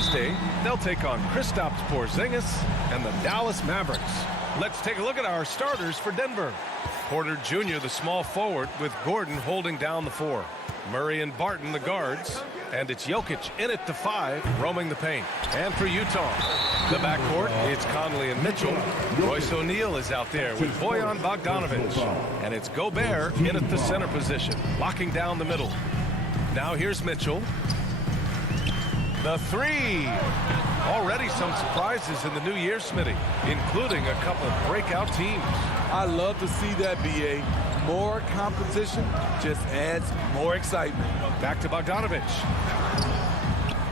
Wednesday, they'll take on Kristaps Porzingis and the Dallas Mavericks. Let's take a look at our starters for Denver. Porter Jr., the small forward, with Gordon holding down the 4. Murray and Barton, the guards. And it's Jokic in at the 5, roaming the paint. And for Utah, the backcourt, it's Conley and Mitchell. Royce O'Neal is out there with Bojan Bogdanovic. And it's Gobert in at the center position, locking down the middle. Now here's Mitchell. The 3. Already some surprises in the new year, Smitty, including a couple of breakout teams. I love to see that, B.A. More competition just adds more excitement. Back to Bogdanovic.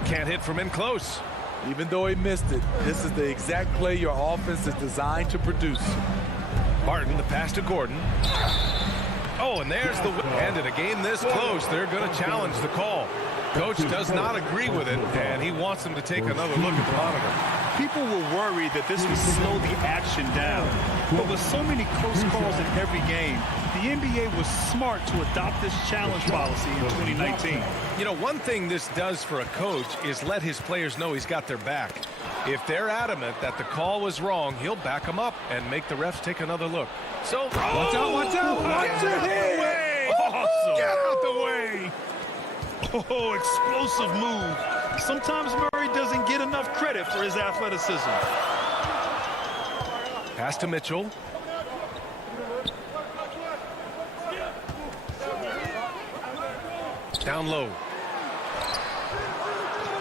Can't hit from in close. Even though he missed it, this is the exact play your offense is designed to produce. Barton, the pass to Gordon. Oh, and there's the... And in a game this close, they're going to challenge the call. Coach does not agree with it, and he wants them to take another look at the monitor. People were worried that this would slow the action down. But with so many close calls in every game, the NBA was smart to adopt this challenge policy in 2019. You know, one thing this does for a coach is let his players know he's got their back. If they're adamant that the call was wrong, he'll back them up and make the refs take another look. So, watch out, watch out, watch your head! Awesome. Get out the way! Oh, explosive move. Sometimes Murray doesn't get enough credit for his athleticism. Pass to Mitchell. Down low.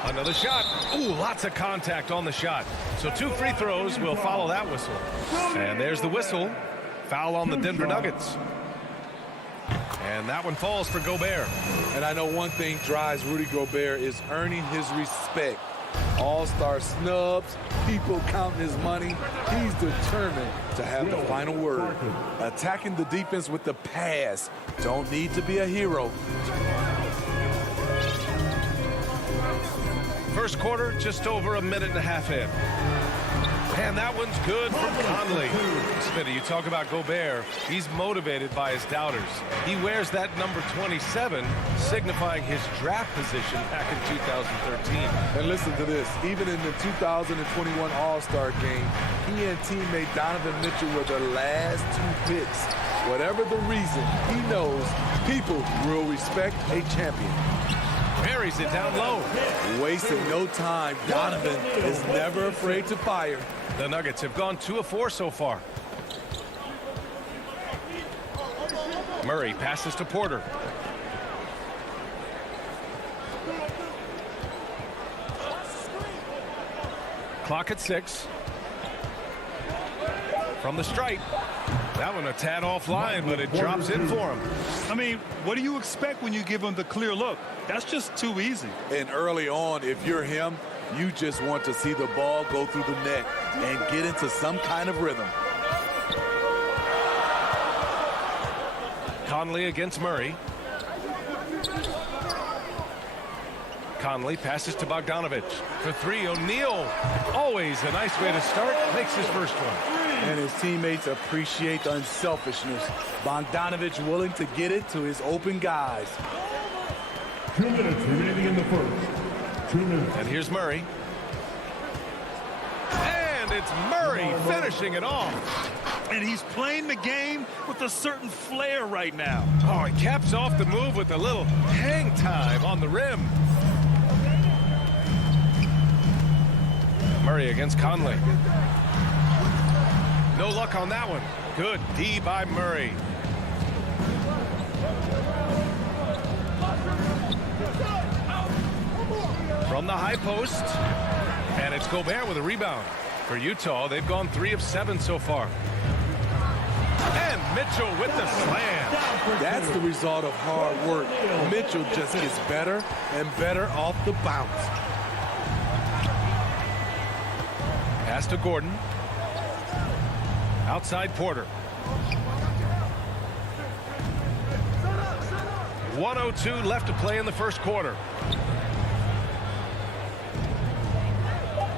Another shot. Ooh, lots of contact on the shot. So 2 free throws will follow that whistle. And there's the whistle. Foul on the Denver Nuggets. And that one falls for Gobert. And I know one thing drives Rudy Gobert is earning his respect. All-star snubs, people counting his money. He's determined to have the final word. Attacking the defense with the pass. Don't need to be a hero. First quarter, just over a minute and a half in. And that one's good from Conley. Smitty, you talk about Gobert. He's motivated by his doubters. He wears that number 27, signifying his draft position back in 2013. And listen to this. Even in the 2021 All-Star game, he and teammate Donovan Mitchell were the last 2 picks. Whatever the reason, he knows people will respect a champion. Buries it down low. Wasting no time. Donovan is never afraid to fire. The Nuggets have gone 2 of 4 so far. Murray passes to Porter. Clock at 6. From the stripe. That one a tad offline, but it drops in for him. I mean, what do you expect when you give him the clear look? That's just too easy. And early on, if you're him, you just want to see the ball go through the net and get into some kind of rhythm. Conley against Murray. Conley passes to Bogdanovic. For 3, O'Neal. Always a nice way to start. Makes his first one. And his teammates appreciate the unselfishness. Bogdanovic willing to get it to his open guys. 2 minutes remaining in the first. 2 minutes. And here's Murray. And it's Murray finishing it off. And he's playing the game with a certain flair right now. Oh, he caps off the move with a little hang time on the rim. Murray against Conley. No luck on that one. Good D by Murray. From the high post. And it's Gobert with a rebound. For Utah, they've gone 3 of 7 so far. And Mitchell with the slam. That's the result of hard work. Mitchell just gets better and better off the bounce. Pass to Gordon. Outside Porter. 1:02 left to play in the first quarter.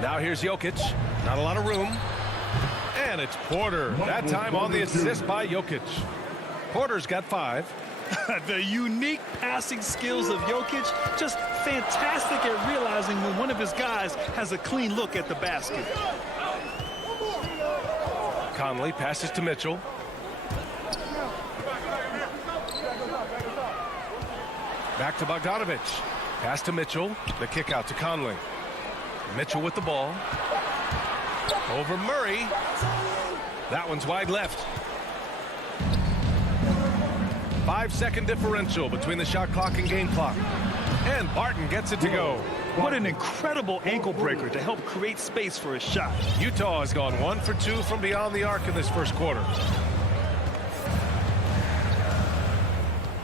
Now here's Jokic. Not a lot of room. And it's Porter. That time on the assist by Jokic. Porter's got 5. The unique passing skills of Jokic, just fantastic at realizing when one of his guys has a clean look at the basket. Conley passes to Mitchell. Back to Bogdanovich. Pass to Mitchell. The kick out to Conley. Mitchell with the ball. Over Murray. That one's wide left. 5-second differential between the shot clock and game clock. And Barton gets it to go. What an incredible ankle breaker to help create space for his shot. Utah has gone 1 for 2 from beyond the arc in this first quarter.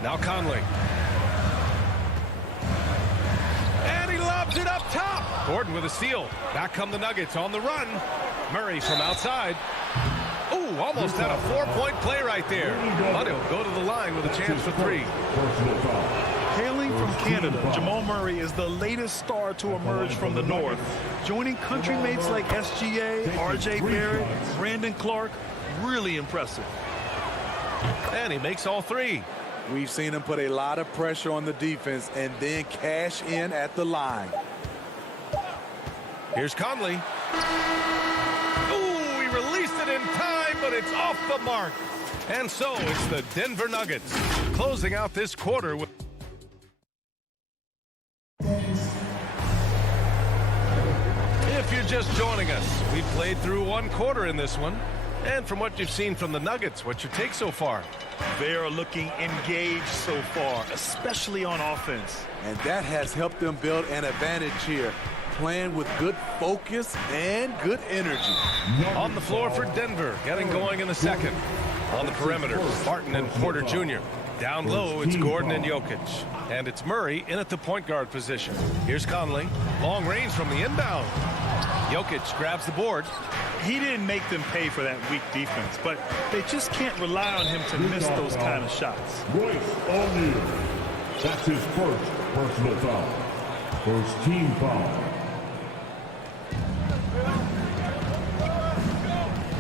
Now Conley. And he lobs it up top. Gordon with a steal. Back come the Nuggets on the run. Murray from outside. Ooh, almost had a 4-point play right there. But he'll go to the line with a chance for 3. Hailing from Canada, Jamal Murray is the latest star to emerge from the North. Joining countrymates like SGA, R.J. Barrett, Brandon Clark, really impressive. And he makes all 3. We've seen him put a lot of pressure on the defense and then cash in at the line. Here's Conley. Ooh, he released it in time, but it's off the mark. And so it's the Denver Nuggets closing out this quarter with... If you're just joining us, we've played through 1 quarter in this one. And from what you've seen from the Nuggets, what's your take so far? They are looking engaged so far, especially on offense. And that has helped them build an advantage here, playing with good focus and good energy. On the floor for Denver, getting going in the second. On the perimeter, Barton and Porter Jr. Down low, it's Gordon and Jokic. And it's Murray in at the point guard position. Here's Conley. Long range from the inbound. Jokic grabs the board. He didn't make them pay for that weak defense, but they just can't rely on him to miss those kind of shots. Royce O'Neal. That's his first personal foul. First team foul.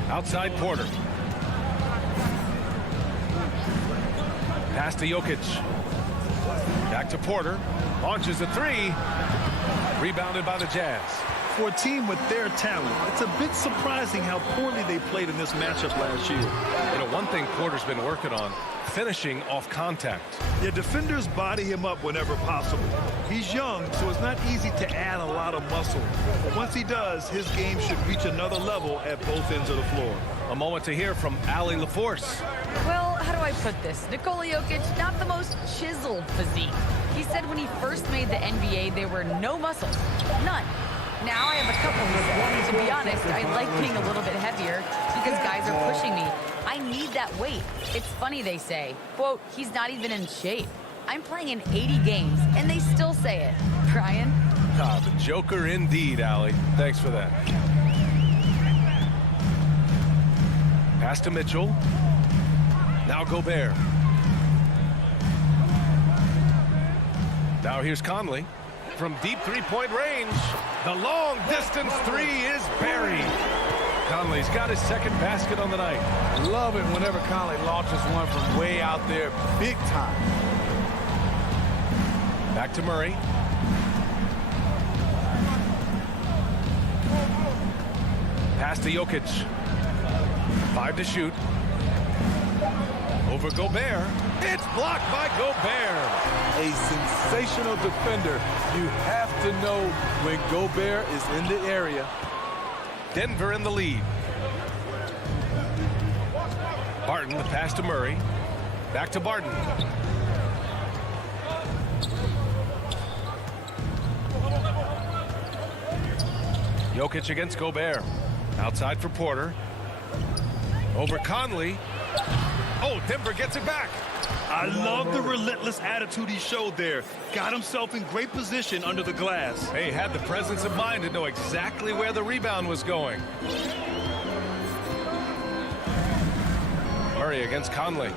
Outside Porter. Pass to Jokic. Back to Porter. Launches a 3. Rebounded by the Jazz. For a team with their talent, it's a bit surprising how poorly they played in this matchup last year. You know, one thing Porter's been working on, finishing off contact. Yeah, defenders body him up whenever possible. He's young, so it's not easy to add a lot of muscle. But once he does, his game should reach another level at both ends of the floor. A moment to hear from Allie LaForce. Well, how do I put this? Nikola Jokic, not the most chiseled physique. He said when he first made the NBA, there were no muscles. None. Now I have a couple, he said. To be honest, I like being a little bit heavier because guys are pushing me. I need that weight. It's funny they say, quote, he's not even in shape. I'm playing in 80 games, and they still say it. Brian? Ah, the Joker indeed, Allie. Thanks for that. Pass to Mitchell. Now Gobert. Now here's Conley. From deep three-point range, the long-distance 3 is buried. Conley's got his second basket on the night. Love it whenever Conley launches one from way out there, big time. Back to Murray. Pass to Jokic. 5 to shoot. Over Gobert. It's blocked by Gobert. A sensational defender. You have to know when Gobert is in the area. Denver in the lead. Barton, the pass to Murray. Back to Barton. Jokic against Gobert. Outside for Porter. Over Conley. Oh, Denver gets it back. I love the relentless attitude he showed there. Got himself in great position under the glass. He had the presence of mind to know exactly where the rebound was going. Murray against Conley.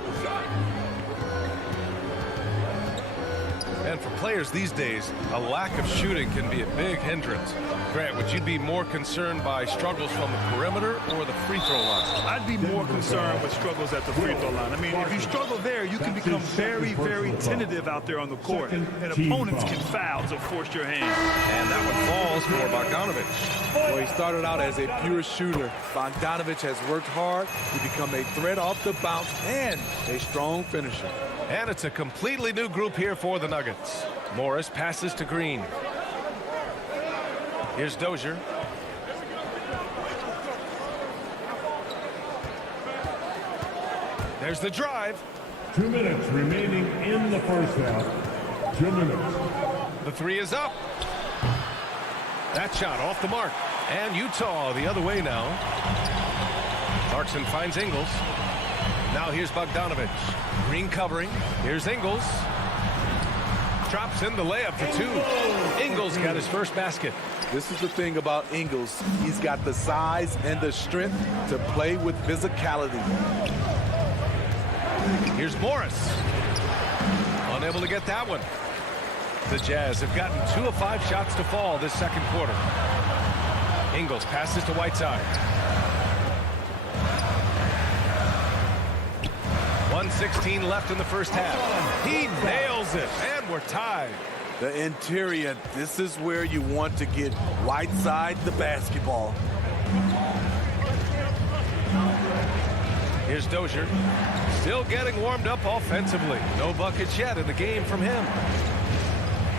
And for players these days, a lack of shooting can be a big hindrance. Grant, would you be more concerned by struggles from the perimeter or the free throw line? I'd be more concerned with struggles at the free throw line. I mean, if you struggle there, you can become very, very tentative out there on the court, and opponents can foul to force your hand. And that one falls for Bogdanovich. Well, he started out as a pure shooter. Bogdanovich has worked hard to become a threat off the bounce and a strong finisher. And it's a completely new group here for the Nuggets. Morris passes to Green. Here's Dozier. There's the drive. 2 minutes remaining in the first half. 2 minutes. The three is up. That shot off the mark. And Utah the other way now. Clarkson finds Ingles. Now here's Bogdanovich. Green covering. Here's Ingles. Drops in the layup for two. Ingles got his first basket. This is the thing about Ingles. He's got the size and the strength to play with physicality. Here's Morris. Unable to get that one. The Jazz have gotten 2 of 5 shots to fall this second quarter. Ingles passes to Whiteside. 1:16 left in the first half. He nails it, and we're tied. The interior, this is where you want to get Whiteside the basketball. Here's Dozier. Still getting warmed up offensively. No buckets yet in the game from him.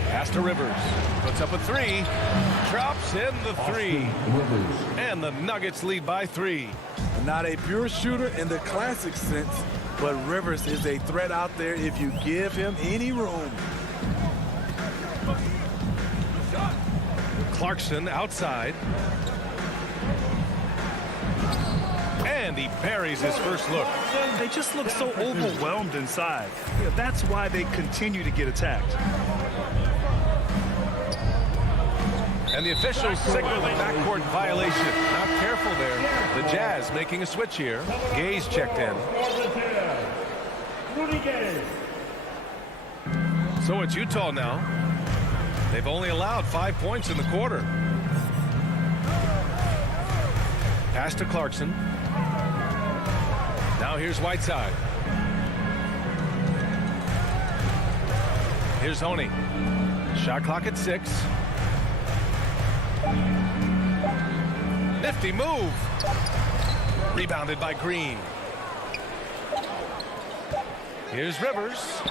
Pass to Rivers. Puts up a three. Drops in the three. And the Nuggets lead by 3. Not a pure shooter in the classic sense, but Rivers is a threat out there if you give him any room. Clarkson outside. And he buries his first look. They just look so overwhelmed inside. Yeah, that's why they continue to get attacked. And the officials signal the backcourt violation. Not careful there. The Jazz making a switch here. Gay's checked in. So it's Utah now. They've only allowed 5 points in the quarter. Pass to Clarkson. Now here's Whiteside. Here's Honey. Shot clock at 6. Nifty move. Rebounded by Green. Here's Rivers.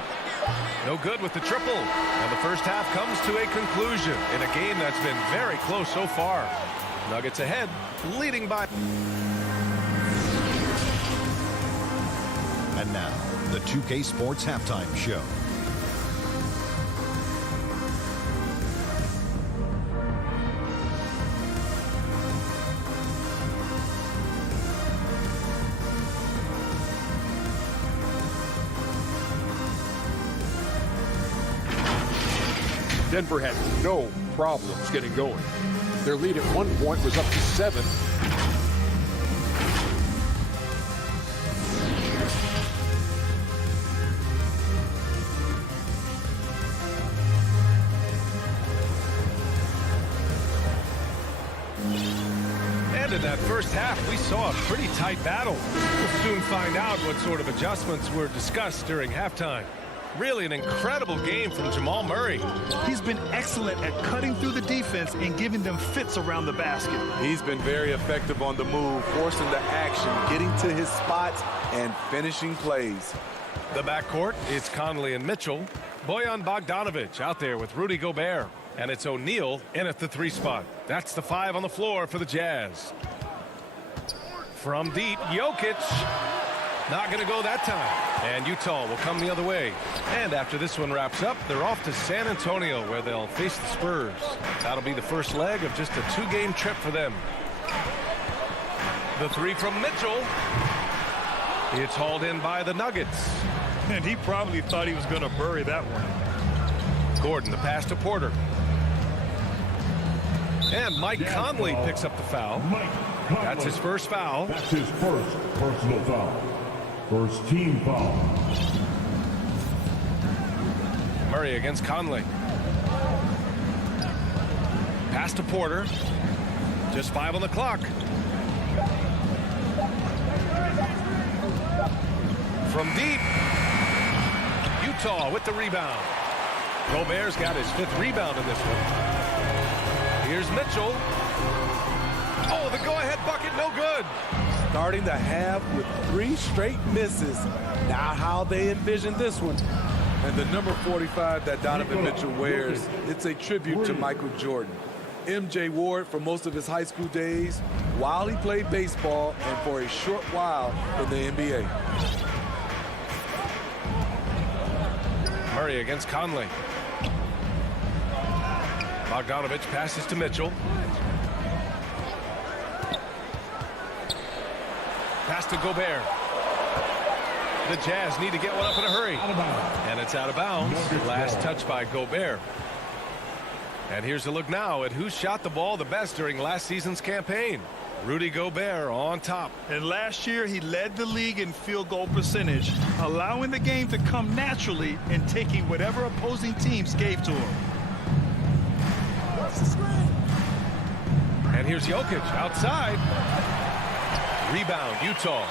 No good with the triple. And the first half comes to a conclusion in a game that's been very close so far. Nuggets ahead, leading by. And now, the 2K Sports Halftime Show. Denver had no problems getting going. Their lead at one point was up to 7. And in that first half, we saw a pretty tight battle. We'll soon find out what sort of adjustments were discussed during halftime. Really an incredible game from Jamal Murray. He's been excellent at cutting through the defense and giving them fits around the basket. He's been very effective on the move, forcing the action, getting to his spots, and finishing plays. The backcourt is Conley and Mitchell. Bojan Bogdanovich out there with Rudy Gobert. And it's O'Neal in at the 3 spot. That's the 5 on the floor for the Jazz. From deep, Jokic. Not going to go that time. And Utah will come the other way. And after this one wraps up, they're off to San Antonio where they'll face the Spurs. That'll be the first leg of just a 2-game trip for them. The 3 from Mitchell. It's hauled in by the Nuggets. And he probably thought he was going to bury that one. Gordon, the pass to Porter. And Mike Conley picks up the foul. That's his first foul. That's his first personal foul. First team foul. Murray against Conley. Pass to Porter. Just 5 on the clock. From deep. Utah with the rebound. Gobert's got his 5th rebound in this one. Here's Mitchell. Oh, the go-ahead bucket, no good. Starting the half with 3 straight misses. Not how they envisioned this one. And the number 45 that Donovan Mitchell wears, it's a tribute to Michael Jordan. MJ wore it for most of his high school days while he played baseball and for a short while in the NBA. Murray against Conley. Bogdanovich passes to Mitchell. Pass to Gobert. The Jazz need to get one up in a hurry. And it's out of bounds. Last touch by Gobert. And here's a look now at who shot the ball the best during last season's campaign. Rudy Gobert on top. And last year, he led the league in field goal percentage, allowing the game to come naturally and taking whatever opposing teams gave to him. And here's Jokic outside. Rebound, Utah.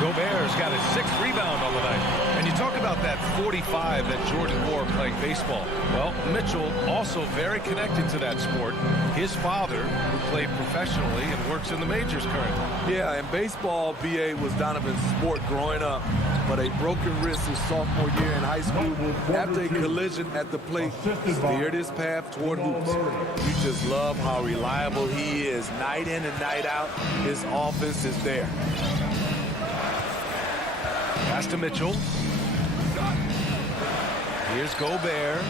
Gobert's got his 6th rebound on the night. And you talk about that 45 that Jordan wore playing baseball. Well, Mitchell also very connected to that sport. His father, who played professionally and works in the majors currently. Yeah, in baseball, BA was Donovan's sport growing up. But a broken wrist his sophomore year in high school after a collision at the plate steered his path toward hoops. You just love how reliable he is. Night in and night out, his offense is there. Pass to Mitchell. Here's Gobert.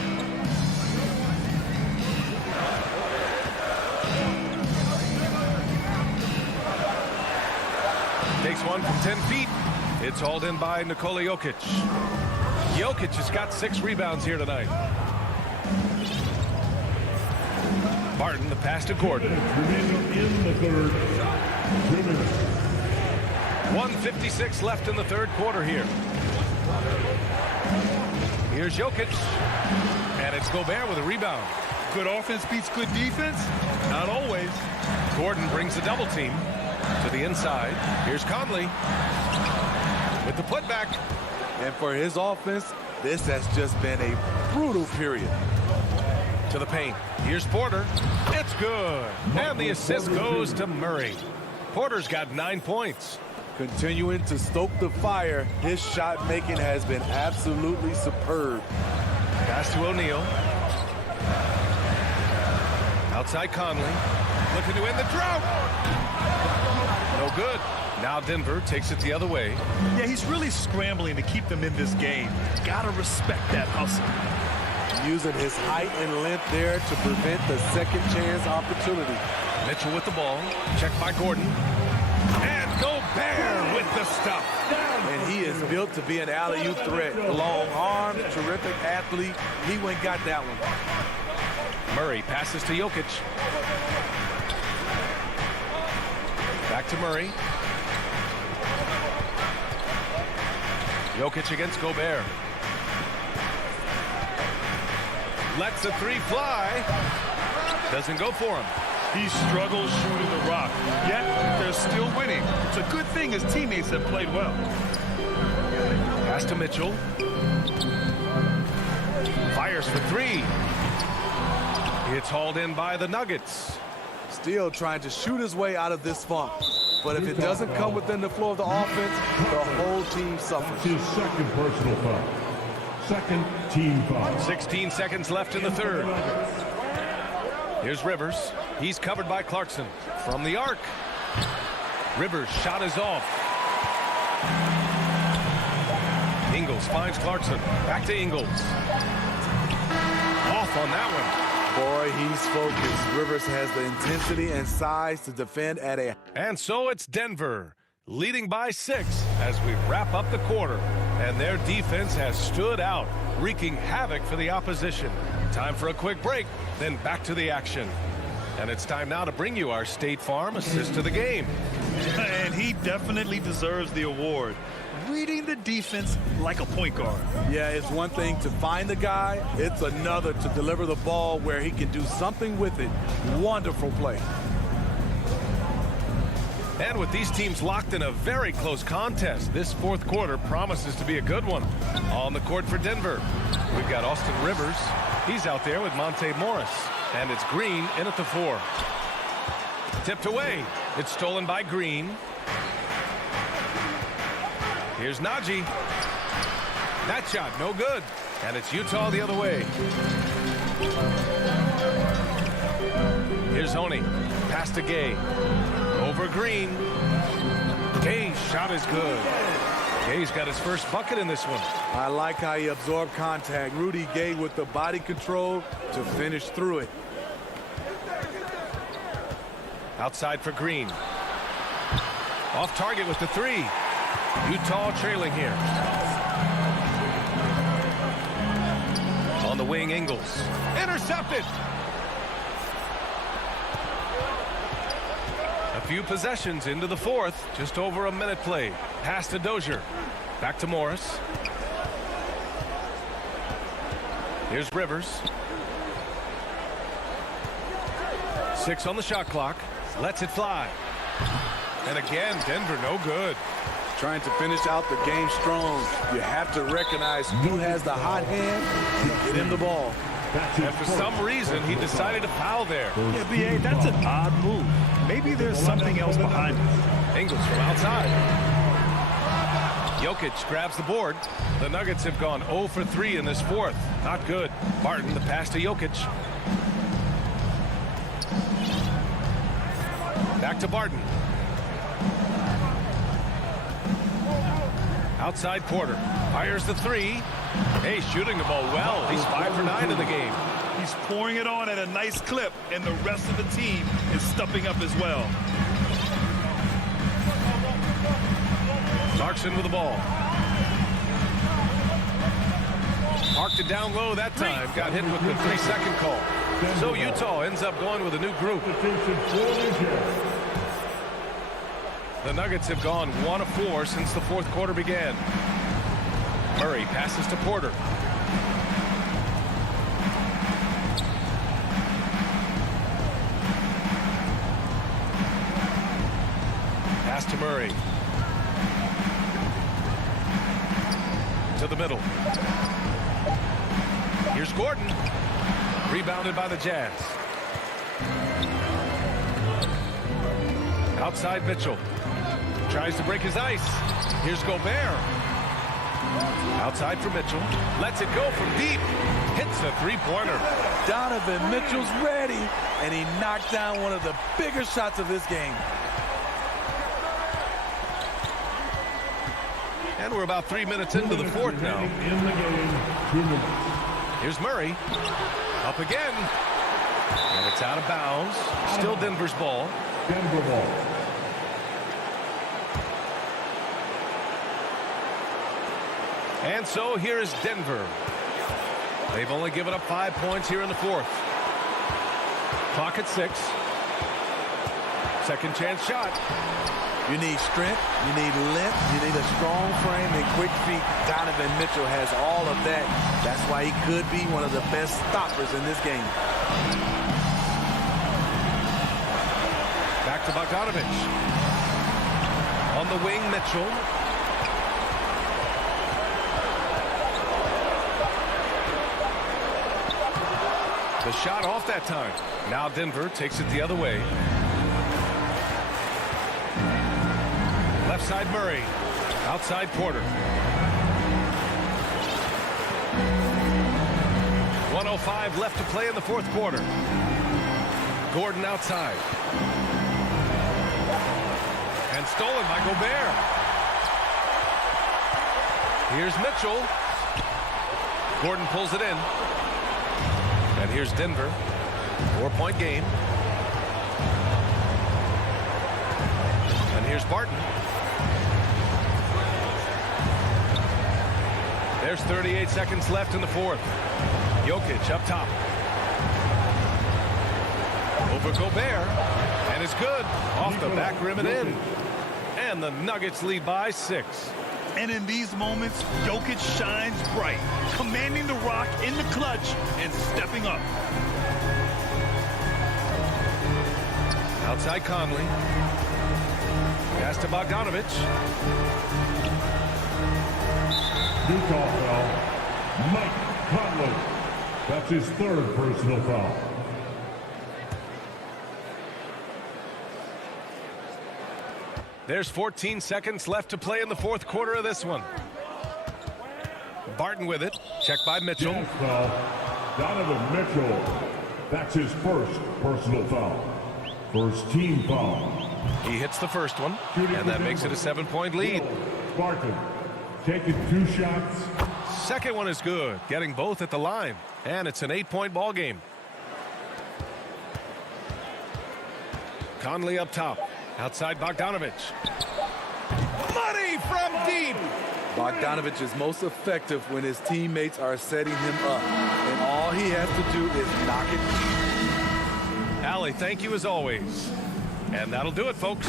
Takes one from 10 feet. It's hauled in by Nikola Jokic. Jokic has got 6 rebounds here tonight. Barton, the pass to Gordon. In the third. 1:56 left in the third quarter here. Here's Jokic. And it's Gobert with a rebound. Good offense beats good defense? Not always. Gordon brings the double team to the inside. Here's Conley with the putback. And for his offense, this has just been a brutal period. To the paint. Here's Porter. It's good. And the assist goes to Murray. Porter's got 9 points. Continuing to stoke the fire, his shot making has been absolutely superb. Pass to O'Neal. Outside Conley. Looking to end the drought. No good. Now Denver takes it the other way. Yeah, he's really scrambling to keep them in this game. Gotta respect that hustle. Using his height and length there to prevent the second chance opportunity. Mitchell with the ball. Checked by Gordon. And Gobert with the stuff. And he is built to be an alley-oop threat. Long arms, terrific athlete. He went and got that one. Murray passes to Jokic. Back to Murray. Jokic against Gobert. Lets the 3 fly. Doesn't go for him. He struggles shooting the rock, yet they're still winning. It's a good thing his teammates have played well. Pass to Mitchell. Fires for 3. It's hauled in by the Nuggets. Still trying to shoot his way out of this funk. But if it doesn't come within the flow of the offense, the whole team suffers. His second personal foul. Second team foul. 16 seconds left in the third. Here's Rivers. He's covered by Clarkson. From the arc. Rivers' shot is off. Ingles finds Clarkson. Back to Ingles. Off on that one. Boy, he's focused. Rivers has the intensity and size to defend at a... And so it's Denver, leading by 6 as we wrap up the quarter. And their defense has stood out, wreaking havoc for the opposition. Time for a quick break, then back to the action. And it's time now to bring you our State Farm assist to the game. And he definitely deserves the award. Reading the defense like a point guard. Yeah, it's one thing to find the guy. It's another to deliver the ball where he can do something with it. Wonderful play. And with these teams locked in a very close contest, this fourth quarter promises to be a good one. On the court for Denver, we've got Austin Rivers. He's out there with Monte Morris. And it's Green in at the 4. Tipped away. It's stolen by Green. Here's Najee. That shot, no good. And it's Utah the other way. Here's Honey. Pass to Gay. Over Green. Gay's shot is good. Gay's got his first bucket in this one. I like how he absorbed contact. Rudy Gay with the body control to finish through it. Outside for Green. Off target with the 3. Utah trailing here. On the wing, Ingles. Intercepted. A few possessions into the fourth. Just over a minute played. Pass to Dozier. Back to Morris. Here's Rivers. 6 on the shot clock. Lets it fly. And again, Denver no good. Trying to finish out the game strong. You have to recognize who has the hot hand and get him the ball. And for some reason, he decided to foul there. Yeah, B.A., that's an odd move. Maybe there's something else behind it. Ingles from outside. Jokic grabs the board. The Nuggets have gone 0 for 3 in this fourth. Not good. Barton, the pass to Jokic. Back to Barton. Outside Porter. Fires the 3. Hey, shooting the ball well. He's 5 for 9 in the game. He's pouring it on at a nice clip, and the rest of the team is stepping up as well. Clarkson with the ball. Marked it down low that time. Got hit with the 3-second call. So Utah ends up going with a new group. The Nuggets have gone 1 of 4 since the fourth quarter began. Murray passes to Porter. Pass to Murray. To the middle. Here's Gordon. Rebounded by the Jazz. Outside Mitchell. Tries to break his ice. Here's Gobert. Outside for Mitchell. Lets it go from deep. Hits a three-pointer. Donovan Mitchell's ready, and he knocked down one of the bigger shots of this game. And we're about 3 minutes into the fourth now. Here's Murray. Up again. And it's out of bounds. Still Denver's ball. Denver ball. And so here is Denver. They've only given up 5 points here in the fourth. Clock at 6. Second chance shot. You need strength, you need length, you need a strong frame and quick feet. Donovan Mitchell has all of that. That's why he could be one of the best stoppers in this game. Back to Bogdanovich. On the wing, Mitchell. The shot off that time. Now Denver takes it the other way. Left side Murray. Outside Porter. 1:05 left to play in the fourth quarter. Gordon outside. And stolen by Gobert. Here's Mitchell. Gordon pulls it in. And here's Denver. 4-point game. And here's Barton. There's 38 seconds left in the fourth. Jokic up top. Over Gobert. And it's good. Off the back rim and in. And the Nuggets lead by 6. And in these moments, Jokic shines bright, commanding the rock in the clutch and stepping up. Outside Conley. Pass to Bogdanovich. Utah foul. Mike Conley. That's his 3rd personal foul. There's 14 seconds left to play in the 4th quarter of this one. Barton with it. Checked by Mitchell. Jazz foul. Donovan Mitchell. That's his 1st personal foul. 1st team foul. He hits the first one, and that makes it a 7-point lead. Barton taking 2 shots. Second one is good, getting both at the line, and it's an 8-point ball game. Conley up top, outside Bogdanovich. Money from deep. Bogdanovich is most effective when his teammates are setting him up, and all he has to do is knock it. Allie, thank you as always. And that'll do it, folks.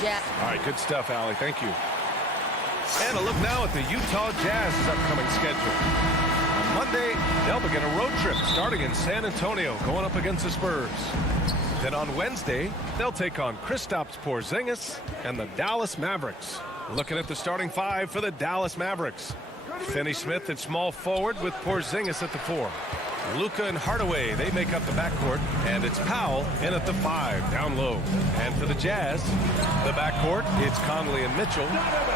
Jazz. All right, good stuff, Allie. Thank you. And a look now at the Utah Jazz's upcoming schedule. On Monday, they'll begin a road trip starting in San Antonio, going up against the Spurs. Then on Wednesday, they'll take on Kristaps Porzingis and the Dallas Mavericks. Looking at the starting five for the Dallas Mavericks. Finney Smith at small forward with Porzingis at the 4. Luka and Hardaway, they make up the backcourt, and it's Powell in at the 5, down low. And for the Jazz, the backcourt, it's Conley and Mitchell.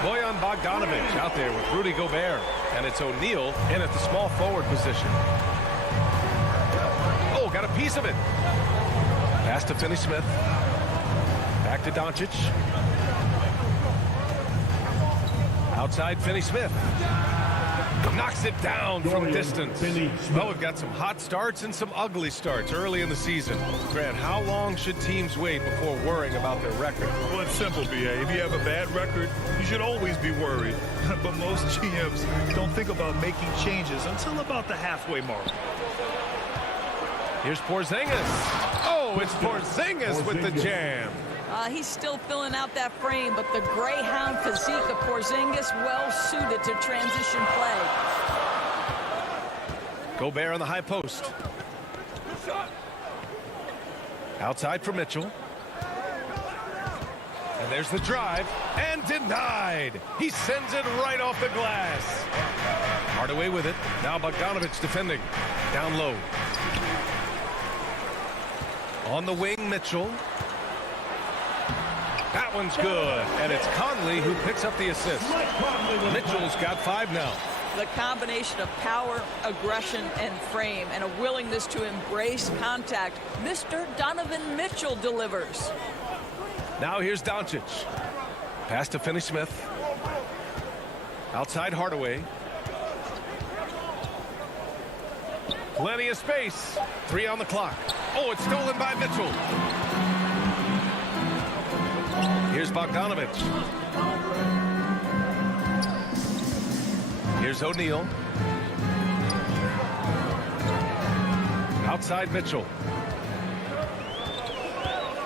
Bojan Bogdanovic out there with Rudy Gobert, and it's O'Neal in at the small forward position. Oh, got a piece of it. Pass to Finney Smith. Back to Doncic. Outside Finney Smith. Knocks it down from distance. Well, we've got some hot starts and some ugly starts early in the season. Grant, how long should teams wait before worrying about their record? Well, it's simple, B.A. If you have a bad record, you should always be worried. But most GMs don't think about making changes until about the halfway mark. Here's Porzingis. Oh, it's Porzingis with the jam. He's still filling out that frame, but the Greyhound physique of Porzingis well suited to transition play. Gobert on the high post. Outside for Mitchell. And there's the drive, and denied. He sends it right off the glass. Hardaway with it. Now Bogdanovich defending. Down low. On the wing, Mitchell. That one's good, and it's Conley who picks up the assist. Mitchell's got 5 now. The combination of power, aggression, and frame, and a willingness to embrace contact. Mr. Donovan Mitchell delivers. Now here's Doncic. Pass to Finney-Smith. Outside Hardaway. Plenty of space. 3 on the clock. Oh, it's stolen by Mitchell. Here's Bogdanovich. Here's O'Neal. Outside Mitchell.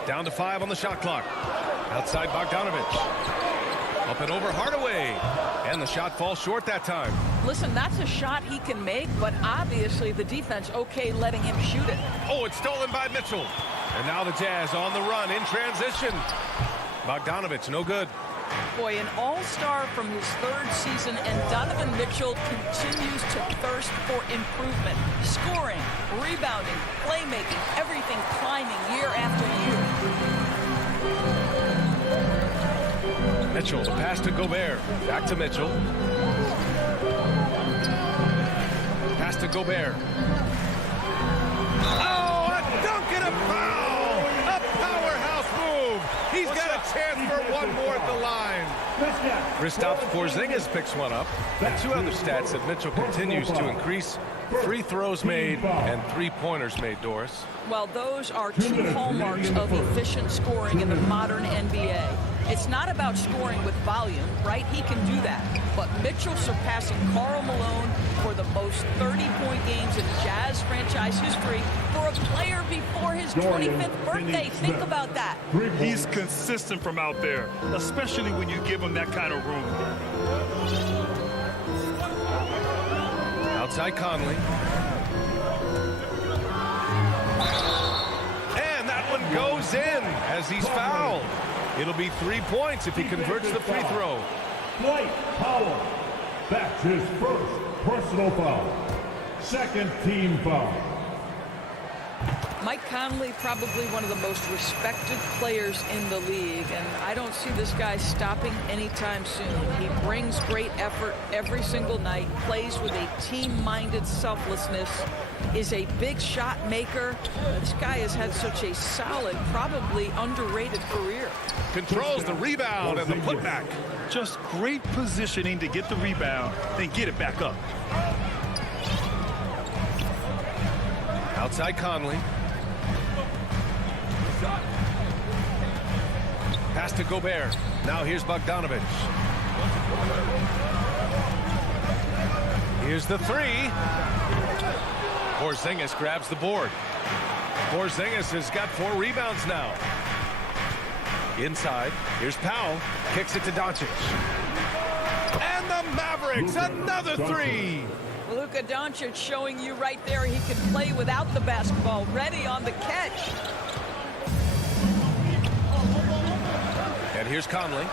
Down to 5 on the shot clock. Outside Bogdanovich. Up and over Hardaway. And the shot falls short that time. Listen, that's a shot he can make, but obviously the defense okay letting him shoot it. Oh, it's stolen by Mitchell. And now the Jazz on the run in transition. Bogdanovich, no good. Boy, an all-star from his 3rd season, and Donovan Mitchell continues to thirst for improvement. Scoring, rebounding, playmaking, everything climbing year after year. Mitchell, the pass to Gobert. Back to Mitchell. Pass to Gobert. Oh, a dunk and a foul! A powerhouse move! He's got a chance for one more at the line. Kristaps Porzingis picks one up. And 2 other stats that Mitchell continues to increase. Free throws made and 3-pointers made, Doris. Well, those are 2 hallmarks of efficient scoring in the modern NBA. It's not about scoring with volume, right? He can do that. But Mitchell surpassing Karl Malone for the most 30-point games in Jazz franchise history for a player before his 25th birthday. Think about that. He's consistent from out there, especially when you give him that kind of room. Outside Conley. And that one goes in as he's fouled. It'll be 3 points if he converts the free throw. Dwight Powell. That's his first personal foul. 2nd team foul. Mike Conley, probably one of the most respected players in the league, and I don't see this guy stopping anytime soon. He brings great effort every single night, plays with a team-minded selflessness, is a big shot maker. This guy has had such a solid, probably underrated career. Controls the rebound and the putback. Just great positioning to get the rebound, then get it back up. Outside Conley. Pass to Gobert. Now here's Bogdanovich. Here's the 3. Porzingis grabs the board. Porzingis has got 4 rebounds now. Inside. Here's Powell. Kicks it to Doncic. And the Mavericks, another 3. Luka Doncic showing you right there he can play without the basketball, ready on the catch. And here's Conley.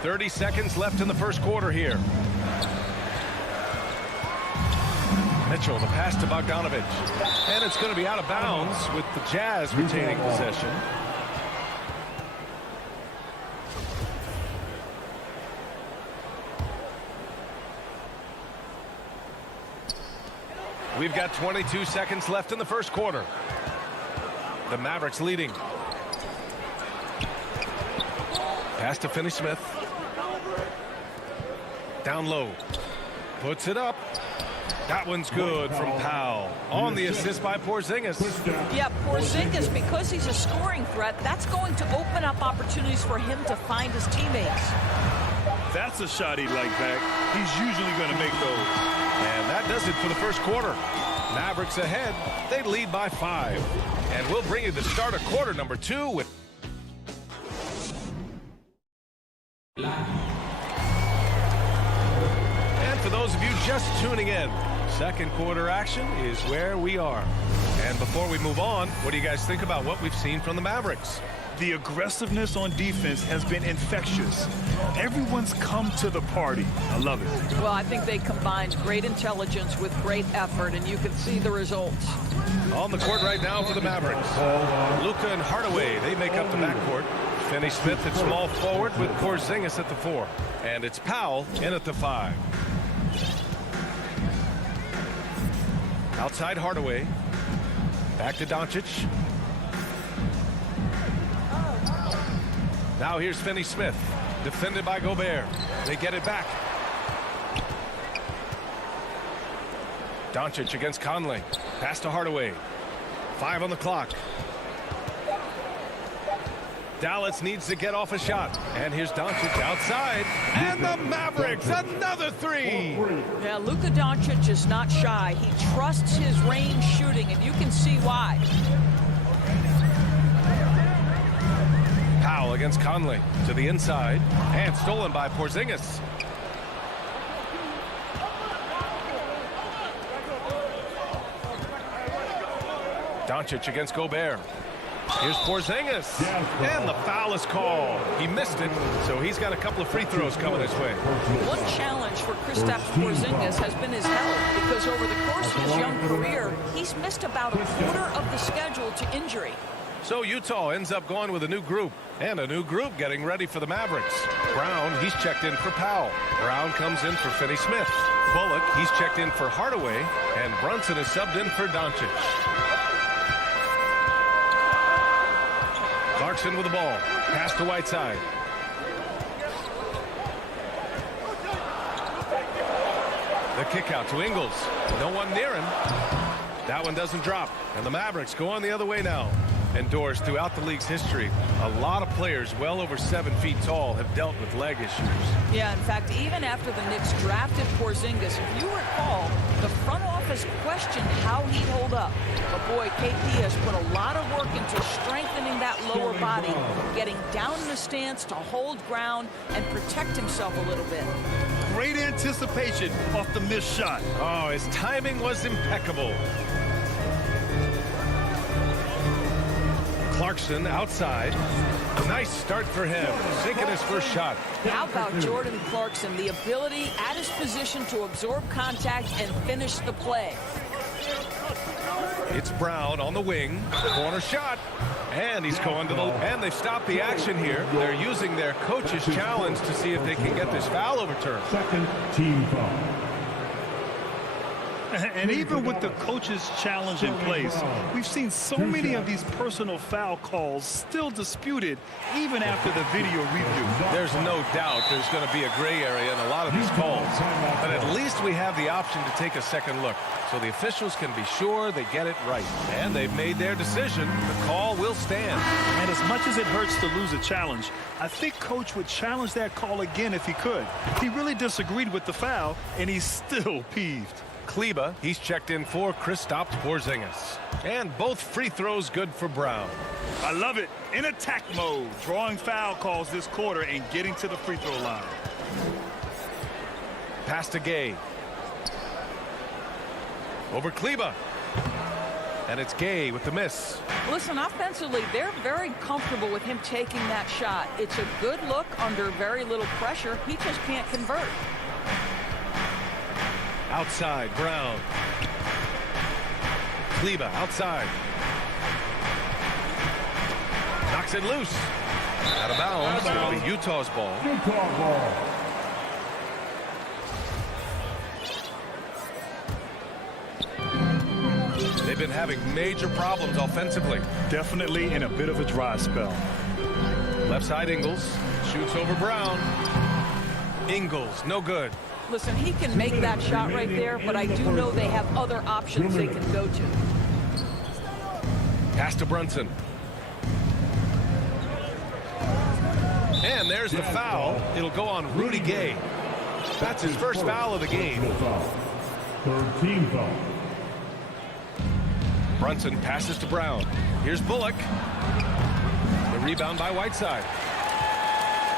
30 seconds left in the first quarter here. Mitchell, the pass to Bogdanovich. And it's going to be out of bounds with the Jazz retaining possession. We've got 22 seconds left in the first quarter. The Mavericks leading. Pass to Finney-Smith. Down low. Puts it up. That one's good from Powell. On the assist by Porzingis. Yeah, Porzingis, because he's a scoring threat, that's going to open up opportunities for him to find his teammates. That's a shot he'd like back. He's usually going to make those. And that does it for the first quarter. Mavericks ahead. They lead by 5. And we'll bring you the start of quarter number 2 with... And for those of you just tuning in, Second quarter action is where we are. And before we move on, what do you guys think about what we've seen from the Mavericks? The aggressiveness on defense has been infectious. Everyone's come to the party. I love it. Well, I think they combined great intelligence with great effort, and you can see the results. On the court right now for the Mavericks, Luka and Hardaway, they make up the backcourt. Finney-Smith at small forward with Porzingis at the 4. And it's Powell in at the 5. Outside Hardaway. Back to Doncic. Now here's Finney-Smith, defended by Gobert. They get it back. Doncic against Conley. Pass to Hardaway. 5 on the clock. Dallas needs to get off a shot. And here's Doncic outside. And the Mavericks, another 3. Yeah, Luka Doncic is not shy. He trusts his range shooting, and you can see why. Powell against Conley to the inside. And stolen by Porzingis. Doncic against Gobert. Here's Porzingis. And the foul is called. He missed it, so he's got a couple of free throws coming his way. One challenge for Kristaps Porzingis has been his health, because over the course of his young career, he's missed about a quarter of the schedule to injury. So Utah ends up going with a new group, and a new group getting ready for the Mavericks. Brown, he's checked in for Powell. Brown comes in for Finney-Smith. Bullock, he's checked in for Hardaway, and Brunson is subbed in for Doncic. Clarkson with the ball. Pass to Whiteside. The kick out to Ingles. No one near him. That one doesn't drop. And the Mavericks go on the other way now. And Doors, throughout the league's history, a lot of players well over 7 feet tall have dealt with leg issues. Yeah, in fact, even after the Knicks drafted Porzingis, if you recall, the front office questioned how he'd hold up. But boy, KP has put a lot of work into strengthening that lower body, getting down in the stance to hold ground and protect himself a little bit. Great anticipation off the missed shot. Oh, his timing was impeccable. Clarkson outside. Nice start for him, sinking his first shot. How about Jordan Clarkson, the ability at his position to absorb contact and finish the play. It's Brown on the wing, corner shot, and he's going to the, and they've stopped the action here. They're using their coach's challenge to see if they can get this foul overturned. Second team foul. And even with the coach's challenge in place, we've seen so many of these personal foul calls still disputed even after the video review. There's no doubt there's going to be a gray area in a lot of these calls. But at least we have the option to take a second look, so the officials can be sure they get it right. And they've made their decision. The call will stand. And as much as it hurts to lose a challenge, I think Coach would challenge that call again if he could. He really disagreed with the foul, and he's still peeved. Kleba, he's checked in for Kristaps Porzingis. And both free throws good for Brown. I love it. In attack mode, drawing foul calls this quarter and getting to the free throw line. Pass to Gay. Over Kleba. And it's Gay with the miss. Listen, offensively, they're very comfortable with him taking that shot. It's a good look under very little pressure. He just can't convert. Outside, Brown. Kleba outside. Knocks it loose. Out of bounds. It'll be Utah's ball. Utah ball. They've been having major problems offensively. Definitely in a bit of a dry spell. Left side, Ingles. Shoots over Brown. Ingles, no good. Listen, he can make that shot right there, but I do know they have other options they can go to. Pass to Brunson. And there's the foul. It'll go on Rudy Gay. That's his first foul of the game. Third team foul. Brunson passes to Brown. Here's Bullock. The rebound by Whiteside.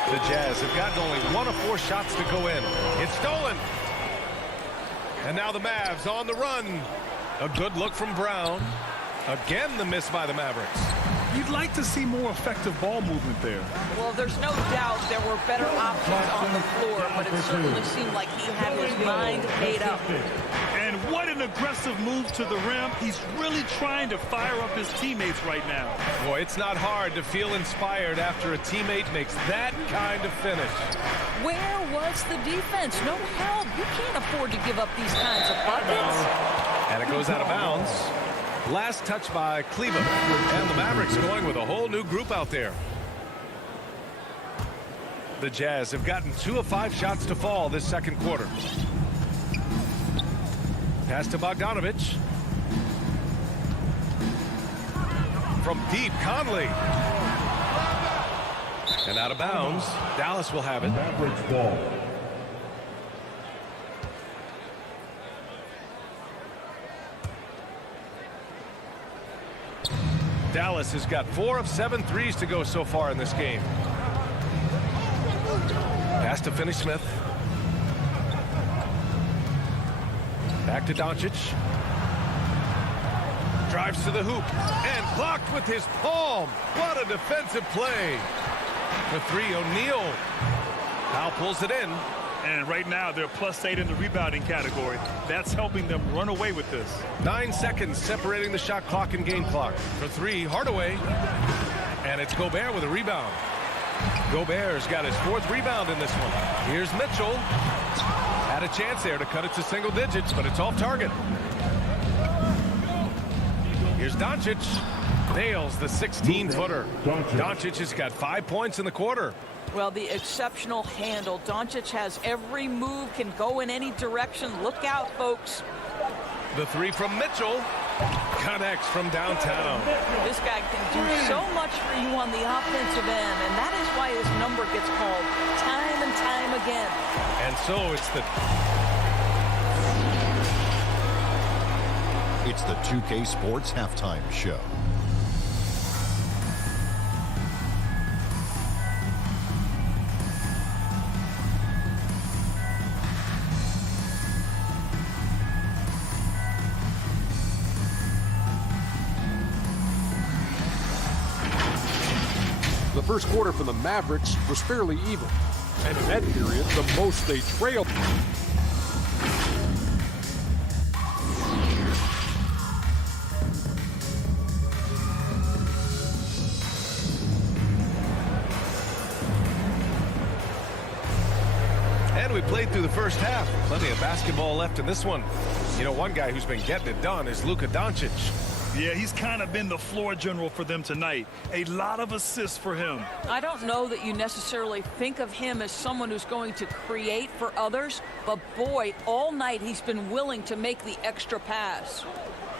The Jazz have gotten only 1 of 4 shots to go in. It's stolen. And now the Mavs on the run. A good look from Brown. Again, the miss by the Mavericks. You'd like to see more effective ball movement there. Well, there's no doubt there were better options on the floor, but it certainly seemed like he had his mind made up. And what an aggressive move to the rim. He's really trying to fire up his teammates right now. Boy, it's not hard to feel inspired after a teammate makes that kind of finish. Where was the defense? No help. You can't afford to give up these kinds of buckets. And it goes out of bounds. Last touch by Cleveland. And the Mavericks going with a whole new group out there. The Jazz have gotten 2 of 5 shots to fall this second quarter. Pass to Bogdanovich. From deep, Conley. And out of bounds. Dallas will have it. Mavericks ball. Dallas has got 4 of 7 threes to go so far in this game. Pass to Finney-Smith. Back to Doncic. Drives to the hoop and blocked with his palm. What a defensive play. For 3, O'Neal. Powell pulls it in. And right now, they're +8 in the rebounding category. That's helping them run away with this. 9 seconds separating the shot clock and game clock. For 3, Hardaway. And it's Gobert with a rebound. Gobert's got his 4th rebound in this one. Here's Mitchell. Had a chance there to cut it to single digits, but it's off target. Here's Doncic. Nails the 16-footer. Doncic has got 5 points in the quarter. Well, the exceptional handle. Doncic has every move, can go in any direction. Look out, folks. The 3 from Mitchell. Connects from downtown. This guy can do so much for you on the offensive end, and that is why his number gets called time and time again. And so it's the 2K Sports Halftime Show. The first quarter for the Mavericks was fairly even. And in that period, the most they trailed. And we played through the first half. Plenty of basketball left in this one. You know, one guy who's been getting it done is Luka Doncic. Yeah, he's kind of been the floor general for them tonight. A lot of assists for him. I don't know that you necessarily think of him as someone who's going to create for others, but boy, all night he's been willing to make the extra pass.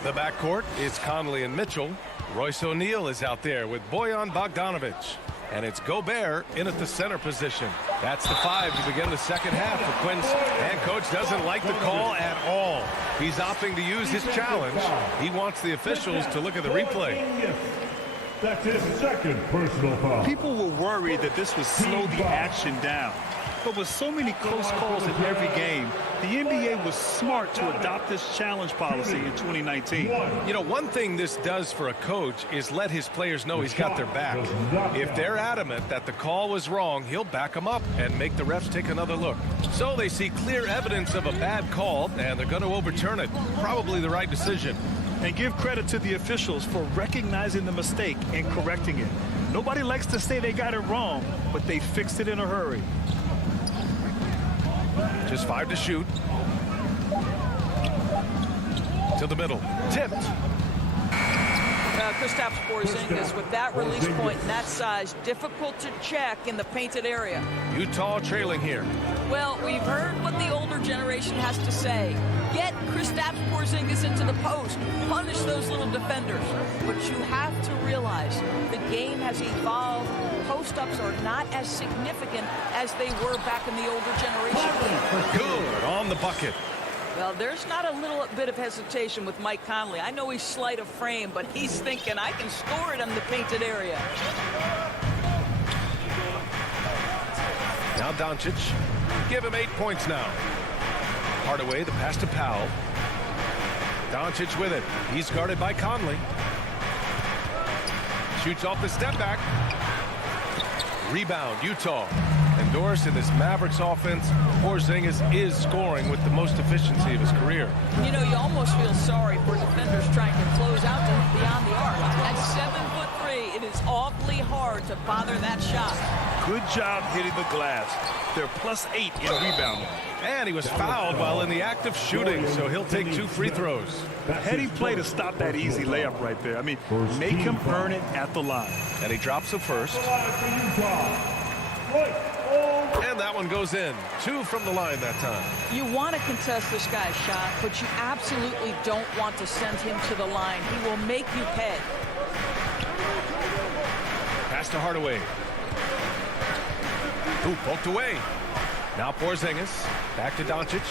The backcourt is Conley and Mitchell. Royce O'Neal is out there with Bojan Bogdanovich. And it's Gobert in at the center position. That's the 5 to begin the second half for Quinn's. And coach doesn't like the call at all. He's opting to use his challenge. He wants the officials to look at the replay. That's his 2nd personal foul. People were worried that this would slow the action down. But with so many close calls in every game, the NBA was smart to adopt this challenge policy in 2019. You know, one thing this does for a coach is let his players know he's got their back. If they're adamant that the call was wrong, he'll back them up and make the refs take another look. So they see clear evidence of a bad call, and they're going to overturn it. Probably the right decision. And give credit to the officials for recognizing the mistake and correcting it. Nobody likes to say they got it wrong, but they fixed it in a hurry. Just 5 to shoot. To the middle. Tipped. Kristaps Porzingis with that release point and that size, difficult to check in the painted area. Utah trailing here. Well, we've heard what the older generation has to say. Get Kristaps Porzingis into the post. Punish those little defenders. But you have to realize the game has evolved. Post-ups are not as significant as they were back in the older generation. Good on the bucket. Well, there's not a little bit of hesitation with Mike Conley. I know he's slight of frame, but he's thinking, I can score it in the painted area. Now Doncic. Give him 8 points now. Hardaway, the pass to Powell. Doncic with it. He's guarded by Conley. Shoots off the step back. Rebound, Utah. And Doris, in this Mavericks offense, Porzingis is scoring with the most efficiency of his career. You know, you almost feel sorry for defenders trying to close out beyond the arc. At 7'3", it is awfully hard to bother that shot. Good job hitting the glass. They're +8 in rebounding. And he was fouled while in the act of shooting, so he'll take 2 free throws. Heady play to stop that easy layup right there. I mean, make him earn it at the line. And he drops the first. And that one goes in. 2 from the line that time. You want to contest this guy's shot, but you absolutely don't want to send him to the line. He will make you pay. Pass to Hardaway. Ooh, poked away. Now Porzingis. Back to Doncic.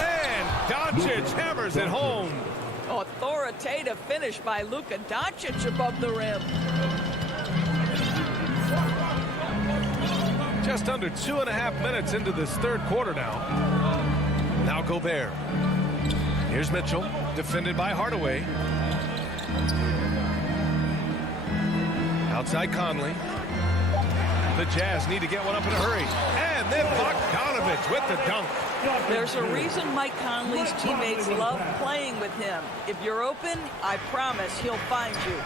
And Doncic hammers it home. Authoritative finish by Luka Doncic above the rim. Just under 2.5 minutes into this third quarter now. Now Gobert. Here's Mitchell, defended by Hardaway. Outside Conley. The Jazz need to get one up in a hurry. And then Bogdanovich with the dunk. There's a reason Mike Conley's teammates love playing with him. If you're open, I promise he'll find you.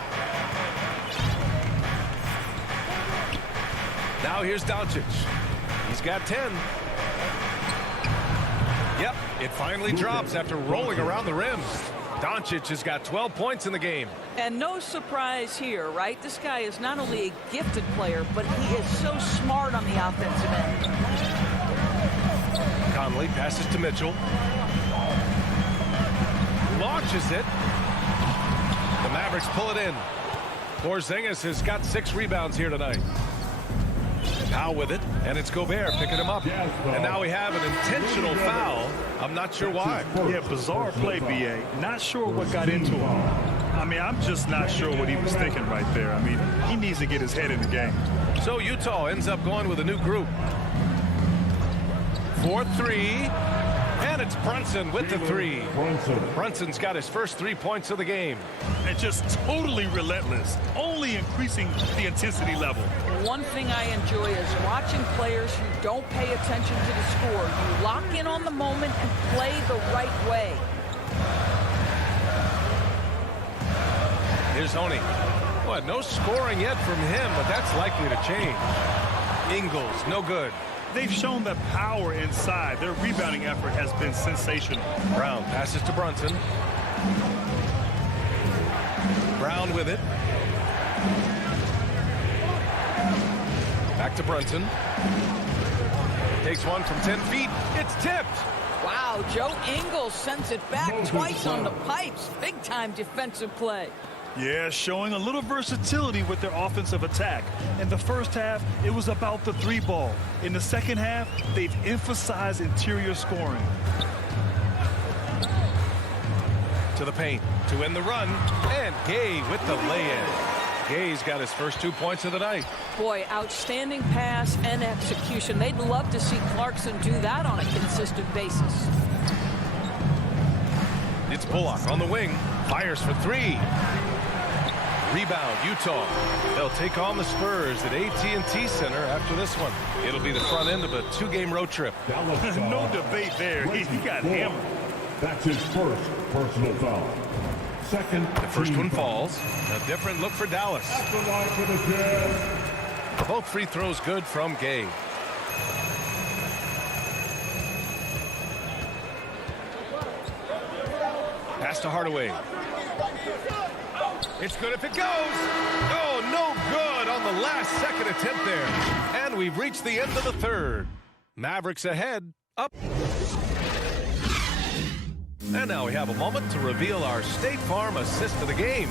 Now here's Doncic. He's got 10. Yep, it finally drops after rolling around the rim. Doncic has got 12 points in the game. And no surprise here, right? This guy is not only a gifted player, but he is so smart on the offensive end. Conley passes to Mitchell. Launches it. The Mavericks pull it in. Porzingis has got 6 rebounds here tonight. Powell with it, and it's Gobert picking him up. And now we have an intentional foul. I'm not sure why. Yeah, bizarre play, B.A. Not sure what got into him. I mean, I'm just not sure what he was thinking right there. I mean, he needs to get his head in the game. So Utah ends up going with a new group. 4-3, and it's Brunson with the 3. Brunson's got his first 3 points of the game. And just totally relentless, only increasing the intensity level. One thing I enjoy is watching players who don't pay attention to the score. You lock in on the moment and play the right way. Here's Honey. Well, no scoring yet from him, but that's likely to change. Ingles, no good. They've shown the power inside. Their rebounding effort has been sensational. Brown passes to Brunson. Brown with it. Back to Brunson. Takes one from 10 feet. It's tipped. Wow, Joe Ingles sends it back twice on the pipes. Big time defensive play. Yeah, showing a little versatility with their offensive attack. In the first half, it was about the 3 ball. In the second half, they've emphasized interior scoring. To the paint to end the run, and Gay with the lay-in. Gay's got his first 2 points of the night. Boy, outstanding pass and execution. They'd love to see Clarkson do that on a consistent basis. It's Bullock on the wing, fires for 3. Rebound, Utah. They'll take on the Spurs at AT&T Center after this one. It'll be the front end of a 2-game road trip. No debate there. He got hammered. That's his first personal foul. Second, The first one falls. A different look for Dallas. At the line for the Jazz. Both free throws good from Gay. Pass to Hardaway. It's good if it goes. Oh, no good on the last second attempt there. And we've reached the end of the third. Mavericks ahead. Up. And now we have a moment to reveal our State Farm assist of the game.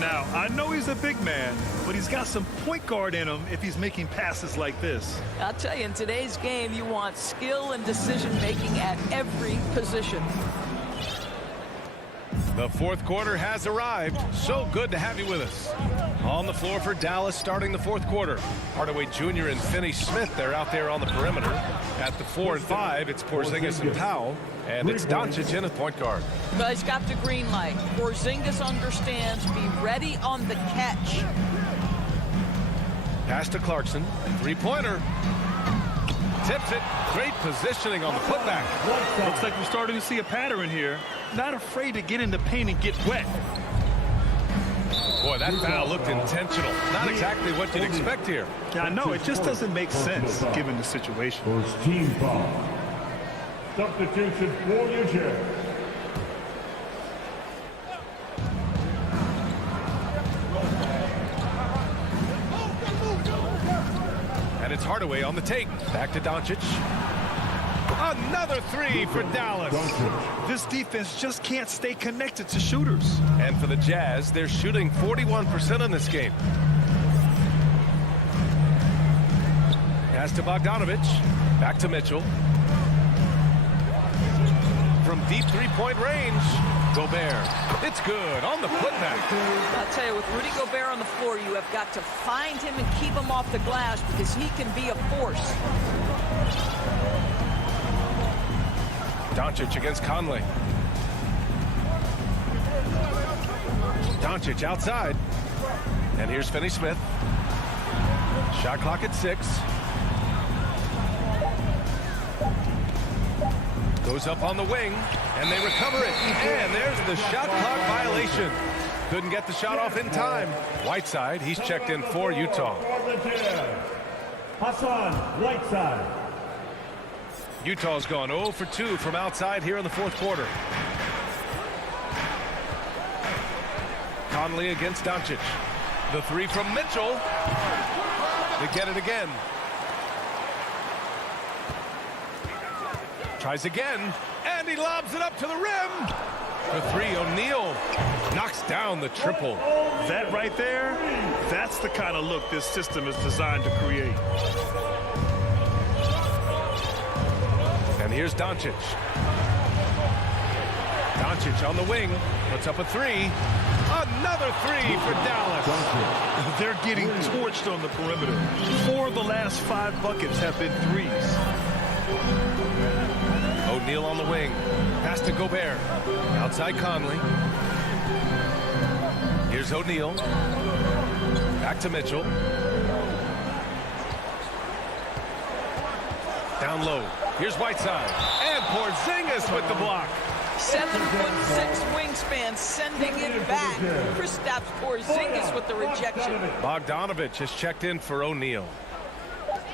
Now, I know he's a big man, but he's got some point guard in him if he's making passes like this. I'll tell you, in today's game, you want skill and decision-making at every position. The fourth quarter has arrived. So good to have you with us. On the floor for Dallas starting the fourth quarter. Hardaway Jr. and Finney Smith, they're out there on the perimeter. At the 4 and 5, it's Porzingis and Powell, and it's Doncic in at point guard. But he's got the green light. Porzingis understands. Be ready on the catch. Pass to Clarkson. Three-pointer. Tips it. Great positioning on the putback. Looks like we're starting to see a pattern here. Not afraid to get in the paint and get wet. Boy, that foul looked intentional. Not exactly what you'd expect here. Yeah, I know. It just doesn't make sense given the situation. First team foul. Substitution for your chair. And it's Hardaway on the take. Back to Doncic. Another three for Dallas. This defense just can't stay connected to shooters. And for the Jazz, they're shooting 41% in this game. Pass to Bogdanovich. Back to Mitchell. From deep three-point range, Gobert. It's good on the putback. I'll tell you, with Rudy Gobert on the floor, you have got to find him and keep him off the glass because he can be a force. Doncic against Conley. Doncic outside. And here's Finney-Smith. Shot clock at 6. Goes up on the wing, and they recover it. And there's the shot clock violation. Couldn't get the shot off in time. Whiteside, he's checked in for Utah. Hassan Whiteside. Utah's gone 0 for 2 from outside here in the fourth quarter. Conley against Doncic. The three from Mitchell. They get it again. Tries again, and he lobs it up to the rim. The three, O'Neal knocks down the triple. That right there, that's the kind of look this system is designed to create. And here's Doncic. Doncic on the wing, puts up a three. Another three for Dallas. They're getting torched on the perimeter. 4 of the last 5 buckets have been threes. O'Neal on the wing. Pass to Gobert. Outside Conley. Here's O'Neal. Back to Mitchell. Down low. Here's Whiteside. And Porzingis with the block. 7'6" wingspan, sending it back. Kristaps Porzingis with the rejection. Bogdanovich has checked in for O'Neal.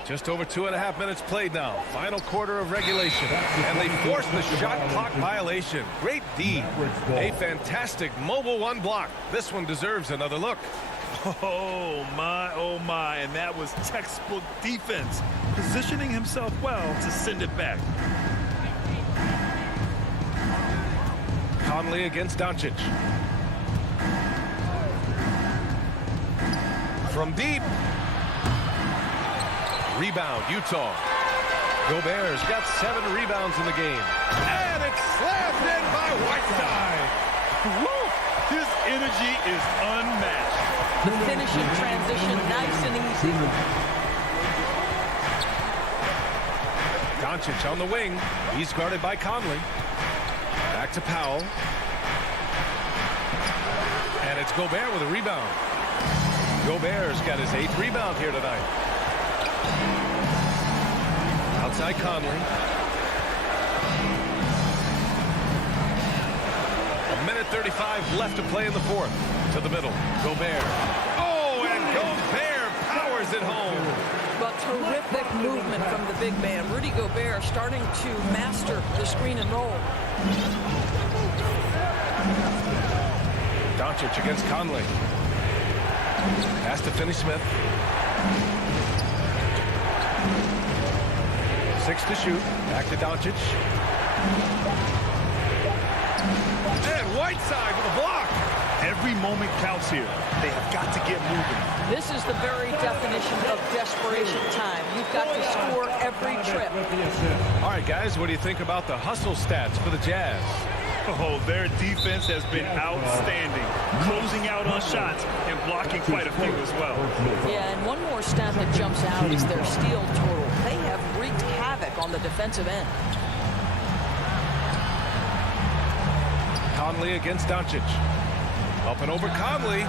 Just over 2.5 minutes played now. Final quarter of regulation. And they force the shot clock violation. Great D. A fantastic mobile one block. This one deserves another look. Oh my, and that was textbook defense. Positioning himself well to send it back. Conley against Doncic. From deep. Rebound, Utah. Gobert's got 7 rebounds in the game. And it's slammed in by Whiteside. Woo! His energy is unmatched. The finishing transition, nice and easy. Doncic on the wing. He's guarded by Conley. Back to Powell. And it's Gobert with a rebound. Gobert's got his 8th rebound here tonight. Outside Conley. 1:35 left to play in the fourth. To the middle. Gobert. Oh, and Gobert powers it home. But terrific movement from the big man. Rudy Gobert starting to master the screen and roll. Doncic against Conley. Pass to Finney-Smith. 6 to shoot. Back to Doncic. And Whiteside with a block. Every moment counts here. They have got to get moving. This is the very definition of desperation time. You've got to score every trip. All right, guys, what do you think about the hustle stats for the Jazz? Oh, their defense has been outstanding, closing out on shots and blocking quite a few as well. Yeah, and one more stat that jumps out is their steal total. They have wreaked havoc on the defensive end. Conley against Doncic. Up and over Conley.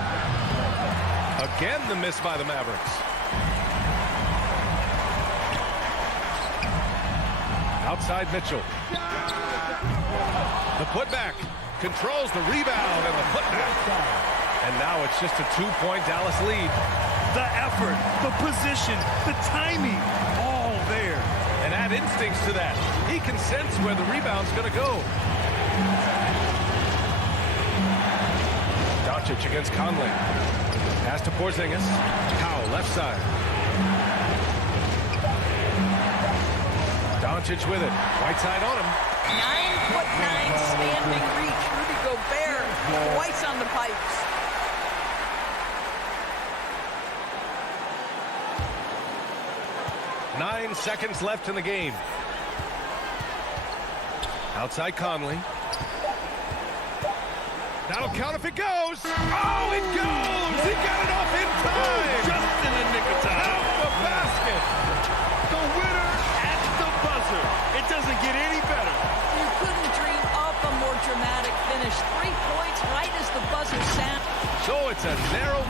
Again, the miss by the Mavericks. Outside Mitchell. The putback. Controls the rebound and the putback. And now it's just a 2-point Dallas lead. The effort, the position, the timing, all there. And add instincts to that. He can sense where the rebound's going to go. Doncic against Conley. Pass to Porzingis. Powell left side. Doncic with it. Right side on him. 9'9" standing reach. Rudy Gobert twice on the pipes. Nine seconds left in the game. Outside Conley. That'll count if it goes. Oh, it goes! He got it off in time! Just in the nick of time. Count the basket! The winner at the buzzer. It doesn't get any better. You couldn't dream up a more dramatic finish. 3 points right as the buzzer sounds. So it's a narrow...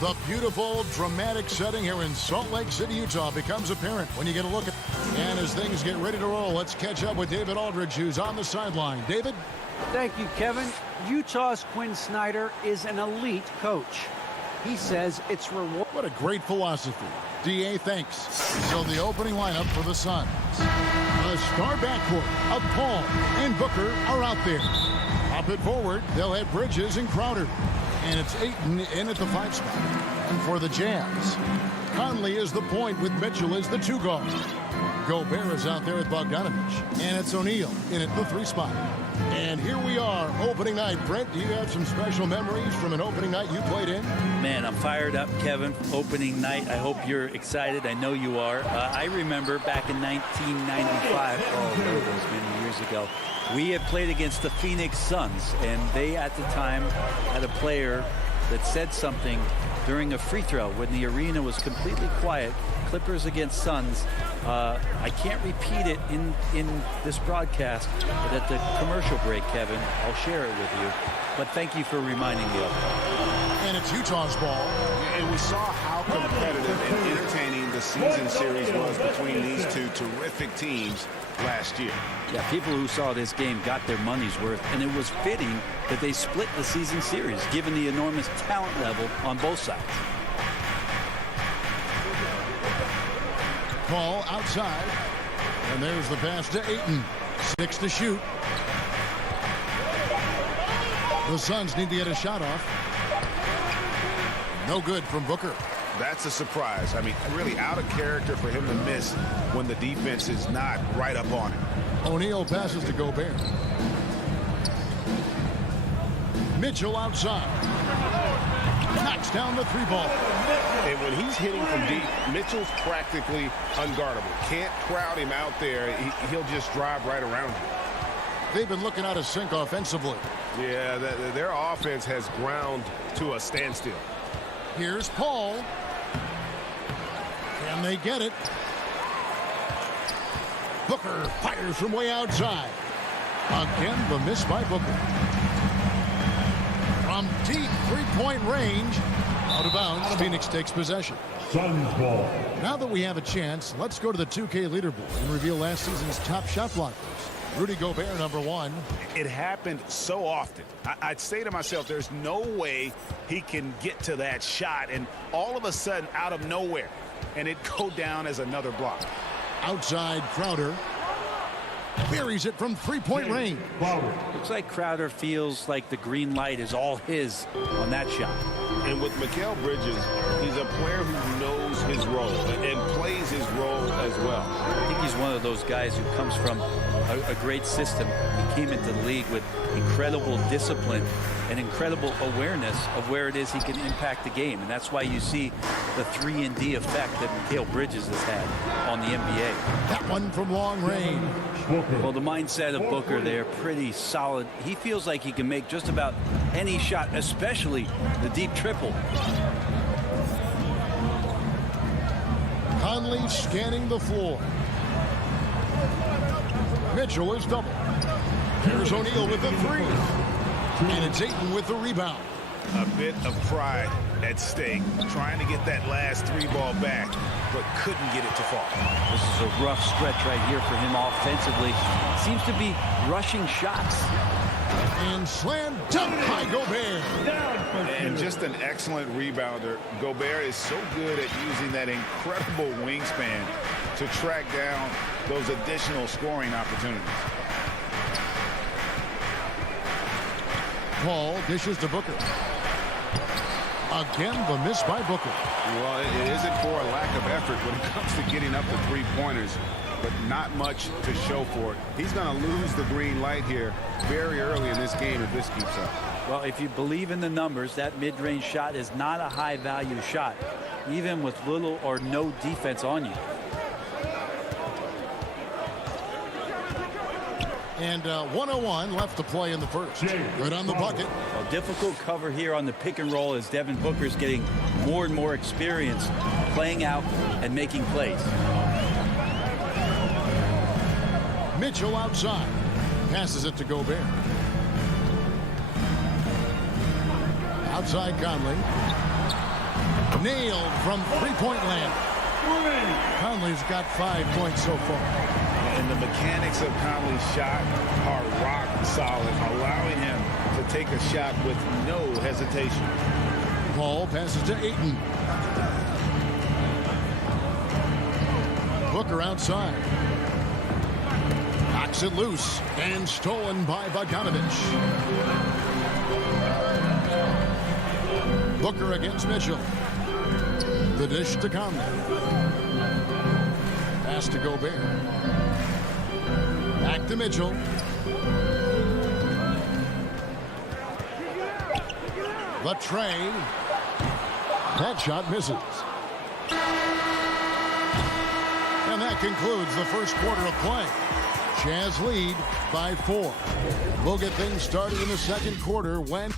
The beautiful, dramatic setting here in Salt Lake City, Utah becomes apparent when you get a look at. And as things get ready to roll, let's catch up with David Aldridge, who's on the sideline. David? Thank you, Kevin. Utah's Quinn Snyder is an elite coach. He says it's reward. What a great philosophy. DA, thanks. So the opening lineup for the Suns. The star backcourt of Paul and Booker are out there. Up it forward, they'll have Bridges and Crowder. And it's Ayton in at the 5 spot. And for the Jazz, Conley is the point with Mitchell as the 2 guard. Gobert is out there with Bogdanovich. And it's O'Neal in at the 3 spot. And here we are, opening night. Brent, do you have some special memories from an opening night you played in? Man, I'm fired up, Kevin. Opening night. I hope you're excited. I know you are. I remember back in 1995, those many years ago, we had played against the Phoenix Suns, and they at the time had a player that said something during a free throw when the arena was completely quiet. Clippers against Suns. I can't repeat it in this broadcast, but at the commercial break, Kevin, I'll share it with you. But thank you for reminding me of it. And it's Utah's ball. And we saw how competitive and entertaining the season series was between these two terrific teams last year. Yeah, people who saw this game got their money's worth, and it was fitting that they split the season series, given the enormous talent level on both sides. Ball outside, and there's the pass to Ayton. 6 to shoot. The Suns need to get a shot off. No good from Booker. That's a surprise. I mean, really out of character for him to miss when the defense is not right up on him. O'Neal passes to Gobert. Mitchell outside. Knocks down the 3-ball. And when he's hitting from deep, Mitchell's practically unguardable. Can't crowd him out there. He'll just drive right around you. They've been looking out of sync offensively. Yeah, their offense has ground to a standstill. Here's Paul. Can they get it? Booker fires from way outside. Again, the miss by Booker. From deep three-point range. Out of bounds, Phoenix takes possession. Suns ball. Now that we have a chance, let's go to the 2K leaderboard and reveal last season's top shot blockers. Rudy Gobert, #1. It happened so often. I'd say to myself, there's no way he can get to that shot, and all of a sudden, out of nowhere, and it go down as another block. Outside Crowder. Buries it from three-point range. Looks like Crowder feels like the green light is all his on that shot. And with Mikal Bridges, he's a player who knows his role and plays his role as well. I think he's one of those guys who comes from a great system. He came into the league with incredible discipline and incredible awareness of where it is he can impact the game. And that's why you see the 3-and-D effect that Mikal Bridges has had on the NBA. That one from long range. Well, the mindset of Booker there, pretty solid. He feels like he can make just about any shot, especially the deep triple. Conley scanning the floor. Mitchell is double. Here's O'Neal with the 3. And it's Ayton with the rebound. A bit of pride at stake, trying to get that last 3-ball back, but couldn't get it to fall. This is a rough stretch right here for him offensively. Seems to be rushing shots. And slam dunk by Gobert. And just an excellent rebounder. Gobert is so good at using that incredible wingspan to track down those additional scoring opportunities. Paul dishes to Booker. Again, the miss by Booker. Well, it isn't for a lack of effort when it comes to getting up the 3-pointers, but not much to show for it. He's going to lose the green light here very early in this game if this keeps up. Well, if you believe in the numbers, that mid-range shot is not a high-value shot, even with little or no defense on you. And 101 left to play in the first. Good on the bucket. A difficult cover here on the pick and roll as Devin Booker's getting more and more experience playing out and making plays. Mitchell outside. Passes it to Gobert. Outside Conley. Nailed from three-point land. Conley's got 5 points so far. And the mechanics of Conley's shot are rock solid, allowing him to take a shot with no hesitation. Paul passes to Ayton. Booker outside. Knocks it loose and stolen by Bogdanovich. Booker against Mitchell. The dish to Conley. Pass to Gobert. Back to Mitchell. The tray. That shot misses. And that concludes the first quarter of play. Jazz lead by 4. We'll get things started in the second quarter when...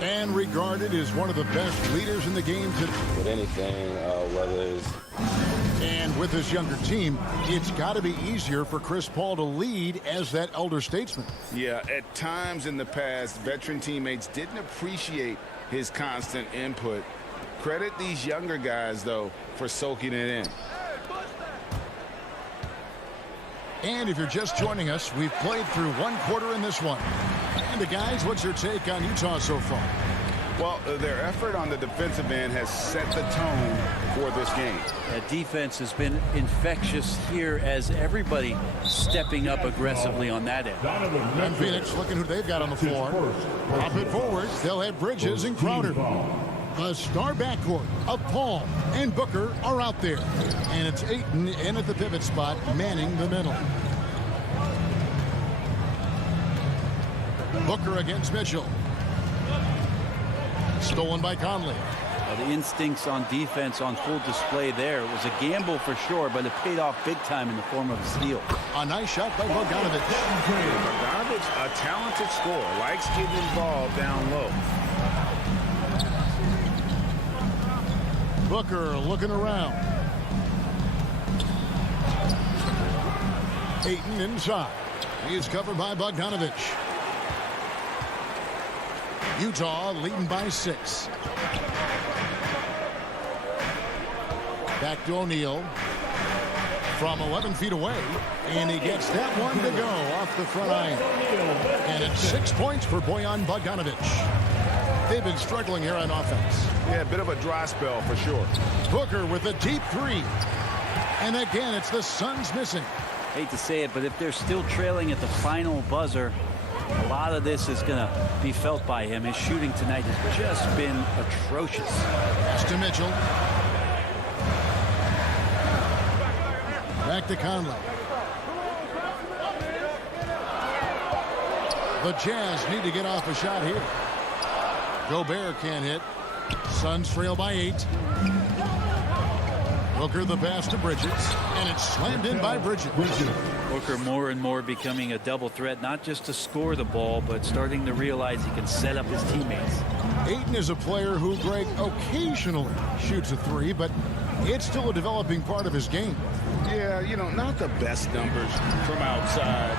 And regarded as one of the best leaders in the game today. With anything, whether it's... And with this younger team, it's got to be easier for Chris Paul to lead as that elder statesman. Yeah, at times in the past, veteran teammates didn't appreciate his constant input. Credit these younger guys, though, for soaking it in. And if you're just joining us, we've played through one quarter in this one. And guys, what's your take on Utah so far? Well, their effort on the defensive end has set the tone for this game. That defense has been infectious here as everybody stepping up aggressively on that end. And Phoenix looking who they've got on the floor. Pop it forward. They'll have Bridges and Crowder. The star backcourt of Paul and Booker are out there. And it's Ayton in at the pivot spot, manning the middle. Booker against Mitchell. Stolen by Conley. The instincts on defense on full display there. It was a gamble for sure, but it paid off big time in the form of a steal. A nice shot by Bogdanovic. Bogdanovic, a talented scorer, likes getting involved down low. Booker looking around. Ayton inside. He's covered by Bogdanovic. Utah leading by 6. Back to O'Neal. From 11 feet away. And he gets that one to go off the front iron. And it's 6 points for Bojan Bogdanovic. They've been struggling here on offense. Yeah, a bit of a dry spell for sure. Booker with a deep 3. And again, it's the Suns missing. Hate to say it, but if they're still trailing at the final buzzer, a lot of this is going to be felt by him. His shooting tonight has just been atrocious. Pass to Mitchell. Back to Conley. The Jazz need to get off a shot here. Gobert can't hit. Suns trail by 8. Booker the pass to Bridges. And it's slammed in by Bridges. Booker more and more becoming a double threat, not just to score the ball, but starting to realize he can set up his teammates. Ayton is a player who, Greg, occasionally shoots a 3, but it's still a developing part of his game. Yeah, you know, not the best numbers from outside.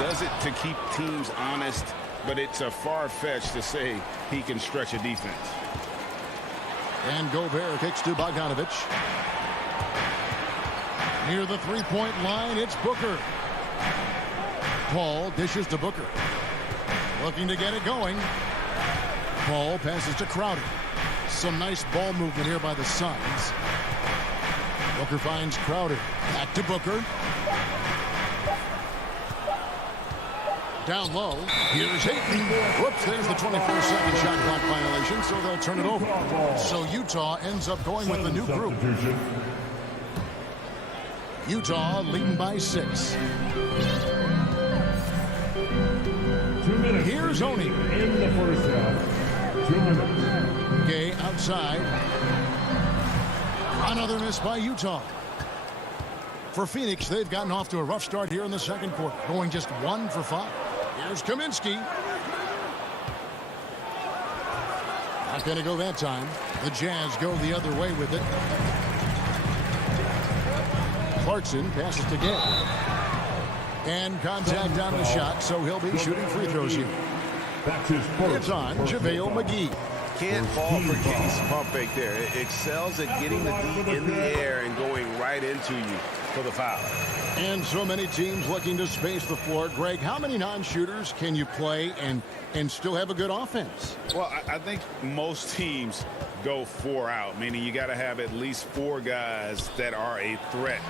Does it to keep teams honest, but it's a far-fetched to say he can stretch a defense. And Gobert kicks to Bogdanovic. Near the three-point line, it's Booker. Paul dishes to Booker. Looking to get it going. Paul passes to Crowder. Some nice ball movement here by the Suns. Booker finds Crowder. Back to Booker. Down low. Here's Ayton. Whoops, there's the 24-second shot clock violation, so they'll turn it over. So Utah ends up going with the new group. Utah leading by 6. 2 minutes. Here's Oni. In the first half. 2 minutes. Gay outside. Another miss by Utah. For Phoenix, they've gotten off to a rough start here in the second quarter, going just 1 for 5. Here's Kaminsky. Not going to go that time. The Jazz go the other way with it. Clarkson passes to Gay. And contact on the shot, so he'll be shooting free throws here. It's on JaVale McGee. Can't fall for Gay's pump fake there. It excels at getting the D in the air and going right into you for the foul. And so many teams looking to space the floor. Greg, how many non-shooters can you play and still have a good offense? Well, I think most teams go 4 out, meaning you got to have at least 4 guys that are a threat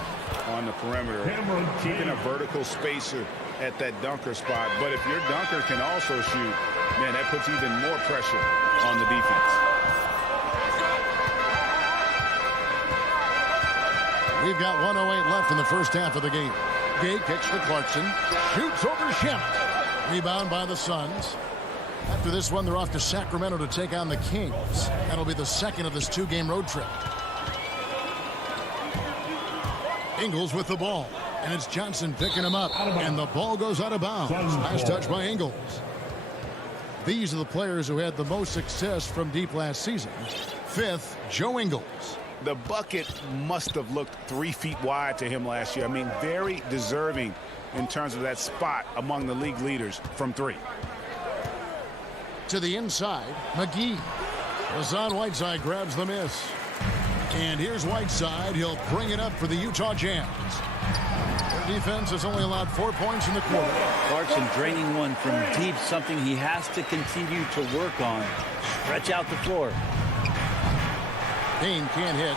on the perimeter, keeping a vertical spacer at that dunker spot. But if your dunker can also shoot, man, that puts even more pressure on the defense. We've got 1:08 left in the first half of the game. Gay kicks to Clarkson. Shoots over Shemet. Rebound by the Suns. After this one, they're off to Sacramento to take on the Kings. That'll be the second of this 2-game road trip. Ingles with the ball. And it's Johnson picking him up. And the ball goes out of bounds. Last touch by Ingles. These are the players who had the most success from deep last season. 5th, Joe Ingles. The bucket must have looked 3 feet wide to him last year. I mean, very deserving in terms of that spot among the league leaders from 3. To the inside, McGee. Hassan Whiteside grabs the miss. And here's Whiteside. He'll bring it up for the Utah Jazz. Their defense has only allowed 4 points in the quarter. Clarkson draining one from deep, something he has to continue to work on. Stretch out the floor. Payne can't hit.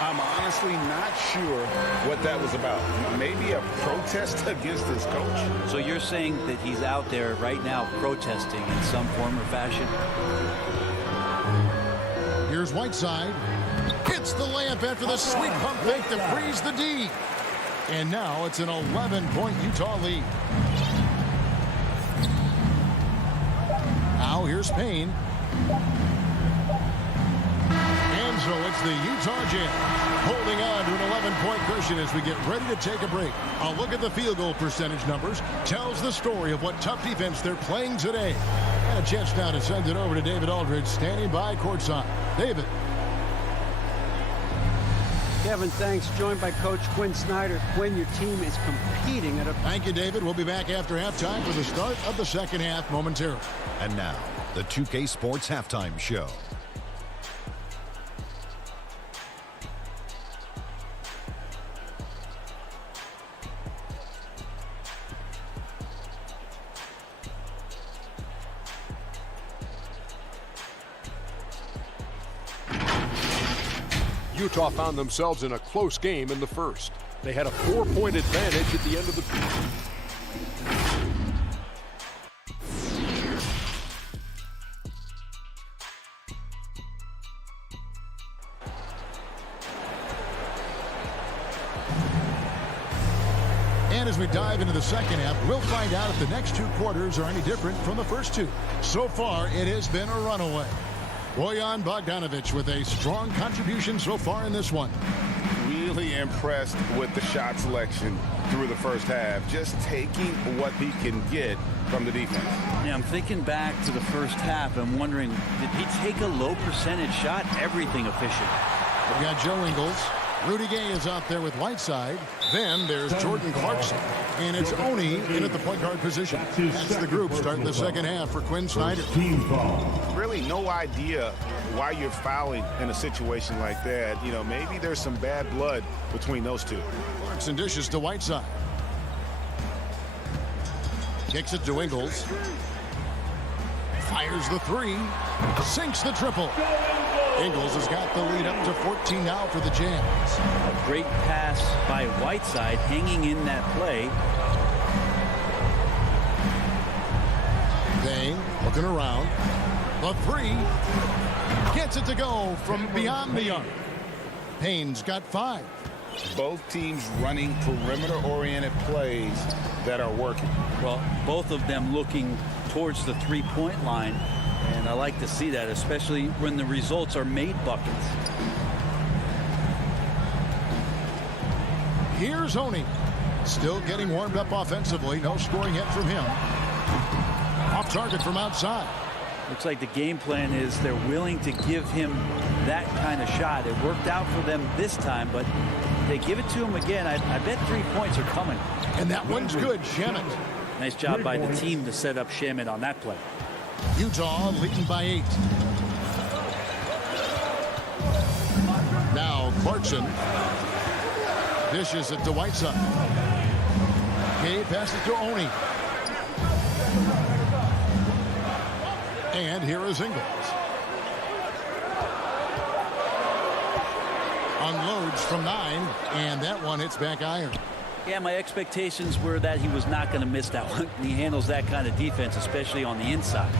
I'm honestly not sure what that was about. Maybe a protest against his coach. So you're saying that he's out there right now protesting in some form or fashion? Here's Whiteside. Hits the layup after the sweet pump fake to freeze the D. And now it's an 11-point Utah lead. Now here's Payne. And so it's the Utah Jazz holding on to an 11-point cushion as we get ready to take a break. A look at the field goal percentage numbers tells the story of what tough defense they're playing today. And a chance now to send it over to David Aldridge, standing by courtside. David. Kevin, thanks. Joined by Coach Quinn Snyder. Quinn, your team is competing at a... Thank you, David. We'll be back after halftime for the start of the second half momentarily. And now, the 2K Sports Halftime Show. Utah found themselves in a close game in the first. They had a 4-point advantage at the end of the period. And as we dive into the second half, we'll find out if the next 2 quarters are any different from the first 2. So far, it has been a runaway. Bojan Bogdanovic with a strong contribution so far in this one. Really impressed with the shot selection through the first half. Just taking what he can get from the defense. Yeah, I'm thinking back to the first half. I'm wondering, did he take a low percentage shot? Everything efficient. We've got Joe Ingles. Rudy Gay is out there with Whiteside. Then there's Jordan Clarkson. And it's Oni in at the point guard position. That's the group starting the second half for Quinn Snyder. Really no idea why you're fouling in a situation like that. You know, maybe there's some bad blood between those two. Clarkson dishes to Whiteside. Kicks it to Ingles. Fires the 3. Sinks the triple. Ingles has got the lead up to 14 now for the Jazz. A great pass by Whiteside, hanging in that play. Bang, looking around. The 3 gets it to go from beyond the arc. Payne's got 5. Both teams running perimeter-oriented plays that are working. Well, both of them looking towards the three-point line. And I like to see that, especially when the results are made buckets. Here's Oni. Still getting warmed up offensively. No scoring yet from him. Off target from outside. Looks like the game plan is they're willing to give him that kind of shot. It worked out for them this time, but they give it to him again. I bet 3 points are coming. And that one's good. Shamet. Nice job by the team to set up Shamet on that play. Utah leading by 8. Now Clarkson dishes it to Whiteside. Gay passes to Oni. And here is Ingles. Unloads from 9, and that one hits back iron. Yeah, my expectations were that he was not going to miss that one. He handles that kind of defense, especially on the inside.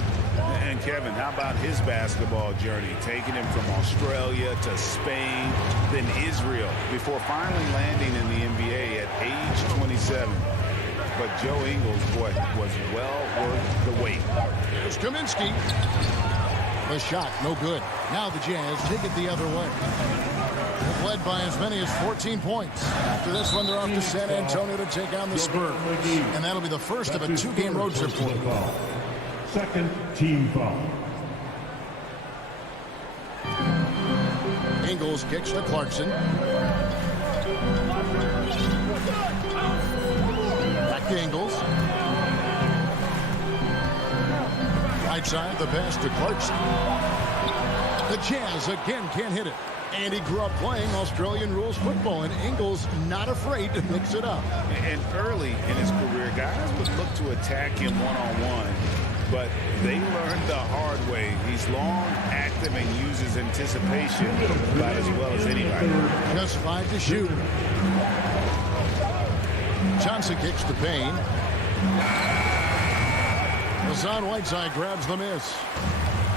And Kevin, how about his basketball journey? Taking him from Australia to Spain, then Israel, before finally landing in the NBA at age 27. But Joe Ingles, boy, was well worth the wait. Here's Kaminsky. The shot, no good. Now the Jazz take it the other way. They've led by as many as 14 points. After this one, they're off to San Antonio to take on the Spurs. And that'll be the first of a 2-game road trip for them. Second team foul. Ingles kicks to Clarkson. Back to Ingles. Right side, the pass to Clarkson. The Jazz again can't hit it. And he grew up playing Australian rules football, and Ingles not afraid to mix it up. And early in his career, guys would look to attack him one-on-one, but they learned the hard way. He's long, active, and uses anticipation about as well as anybody. Just 5 to shoot. Johnson kicks to Payne. Hassan Whiteside grabs the miss.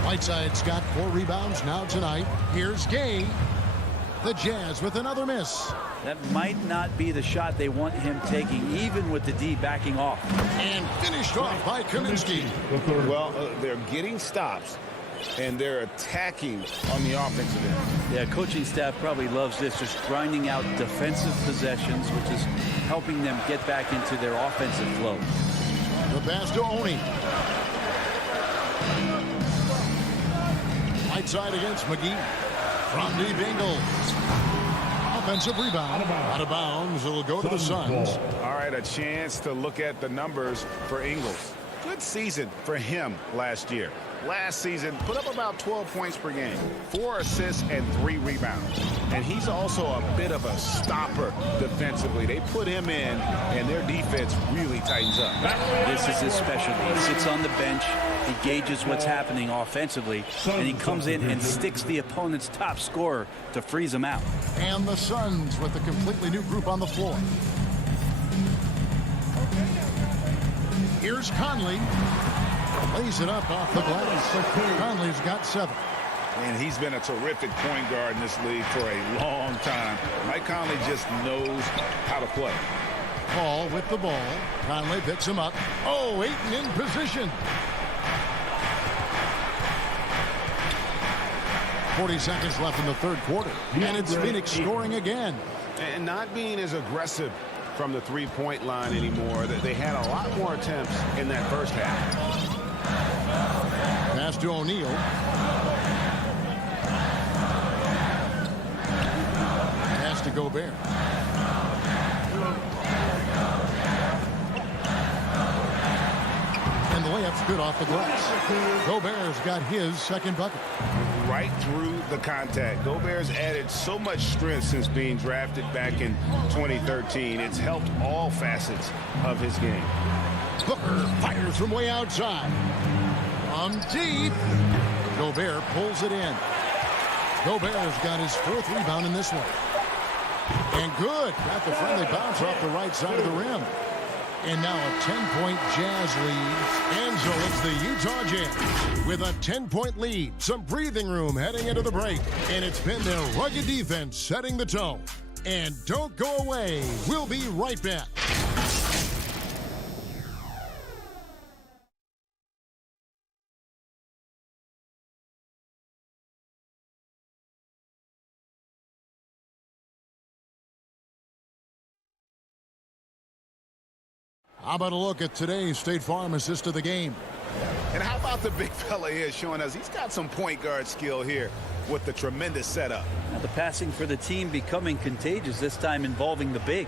Whiteside's got 4 rebounds now tonight. Here's Gay. The Jazz with another miss. That might not be the shot they want him taking, even with the D backing off. And finished off by Kaminsky. Well, they're getting stops, and they're attacking on the offensive end. Yeah, coaching staff probably loves this, just grinding out defensive possessions, which is helping them get back into their offensive flow. The pass to Oni. Right side against McGee. From deep Ingles. Offensive rebound. Out of bounds. It'll go to the Suns. All right, a chance to look at the numbers for Ingles. Good season for him last year. Last season, put up about 12 points per game, 4 assists and 3 rebounds. And he's also a bit of a stopper defensively. They put him in, and their defense really tightens up. This is his specialty. He sits on the bench, he gauges what's happening offensively, and he comes in and sticks the opponent's top scorer to freeze him out. And the Suns with a completely new group on the floor. Here's Conley. Lays it up off the glass. Conley's got 7. And he's been a terrific point guard in this league for a long time. Mike Conley just knows how to play. Paul with the ball. Conley picks him up. Oh, Ayton in position. 40 seconds left in the third quarter. And it's Phoenix scoring again. And not being as aggressive from the three-point line anymore. They had a lot more attempts in that first half. Pass to O'Neal. Pass to Gobert. And the layup's good off the glass. Gobert's got his second bucket. Right through the contact. Gobert's added so much strength since being drafted back in 2013. It's helped all facets of his game. Booker fires from way outside. On deep. Gobert pulls it in. Gobert's got his 4th rebound in this one. And good. Got the friendly bounce off the right side of the rim. And now a 10-point Jazz lead. And so it's the Utah Jazz with a 10-point lead. Some breathing room heading into the break. And it's been their rugged defense setting the tone. And don't go away. We'll be right back. How about a look at today's State Farm assist of the game? And how about the big fella here showing us he's got some point guard skill here with the tremendous setup. Now the passing for the team becoming contagious, this time involving the big.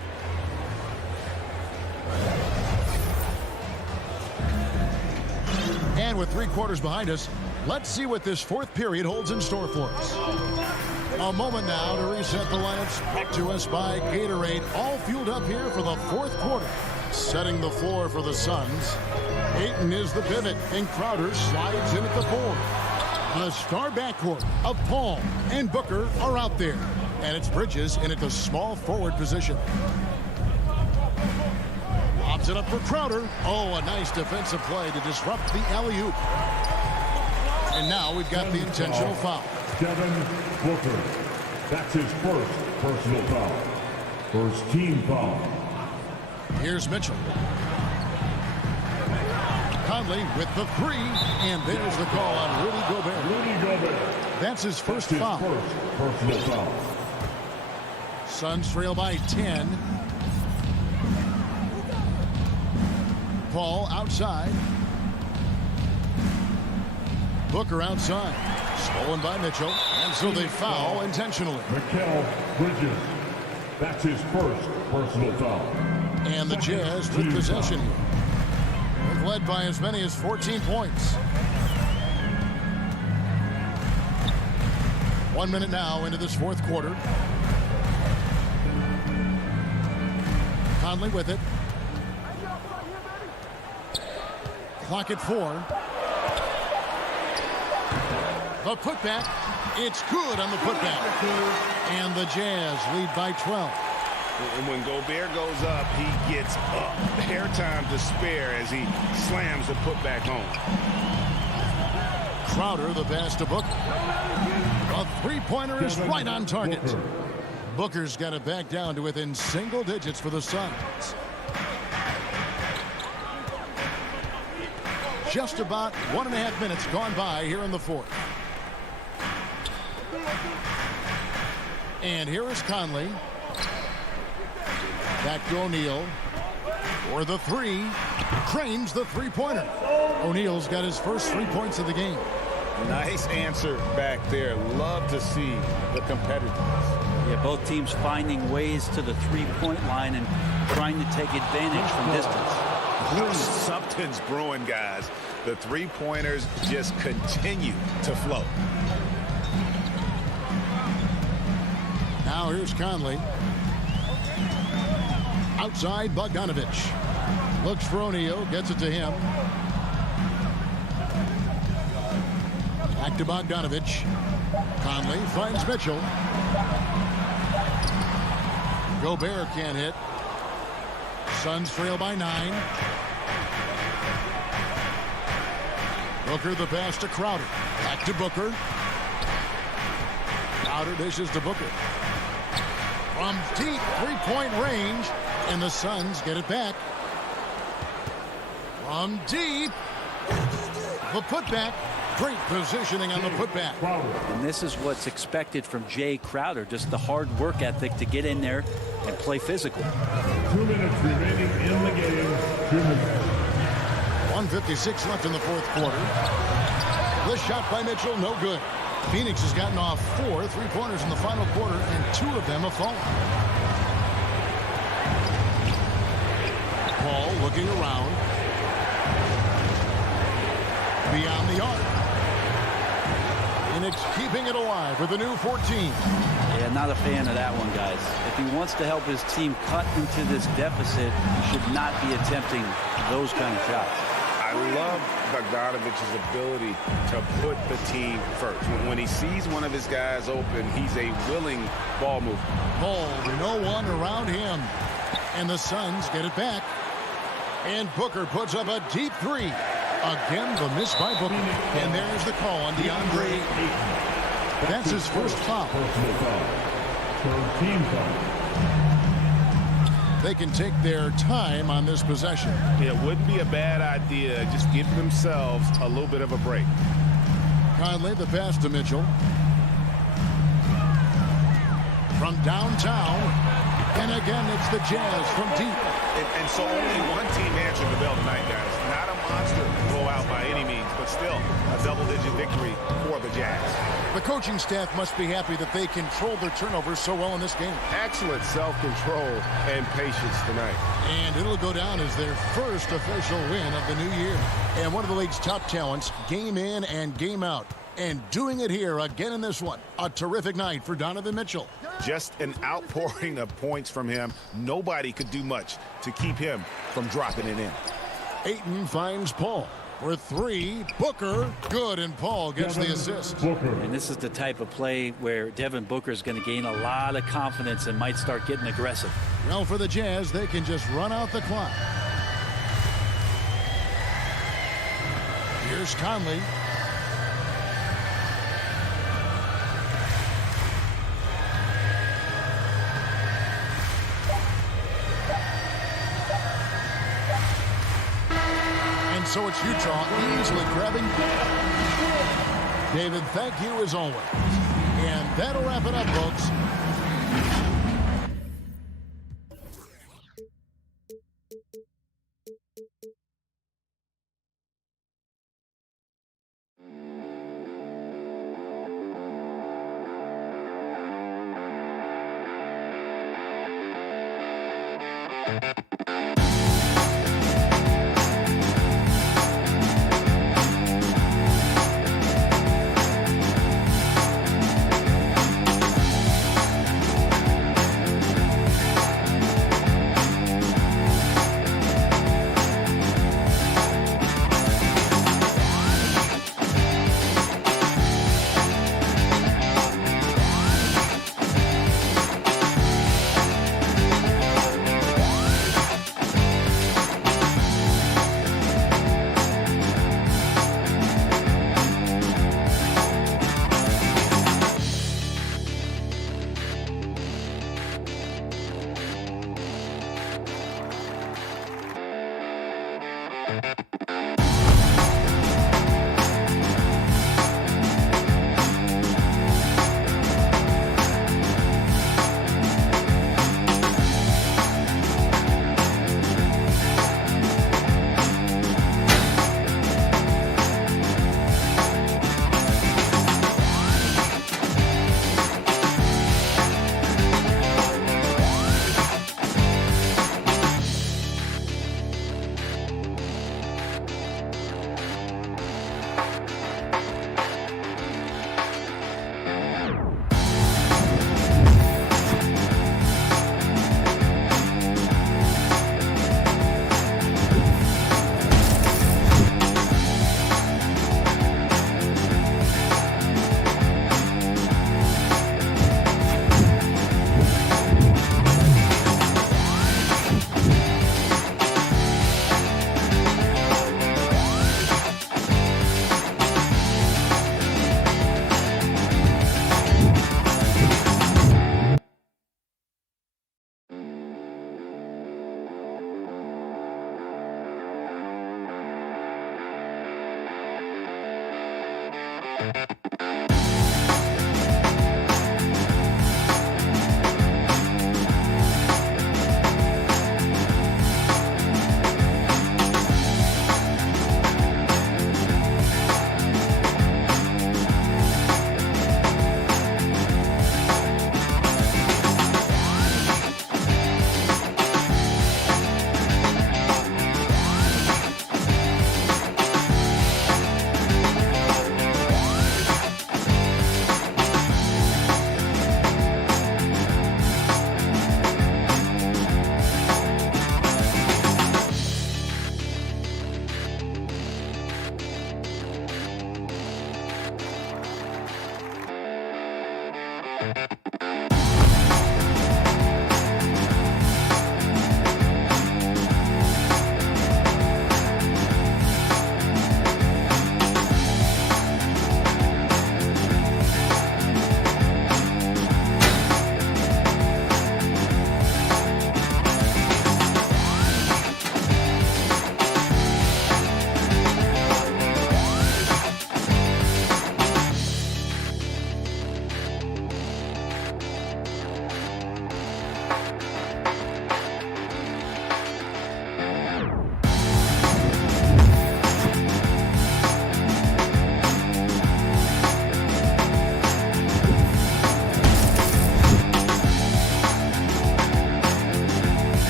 And with 3 quarters behind us, let's see what this 4th period holds in store for us. A moment now to reset the lineups, brought to us by Gatorade, all fueled up here for the 4th quarter. Setting the floor for the Suns. Ayton is the pivot, and Crowder slides in at the 4. The star backcourt of Paul and Booker are out there. And it's Bridges in at the small forward position. Lobs it up for Crowder. Oh, a nice defensive play to disrupt the alley-oop. And now we've got the intentional foul. Devin Booker. That's his 1st personal foul. 1st team foul. Here's Mitchell. Conley with the 3, and there's the call on Rudy Gobert. That's his 1st foul. 1st personal foul. Suns trail by 10. Paul outside. Booker outside. Stolen by Mitchell. And so they foul intentionally. Mikal Bridges. That's his first personal foul. And the Jazz with possession here. They've led by as many as 14 points. 1 minute now into this fourth quarter. Conley with it. Clock at 4. The putback. It's good on the putback. And the Jazz lead by 12. And when Gobert goes up, he gets up. Hair time to spare as he slams the putback home. Crowder, the pass to Booker. A three-pointer is right on target. Booker's got it back down to within single digits for the Suns. Just about 1.5 minutes gone by here in the fourth. And here is Conley. Back to O'Neal. For the three. Cranes the three-pointer. O'Neal's got his first 3 points of the game. Nice answer back there. Love to see the competitiveness. Yeah, both teams finding ways to the three-point line and trying to take advantage from distance. Something's brewing, guys. The three-pointers just continue to flow. Now here's Conley. Outside, Bogdanovich. Looks for O'Neal, gets it to him. Back to Bogdanovich. Conley finds Mitchell. Gobert can't hit. Suns trail by 9. Booker the pass to Crowder. Back to Booker. Crowder dishes to Booker. From deep three-point range. And the Suns get it back. From deep. The putback. Great positioning on the putback. And this is what's expected from Jay Crowder. Just the hard work ethic to get in there and play physical. 2 minutes remaining in the game. 2 minutes. 1:56 left in the fourth quarter. The shot by Mitchell, no good. Phoenix has gotten off 4 three-pointers in the final quarter, and 2 of them have fallen. Paul looking around. Beyond the arc. Phoenix keeping it alive with a new 14. Yeah, not a fan of that one, guys. If he wants to help his team cut into this deficit, he should not be attempting those kind of shots. I love Bogdanovich's ability to put the team first. When he sees one of his guys open, he's a willing ball mover. Paul, no one around him. And the Suns get it back. And Booker puts up a deep three. Again, the miss by Booker. And there's the call on DeAndre. That's his first foul. Third team foul. They can take their time on this possession. It wouldn't be a bad idea. Just give themselves a little bit of a break. Conley, the pass to Mitchell. From downtown. And again, it's the Jazz from deep. And so only one team answered the bell tonight, guys. Not a monster blowout by any means, but still a double-digit victory for the Jazz. The coaching staff must be happy that they controlled their turnovers so well in this game. Excellent self-control and patience tonight. And it'll go down as their first official win of the new year. And one of the league's top talents, game in and game out. And doing it here again in this one. A terrific night for Donovan Mitchell. Just an outpouring of points from him. Nobody could do much to keep him from dropping it in. Ayton finds Paul for 3. Booker, good, and Paul gets the assist. And this is the type of play where Devin Booker is going to gain a lot of confidence and might start getting aggressive. Well, for the Jazz, they can just run out the clock. Here's Conley. So it's Utah easily grabbing. David, thank you as always. And that'll wrap it up, folks.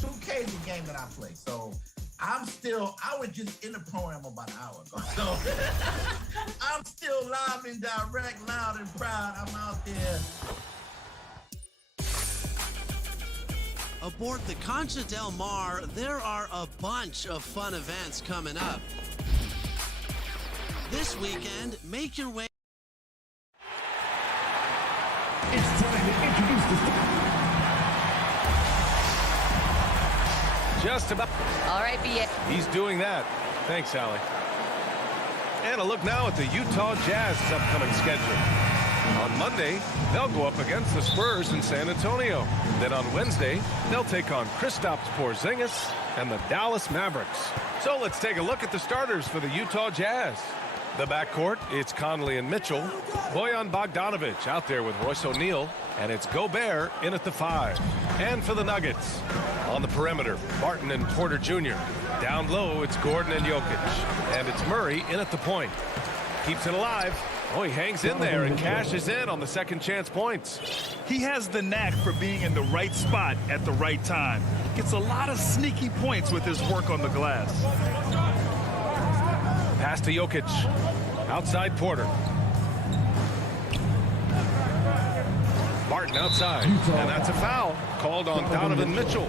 2K is the game that I play, so I was just in the program about an hour ago, so I'm still live and direct, loud and proud. I'm out there. Aboard the Concha Del Mar, there are a bunch of fun events coming up. This weekend, make your way. It's time to introduce the... Just about. All right, B.A. He's doing that. Thanks, Allie. And a look now at the Utah Jazz's upcoming schedule. On Monday, they'll go up against the Spurs in San Antonio. Then on Wednesday, they'll take on Kristaps Porzingis and the Dallas Mavericks. So let's take a look at the starters for the Utah Jazz. The backcourt, it's Conley and Mitchell. Bojan Bogdanovic out there with Royce O'Neal. And it's Gobert in at the 5. And for the Nuggets, on the perimeter, Barton and Porter Jr. Down low, it's Gordon and Jokic. And it's Murray in at the point. Keeps it alive. Oh, he hangs in there and cashes in on the second chance points. He has the knack for being in the right spot at the right time. Gets a lot of sneaky points with his work on the glass. Pass to Jokic. Outside Porter. Barton outside. And that's a foul called on Donovan Mitchell.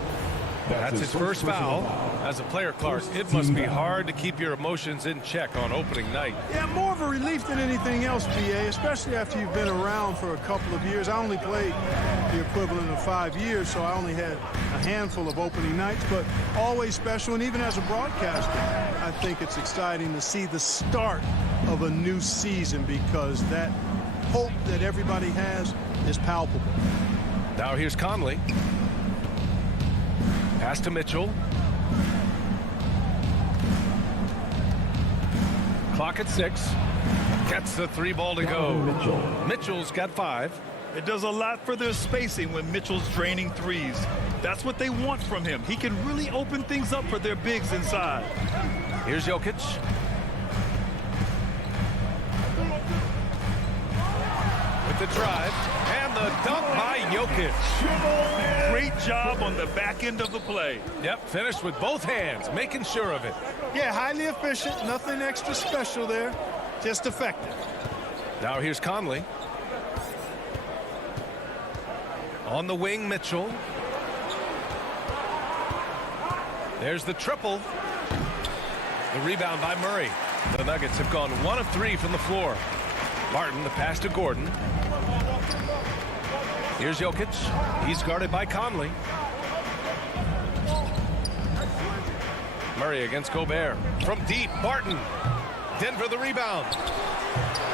That's his first foul. As a player, Clark, it must be hard to keep your emotions in check on opening night. Yeah, more of a relief than anything else, BA, especially after you've been around for a couple of years. I only played the equivalent of 5 years, so I only had a handful of opening nights, but always special. And even as a broadcaster, I think it's exciting to see the start of a new season because that hope that everybody has is palpable. Now here's Conley. Pass to Mitchell. Clock at 6. Gets the 3 ball to go. Mitchell's got 5. It does a lot for their spacing when Mitchell's draining threes. That's what they want from him. He can really open things up for their bigs inside. Here's Jokic. With the drive and the dunk by Jokic. Great job on the back end of the play. Yep, finished with both hands, making sure of it. Yeah, highly efficient, nothing extra special there, just effective. Now here's Conley. On the wing, Mitchell. There's the triple. The rebound by Murray. The Nuggets have gone 1 of 3 from the floor. Barton, the pass to Gordon. Here's Jokic. He's guarded by Conley. Murray against Gobert. From deep, Barton. Denver the rebound.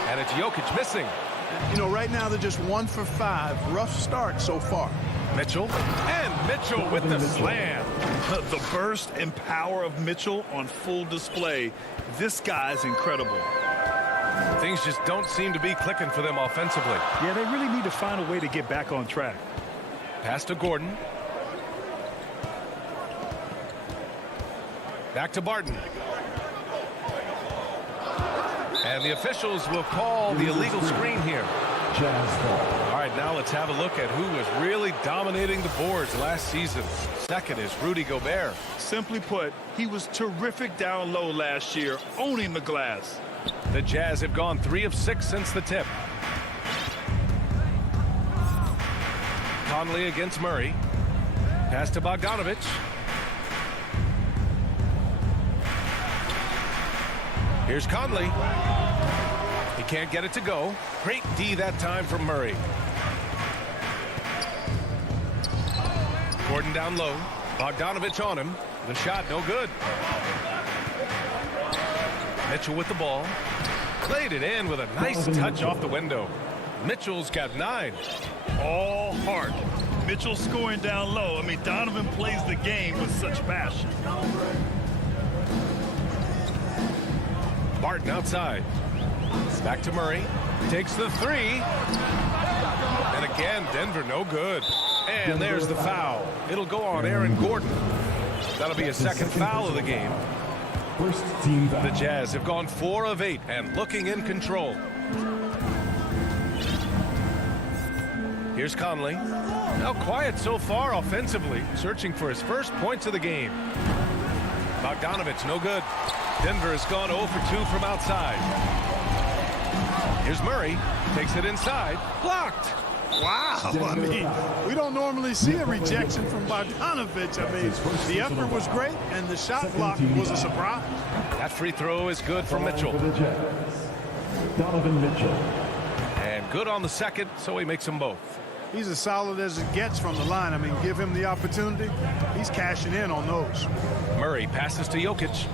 And it's Jokic missing. You know, right now they're just 1 for 5. Rough start so far. Mitchell. And Mitchell with the slam. The burst and power of Mitchell on full display. This guy's incredible. Things just don't seem to be clicking for them offensively. Yeah, they really need to find a way to get back on track. Pass to Gordon. Back to Barton. And the officials will call the illegal screen here. All right, now let's have a look at who was really dominating the boards last season. Second is Rudy Gobert. Simply put, he was terrific down low last year, owning the glass. The Jazz have gone 3 of 6 since the tip. Conley against Murray. Pass to Bogdanovich. Here's Conley. He can't get it to go. Great D that time from Murray. Gordon down low. Bogdanovich on him. The shot no good. Mitchell with the ball. Played it in with a nice touch off the window. Mitchell's got 9. All heart. Mitchell scoring down low. I mean, Donovan plays the game with such passion. Barton outside. Back to Murray. Takes the 3. And again, Denver no good. And there's the foul. It'll go on Aaron Gordon. That'll be a second foul of the game. First team foul. The Jazz have gone 4 of 8 and looking in control. Here's Conley. Now quiet so far offensively, searching for his first points of the game. Bogdanovich no good. Denver has gone 0 for 2 from outside. Here's Murray. Takes it inside. Blocked. Wow. I mean, we don't normally see a rejection from Bogdanovich. I mean, the effort was great, and the shot block was a surprise. That free throw is good from Mitchell. Donovan Mitchell. And good on the second, so he makes them both. He's as solid as it gets from the line. I mean, give him the opportunity. He's cashing in on those. Murray passes to Jokic.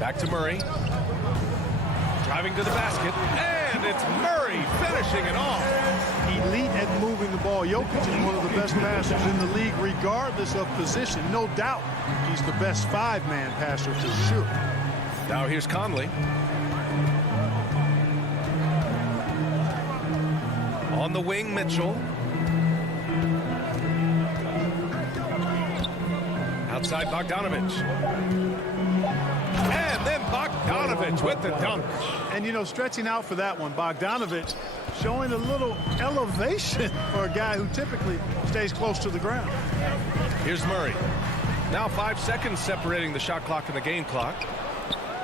Back to Murray. Driving to the basket. And it's Murray finishing it off. Elite at moving the ball. Jokic is one of the best passers in the league, regardless of position. No doubt he's the best 5-man passer for sure. Now here's Conley. On the wing, Mitchell. Outside Bogdanovich. And then Bogdanovich with the dunk. And, you know, stretching out for that one, Bogdanovich showing a little elevation for a guy who typically stays close to the ground. Here's Murray. Now 5 seconds separating the shot clock and the game clock.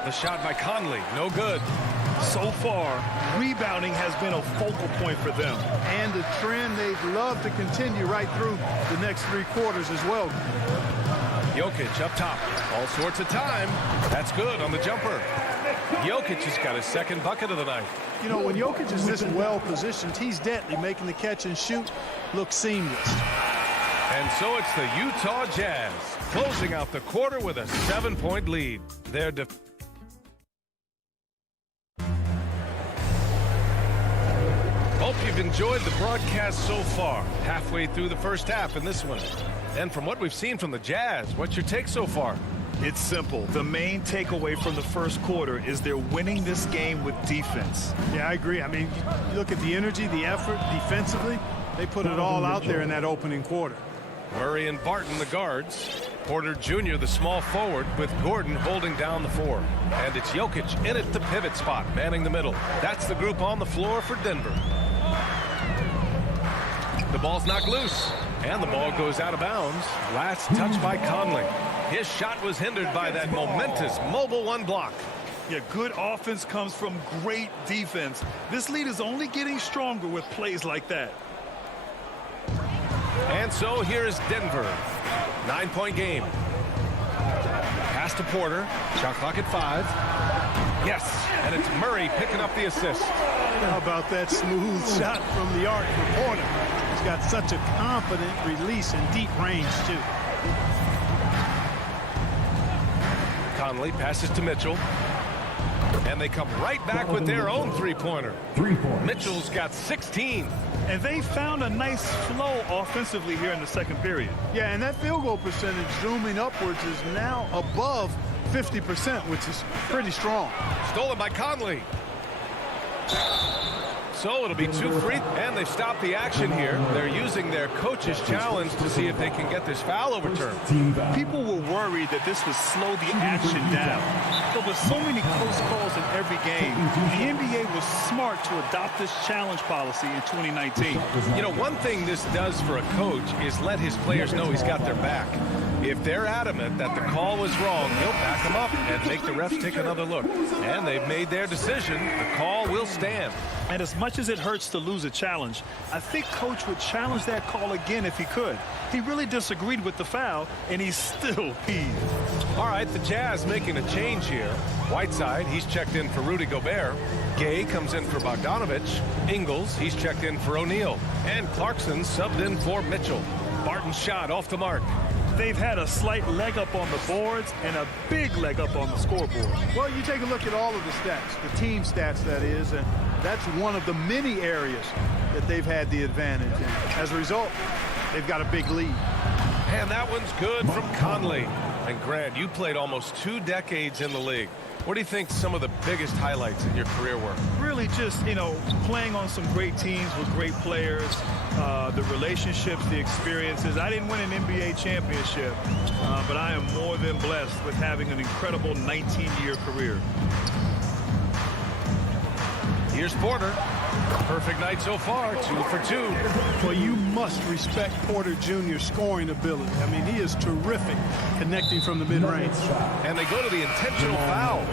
The shot by Conley, no good. So far, rebounding has been a focal point for them. And a trend they'd love to continue right through the next 3 quarters as well. Jokic up top. All sorts of time. That's good on the jumper. Jokic has got his second bucket of the night. You know, when Jokic is this well positioned, he's deadly, making the catch and shoot look seamless. And so it's the Utah Jazz closing out the quarter with a 7-point lead. Their Hope you've enjoyed the broadcast so far. Halfway through the first half in this one. And from what we've seen from the Jazz, what's your take so far? It's simple. The main takeaway from the first quarter is they're winning this game with defense. Yeah, I agree. I mean, you look at the energy, the effort defensively, they put it all out there in that opening quarter. Murray and Barton, the guards. Porter Jr., the small forward, with Gordon holding down the 4. And it's Jokic in at the pivot spot, manning the middle. That's the group on the floor for Denver. The ball's knocked loose, and the ball goes out of bounds. Last touch by Conley. His shot was hindered by that momentous mobile 1 block. Yeah, good offense comes from great defense. This lead is only getting stronger with plays like that. And so here is Denver. 9-point game. Pass to Porter. Shot clock at 5. Yes, and it's Murray picking up the assist. How about that smooth shot from the arc for Porter? He's got such a confident release and deep range, too. Conley passes to Mitchell. And they come right back with their own 3-pointer. Mitchell's Mitchell's got 16. And they found a nice flow offensively here in the second period. Yeah, and that field goal percentage zooming upwards is now above 50%, which is pretty strong. Stolen by Conley. So it'll be 2 free, and they've stopped the action here. They're using their coach's challenge to see if they can get this foul overturned. People were worried that this would slow the action down. There were so many close calls in every game. The NBA was smart to adopt this challenge policy in 2019. You know, one thing this does for a coach is let his players know he's got their back. If they're adamant that the call was wrong, he'll back them up and make the refs take another look. And they've made their decision. The call will stand. And as much as it hurts to lose a challenge, I think Coach would challenge that call again if he could. He really disagreed with the foul, and he's still peeved. All right, the Jazz making a change here. Whiteside, he's checked in for Rudy Gobert. Gay comes in for Bogdanovich. Ingles, he's checked in for O'Neal. And Clarkson subbed in for Mitchell. Barton's shot off the mark. They've had a slight leg up on the boards and a big leg up on the scoreboard. Well, you take a look at all of the stats, the team stats that is, and that's one of the many areas that they've had the advantage. And as a result, they've got a big lead. And that one's good from Conley. And Grant, you played almost 2 decades in the league. What do you think some of the biggest highlights in your career were? Really just, playing on some great teams with great players, the relationships, the experiences. I didn't win an NBA championship, but I am more than blessed with having an incredible 19-year career. Here's Porter. Perfect night so far, 2 for 2. Well, you must respect Porter Jr.'s scoring ability. I mean, he is terrific connecting from the mid-range. And they go to the intentional foul.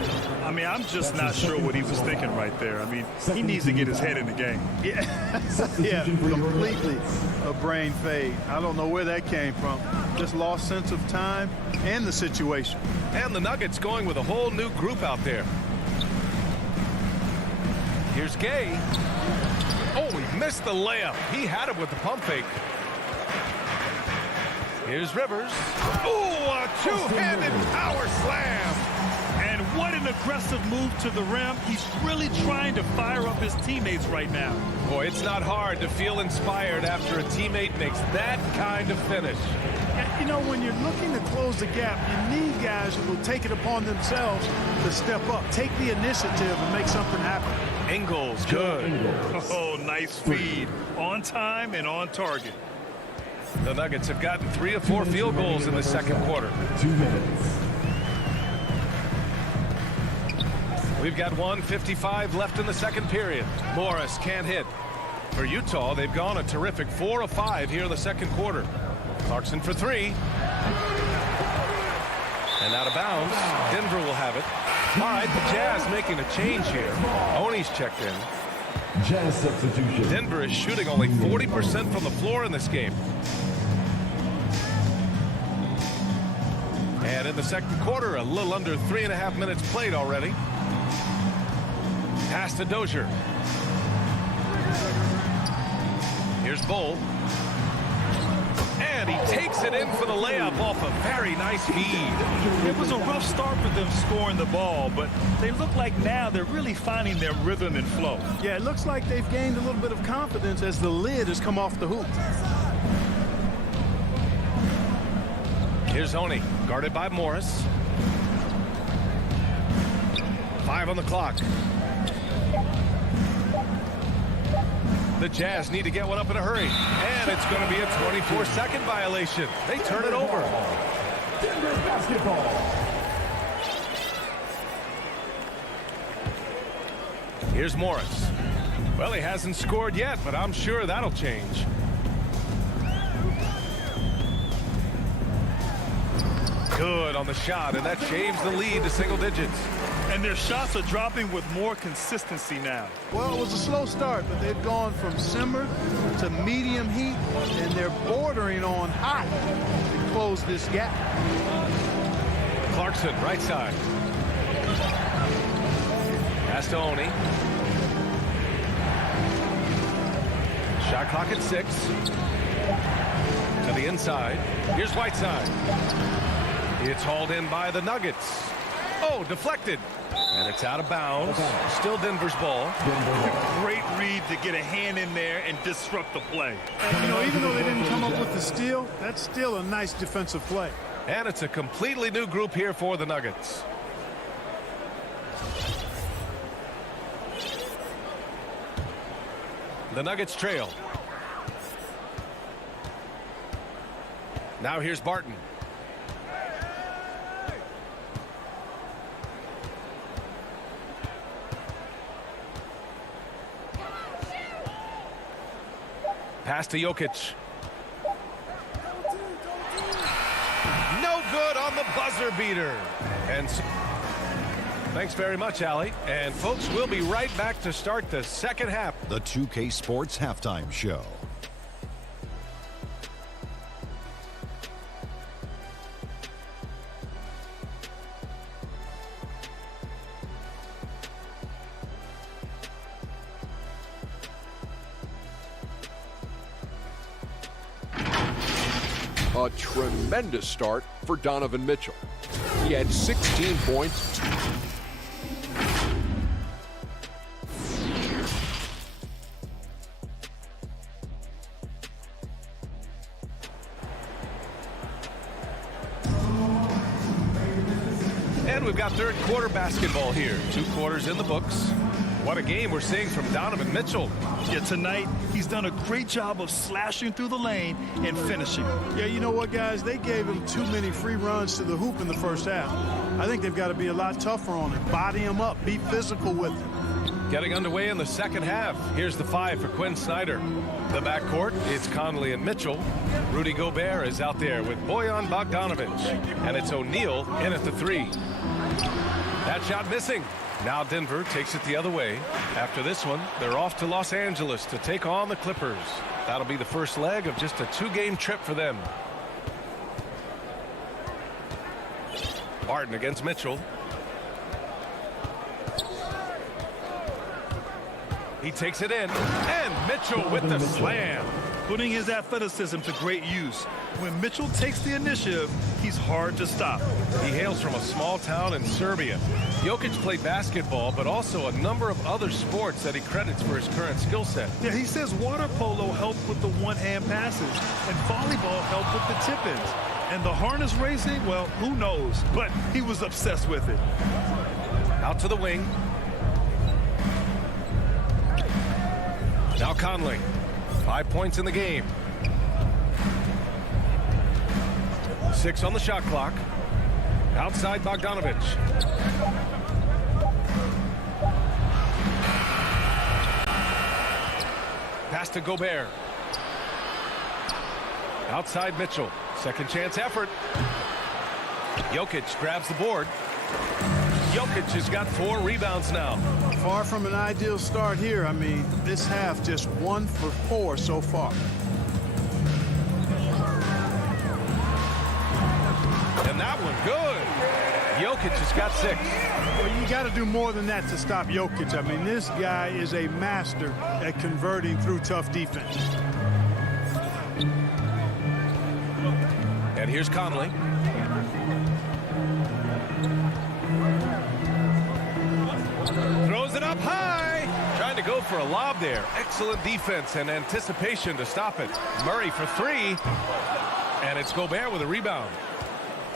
I mean, I'm just not sure what he was thinking right there. I mean, he needs to get his head in the game. Yeah, completely a brain fade. I don't know where that came from. Just lost sense of time and the situation. And the Nuggets going with a whole new group out there. Here's Gay. Oh, he missed the layup. He had it with the pump fake. Here's Rivers. Oh, a two-handed power slam. And what an aggressive move to the rim. He's really trying to fire up his teammates right now. Boy, it's not hard to feel inspired after a teammate makes that kind of finish. When you're looking to close the gap, you need guys who will take it upon themselves to step up, take the initiative, and make something happen. Ingles, good. Oh, nice feed. On time and on target. The Nuggets have gotten 3 of 4 field goals in the second quarter. 2 minutes. We've got 1:55 left in the second period. Morris can't hit. For Utah, they've gone a terrific 4 of 5 here in the second quarter. Clarkson for 3. And out of bounds. Denver will have it. All right, the Jazz making a change here. Oni's checked in. Jazz substitution. Denver is shooting only 40% from the floor in this game. And in the second quarter, a little under 3.5 minutes played already. Pass to Dozier. Here's Bull. And he takes it in for the layup off a very nice feed. It was a rough start for them scoring the ball, but they look like now they're really finding their rhythm and flow. Yeah, it looks like they've gained a little bit of confidence as the lid has come off the hoop. Here's Oni, guarded by Morris. 5 on the clock. The Jazz need to get one up in a hurry. And it's going to be a 24-second violation. They turn it over. Denver basketball. Here's Morris. Well, he hasn't scored yet, but I'm sure that'll change. Good on the shot, and that shaves the lead to single digits. And their shots are dropping with more consistency now. Well, it was a slow start, but they've gone from simmer to medium heat, and they're bordering on hot to close this gap. Clarkson, right side. Pass to Oni. Shot clock at 6. To the inside. Here's Whiteside. It's hauled in by the Nuggets. Oh, deflected. And it's out of bounds. Still Denver's ball. Great read to get a hand in there and disrupt the play. And, you know, even though they didn't come up with the steal, that's still a nice defensive play. And it's a completely new group here for the Nuggets. The Nuggets trail. Now here's Barton. Pass to Jokic. No good on the buzzer beater. And thanks very much, Allie. And folks, we'll be right back to start the second half. The 2K Sports Halftime Show. A tremendous start for Donovan Mitchell. He had 16 points. And we've got third quarter basketball here. 2 quarters in the books. What a game we're seeing from Donovan Mitchell. Yeah, tonight he's done a great job of slashing through the lane and finishing. Yeah, you know what, guys? They gave him too many free runs to the hoop in the first half. I think they've got to be a lot tougher on him. Body him up. Be physical with him. Getting underway in the second half. Here's the 5 for Quinn Snyder. The backcourt, it's Conley and Mitchell. Rudy Gobert is out there with Bojan Bogdanovic. And it's O'Neal in at the 3. That shot missing. Now Denver takes it the other way. After this one, they're off to Los Angeles to take on the Clippers. That'll be the first leg of just a 2-game trip for them. Barton against Mitchell. He takes it in, and Mitchell with the slam. Putting his athleticism to great use. When Mitchell takes the initiative, he's hard to stop. He hails from a small town in Serbia. Jokic played basketball, but also a number of other sports that he credits for his current skill set. Yeah, he says water polo helped with the one-hand passes, and volleyball helped with the tip-ins. And the harness racing, well, who knows? But he was obsessed with it. Out to the wing. Now Conley. 5 points in the game. 6 on the shot clock. Outside Bogdanovic. Pass to Gobert. Outside Mitchell. Second chance effort. Jokic grabs the board. Jokic has got 4 rebounds now. Far from an ideal start here. I mean, this half just 1 for 4 so far. And that one good. Jokic has got 6. Well, you got to do more than that to stop Jokic. I mean, this guy is a master at converting through tough defense. And here's Conley. Throws it up high. Trying to go for a lob there. Excellent defense and anticipation to stop it. Murray for 3. And it's Gobert with a rebound.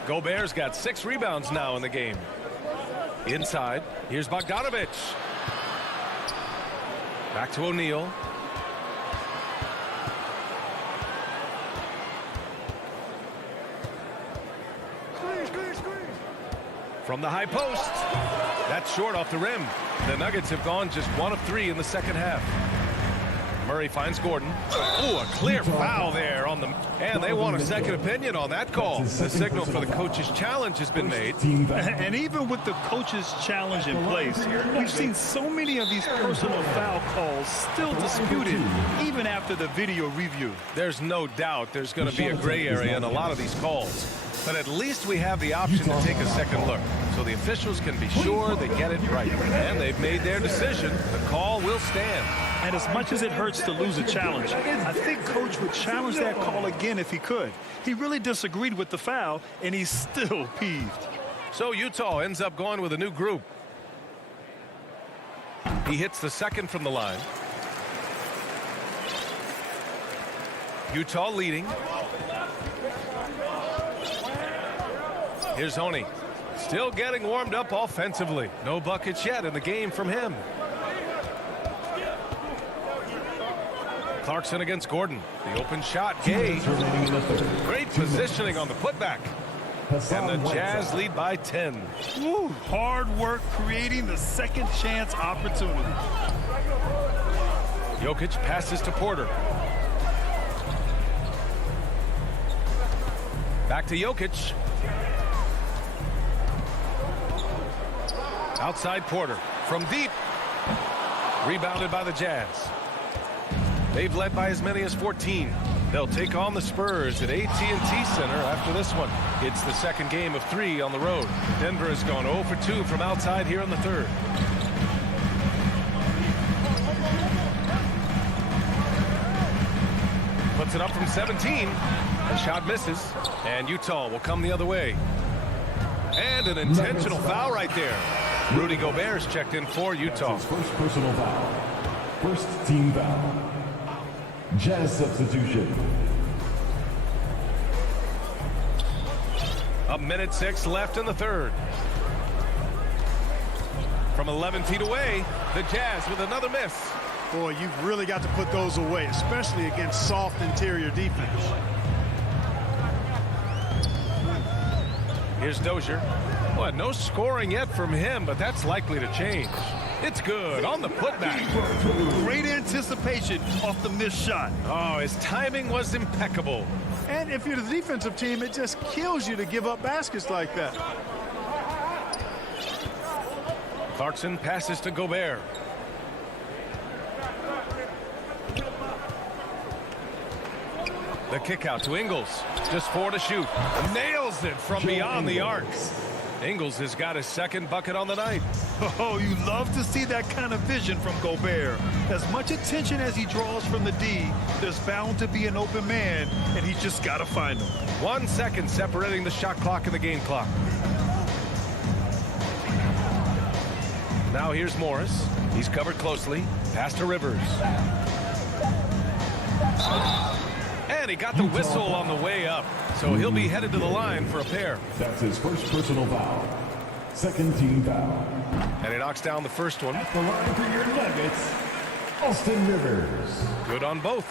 Gobert's got 6 rebounds now in the game. Inside, here's Bogdanovic. Back to O'Neal. From the high post. That's short off the rim. The Nuggets have gone just 1 of 3 in the second half. Murray finds Gordon. Ooh, a clear foul there on the... And they want a second opinion on that call. The signal for the coach's challenge has been made. And even with the coach's challenge in place, we've seen so many of these personal foul calls still disputed, even after the video review. There's no doubt there's going to be a gray area in a lot of these calls. But at least we have the option to take a second look, so the officials can be sure they get it right. And they've made their decision. The call will stand. And as much as it hurts to lose a challenge, I think Coach would challenge that call again if he could. He really disagreed with the foul, and he's still peeved. So Utah ends up going with a new group. He hits the second from the line. Utah leading. Here's Honey. Still getting warmed up offensively. No buckets yet in the game from him. Clarkson against Gordon. The open shot. Gay. Great positioning on the putback. And the Jazz lead by 10. Woo, hard work creating the second chance opportunity. Jokic passes to Porter. Back to Jokic. Outside Porter. From deep. Rebounded by the Jazz. They've led by as many as 14. They'll take on the Spurs at AT&T Center after this one. It's the second game of 3 on the road. Denver has gone 0 for 2 from outside here in the third. Puts it up from 17. The shot misses. And Utah will come the other way. And an intentional foul right there. Rudy Gobert's checked in for Utah. First personal foul. First team foul. Jazz substitution. A minute 6 left in the third. From 11 feet away, the Jazz with another miss. Boy, you've really got to put those away, especially against soft interior defense. Here's Dozier. Well, no scoring yet from him, but that's likely to change. It's good on the putback. Great anticipation off the missed shot. Oh, his timing was impeccable. And if you're the defensive team, it just kills you to give up baskets like that. Clarkson passes to Gobert. The kick out to Ingles. Just 4 to shoot. Nails it from beyond the arc. Ingles has got his second bucket on the night. Oh, you love to see that kind of vision from Gobert. As much attention as he draws from the D, there's bound to be an open man, and he's just got to find him. 1 second separating the shot clock and the game clock. Now here's Morris. He's covered closely. Pass to Rivers. And he got the whistle on the way up. So he'll be headed to the line for a pair. That's his first personal foul. Second team foul. And he knocks down the first one. At the line for your Nuggets, Austin Rivers. Good on both.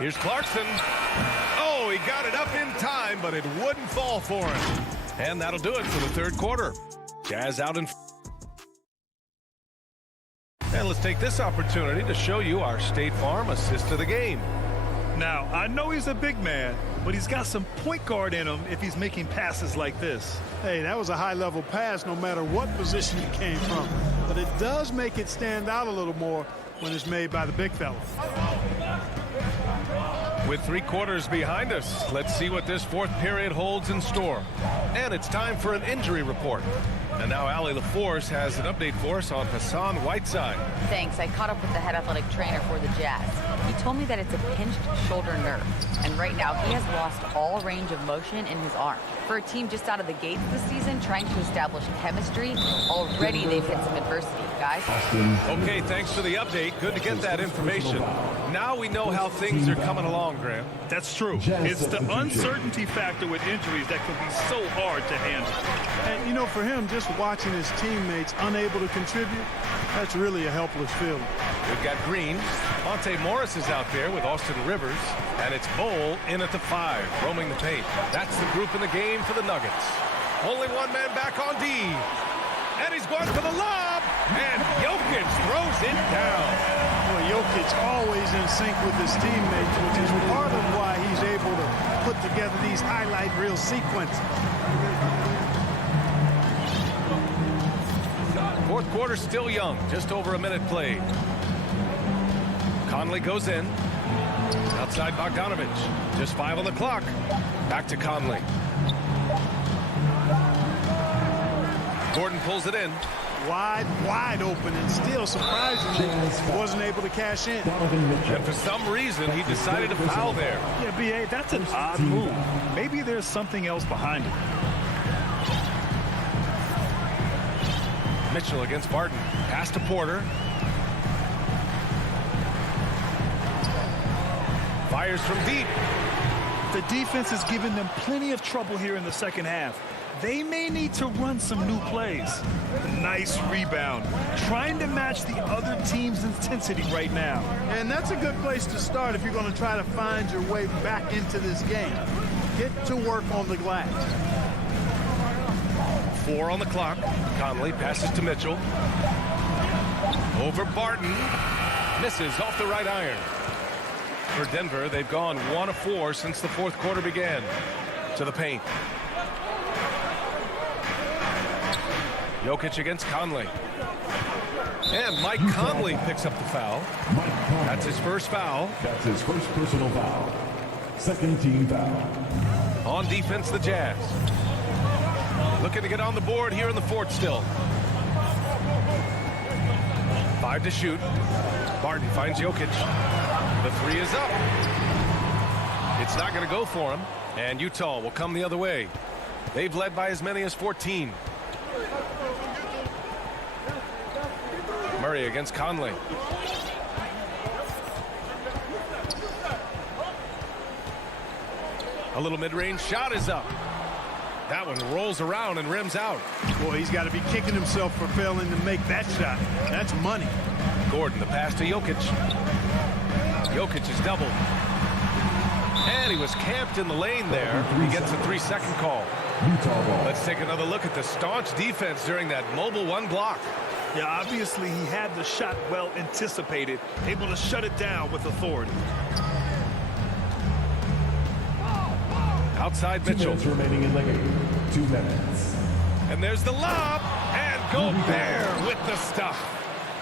Here's Clarkson. Oh, he got it up in time, but it wouldn't fall for him. And that'll do it for the third quarter. Jazz out in. And let's take this opportunity to show you our State Farm assist of the game. Now, I know he's a big man, but he's got some point guard in him if he's making passes like this. Hey, that was a high-level pass no matter what position it came from. But it does make it stand out a little more when it's made by the big fella. With 3 quarters behind us, let's see what this fourth period holds in store. And it's time for an injury report. And now Allie LaForce has an update for us on Hassan Whiteside. Thanks. I caught up with the head athletic trainer for the Jazz. He told me that it's a pinched shoulder nerve. And right now, he has lost all range of motion in his arm. For a team just out of the gates this season, trying to establish chemistry, already they've hit some adversity, guys. Okay, thanks for the update. Good to get that information. Now we know how things are coming along, Graham. That's true. It's the uncertainty factor with injuries that can be so hard to handle. And, you know, for him, just watching his teammates unable to contribute, that's really a helpless feeling. We've got Green. Monte Morris is out there with Austin Rivers. And it's Bowl in at the 5, roaming the paint. That's the group in the game for the Nuggets. Only one man back on D. And he's going for the lob. And Jokic throws it down. Well, Jokic always in sync with his teammates, which is part of why he's able to put together these highlight reel sequences. Fourth quarter still young, just over a minute played. Conley goes in. Outside Bogdanovich. Just 5 on the clock. Back to Conley. Gordon pulls it in. wide open, and still surprisingly wasn't able to cash in. And for some reason, he decided to foul there. Yeah, B.A., that's an odd move. Maybe there's something else behind it. Mitchell against Barton. Pass to Porter. Fires from deep. The defense has given them plenty of trouble here in the second half. They may need to run some new plays. Nice rebound. Trying to match the other team's intensity right now. And that's a good place to start if you're going to try to find your way back into this game. Get to work on the glass. 4 on the clock. Conley passes to Mitchell. Over Barton. Misses off the right iron. For Denver, they've gone 1 of 4 since the fourth quarter began. To the paint. Jokic against Conley. And Mike Conley picks up the foul. That's his first foul. That's his first personal foul. Second team foul. On defense, the Jazz. Looking to get on the board here in the fourth still. 5 to shoot. Barton finds Jokic. The 3 is up. It's not going to go for him. And Utah will come the other way. They've led by as many as 14. Murray against Conley. A little mid-range shot is up. That one rolls around and rims out. Boy, he's got to be kicking himself for failing to make that shot. That's money. Gordon, the pass to Jokic. Jokic is doubled. And he was camped in the lane there. He gets a 3-second call. Let's take another look at the staunch defense during that mobile 1 block. Yeah, obviously he had the shot well anticipated, able to shut it down with authority. Outside Mitchell. 2 minutes remaining in the game. 2 minutes. And there's the lob. And Gobert with the stuff.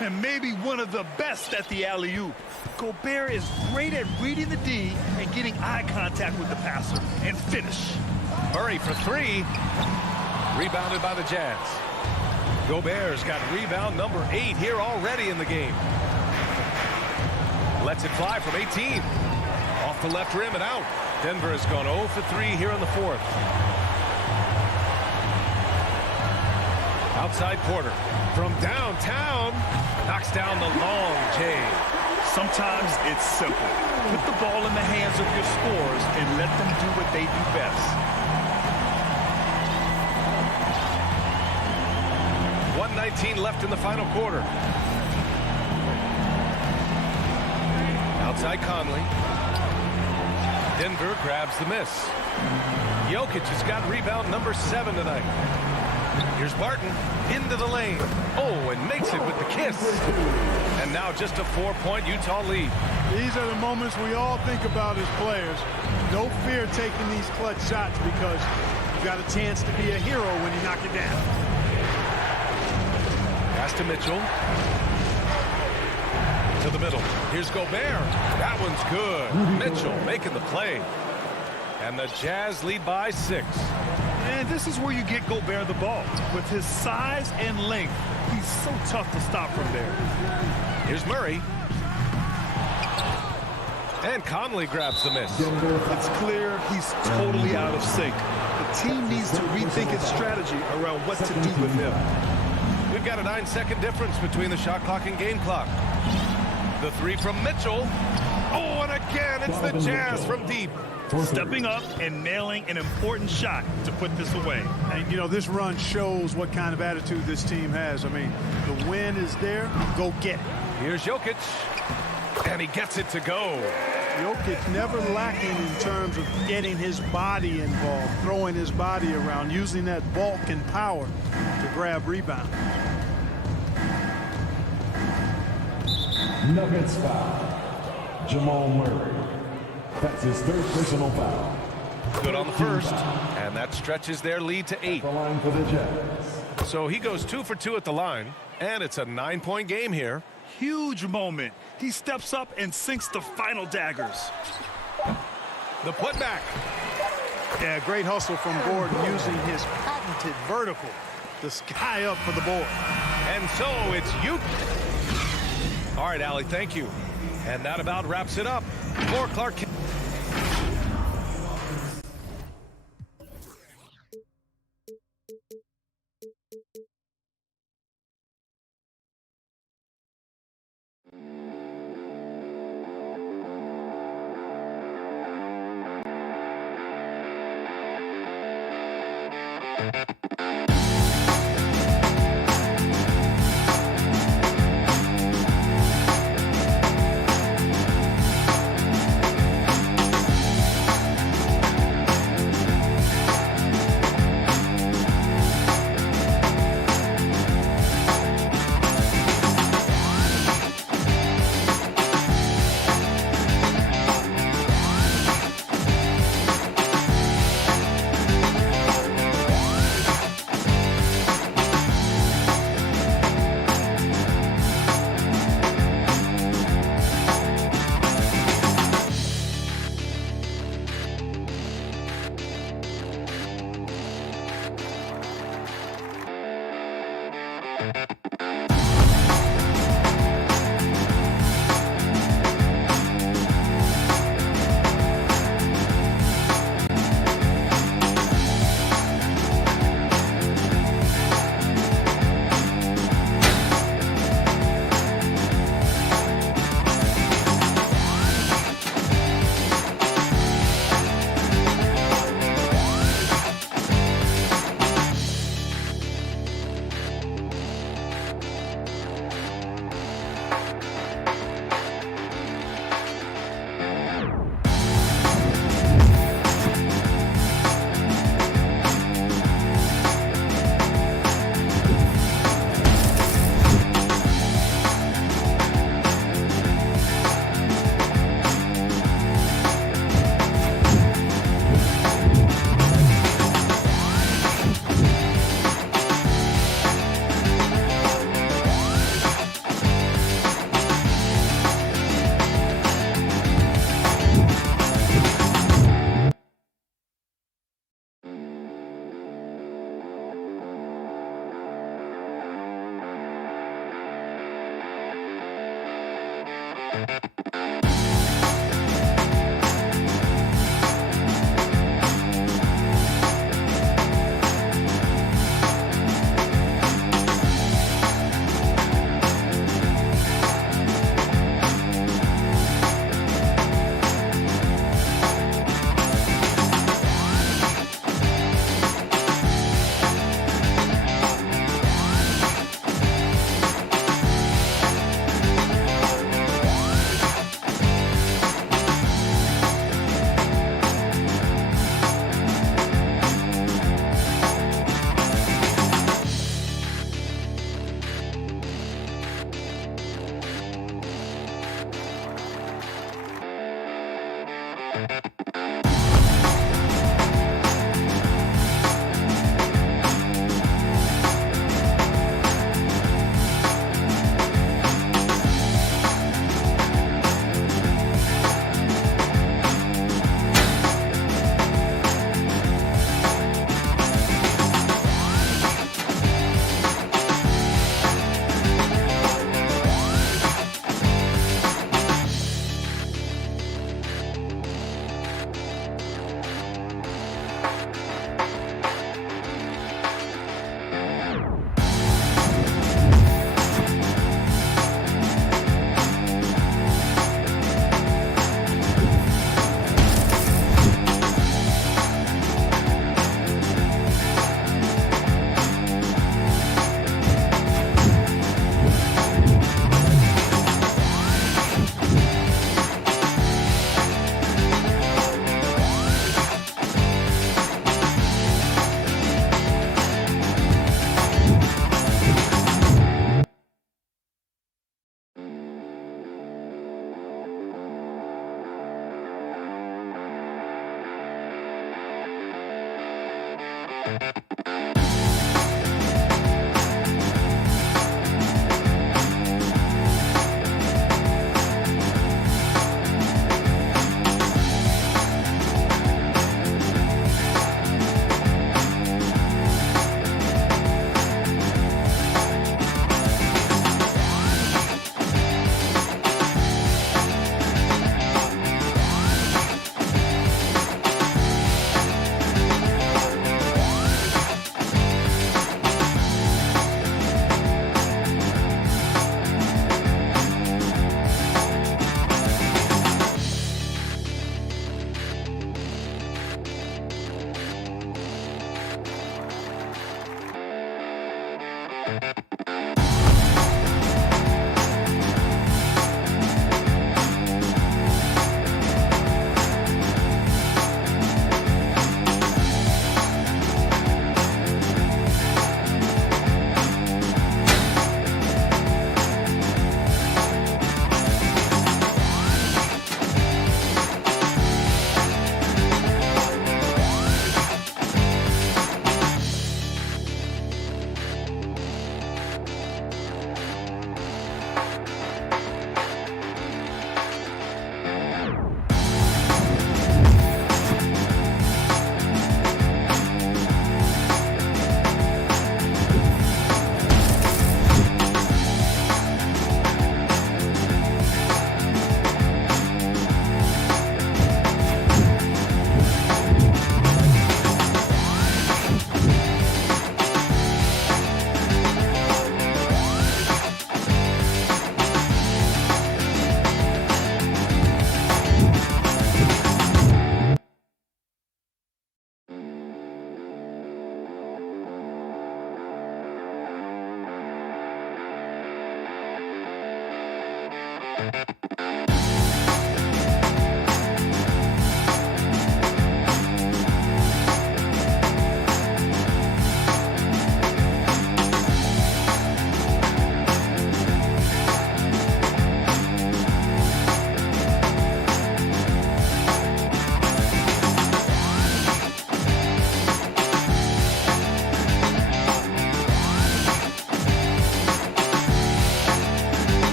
And maybe one of the best at the alley-oop. Gobert is great at reading the D and getting eye contact with the passer and finish. Murray for 3. Rebounded by the Jazz. Gobert's got rebound number 8 here already in the game. Lets it fly from 18. Off the left rim and out. Denver has gone 0 for 3 here in the fourth. Outside Porter. From downtown. Knocks down the long J. Sometimes it's simple. Put the ball in the hands of your scorers and let them do what they do best. 1:19 left in the final quarter. Outside Conley. Denver grabs the miss. Jokic has got rebound number 7 tonight. Here's Barton into the lane. Oh, and makes it with the kiss. And now just a 4-point Utah lead. These are the moments we all think about as players. No fear taking these clutch shots because you've got a chance to be a hero when you knock it down. Pass to Mitchell. To the middle. Here's Gobert. That one's good. Mitchell making the play. And the Jazz lead by 6. And this is where you get Gobert the ball. With his size and length, he's so tough to stop from there. Here's Murray. And Conley grabs the miss. It's clear he's totally out of sync. The team needs to rethink its strategy around what to do with him. We've got a 9-second difference between the shot clock and game clock. The 3 from Mitchell. Oh, and again, it's the Jazz from deep. Stepping up and nailing an important shot to put this away. And, you know, this run shows what kind of attitude this team has. I mean, the win is there. Go get it. Here's Jokic. And he gets it to go. Jokic never lacking in terms of getting his body involved, throwing his body around, using that bulk and power to grab rebounds. Nuggets foul. Jamal Murray. That's his 3rd personal foul. Good on the first. And that stretches their lead to 8. The line for the Jazz. So he goes 2 for 2 at the line. And it's a 9-point game here. Huge moment. He steps up and sinks the final daggers. The putback. Yeah, great hustle from Gordon using his patented vertical to sky up for the board. And so it's you. All right, Allie, thank you. And that about wraps it up. For Clark.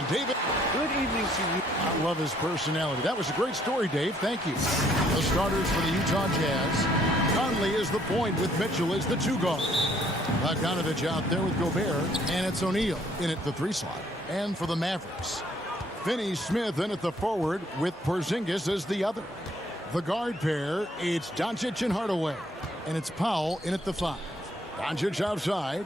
And David, good evening to you. I love his personality. That was a great story, Dave. Thank you. The starters for the Utah Jazz. Conley is the point with Mitchell as the 2 guard. Bogdanovich out there with Gobert, and it's O'Neal in at the 3 slot. And for the Mavericks, Finney-Smith in at the forward with Porzingis as the other. The guard pair, it's Doncic and Hardaway, and it's Powell in at the 5. Doncic outside.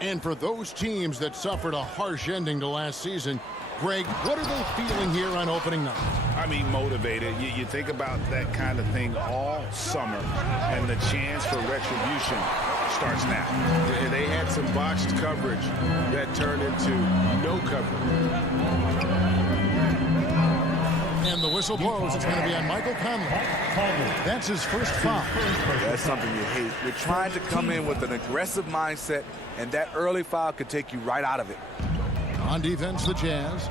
And for those teams that suffered a harsh ending to last season, Greg, what are they feeling here on opening night? I mean, motivated. You think about that kind of thing all summer, and the chance for retribution starts now. They had some botched coverage that turned into no coverage. And the whistle blows. It's going to be on Michael Conley. That's his first foul. That's something you hate. You're trying to come in with an aggressive mindset, and that early foul could take you right out of it. On defense, the Jazz.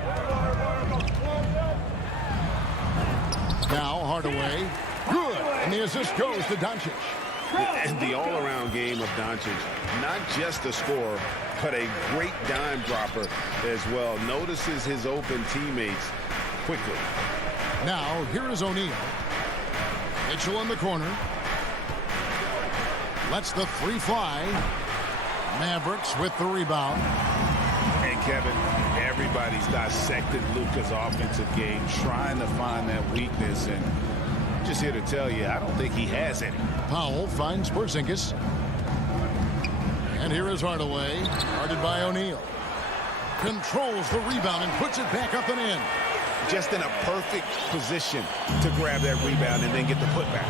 Now Hardaway. Good. And the assist goes to Doncic. And the all-around game of Doncic, not just a scorer, but a great dime dropper as well. Notices his open teammates quickly. Now, here is O'Neal. Mitchell in the corner. Lets the 3 fly. Mavericks with the rebound. And Kevin, everybody's dissected Luka's offensive game, trying to find that weakness. And I'm just here to tell you, I don't think he has any. Powell finds Porzingis. And here is Hardaway, guarded by O'Neal. Controls the rebound and puts it back up and in. Just in a perfect position to grab that rebound and then get the putback.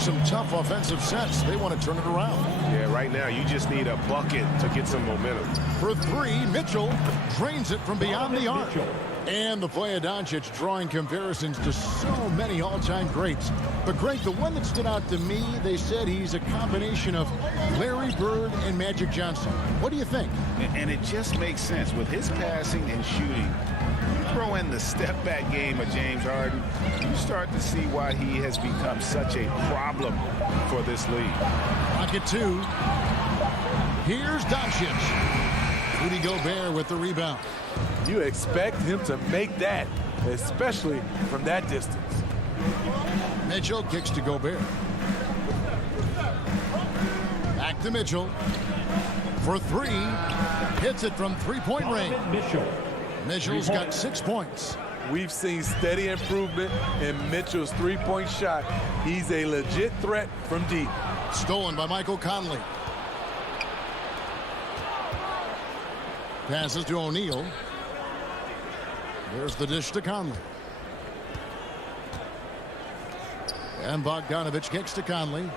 Some tough offensive sets. They want to turn it around. Yeah, right now you just need a bucket to get some momentum. For 3, Mitchell drains it from beyond the arc. And the play of Doncic drawing comparisons to so many all-time greats. But Greg, the one that stood out to me, they said he's a combination of Larry Bird and Magic Johnson. What do you think? And it just makes sense with his passing and shooting. Throw in the step-back game of James Harden, you start to see why he has become such a problem for this league. Pocket 2. Here's Doncic. Rudy Gobert with the rebound. You expect him to make that, especially from that distance. Mitchell kicks to Gobert. Back to Mitchell. For 3. Hits it from 3-point range. Mitchell's got 6 points. We've seen steady improvement in Mitchell's 3-point shot. He's a legit threat from deep. Stolen by Michael Conley. Passes to O'Neal. There's the dish to Conley. And Bogdanovich kicks to Conley.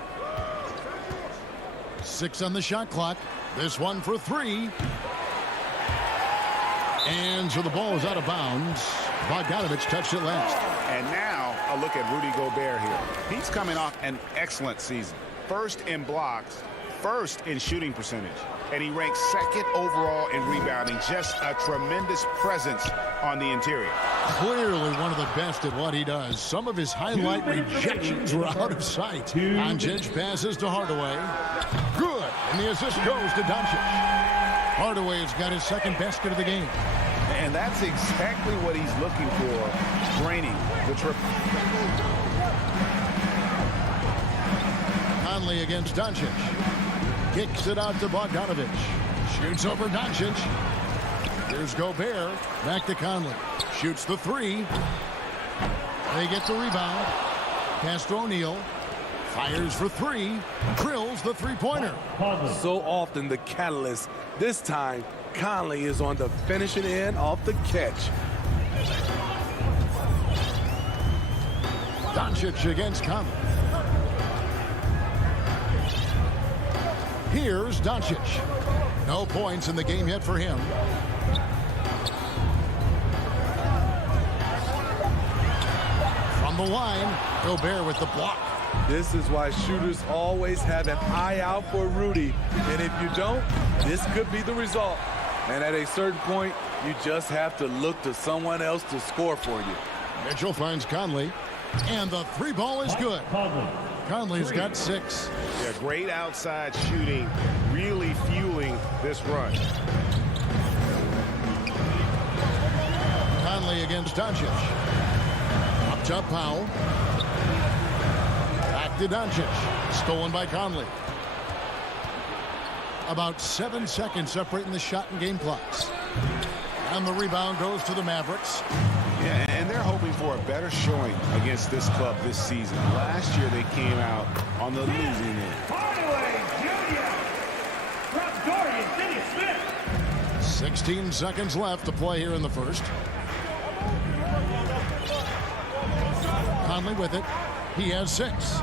6 on the shot clock. This one for 3. And so the ball is out of bounds. Bogdanovich touched it last. And now a look at Rudy Gobert here. He's coming off an excellent season. First in blocks, first in shooting percentage. And he ranks 2nd overall in rebounding. Just a tremendous presence on the interior. Clearly one of the best at what he does. Some of his highlight rejections were out of sight. Doncic passes to Hardaway. Good. And the assist goes to Doncic. Hardaway's got his 2nd basket of the game. And that's exactly what he's looking for, draining the triple. Conley against Doncic. Kicks it out to Bogdanovich. Shoots over Doncic. Here's Gobert. Back to Conley. Shoots the 3. They get the rebound. Pass to O'Neal. Fires for three. Drills the three-pointer. So often the catalyst. This time, Conley is on the finishing end off the catch. Doncic against Conley. Here's Doncic. No points in the game yet for him. From the line, Gobert with the block. This is why shooters always have an eye out for Rudy. And if you don't, this could be the result. And at a certain point, you just have to look to someone else to score for you. Mitchell finds Conley. And the three ball is good. Conley's got 6. Yeah, great outside shooting, really fueling this run. Conley against Doncic. Up top, Powell. Back to Doncic. Stolen by Conley. About 7 seconds separating the shot and game clocks. And the rebound goes to the Mavericks. Yeah, and they're hoping for a better showing against this club this season. Last year they came out on the losing end. 16 seconds left to play here in the first. Conley with it. He has 6.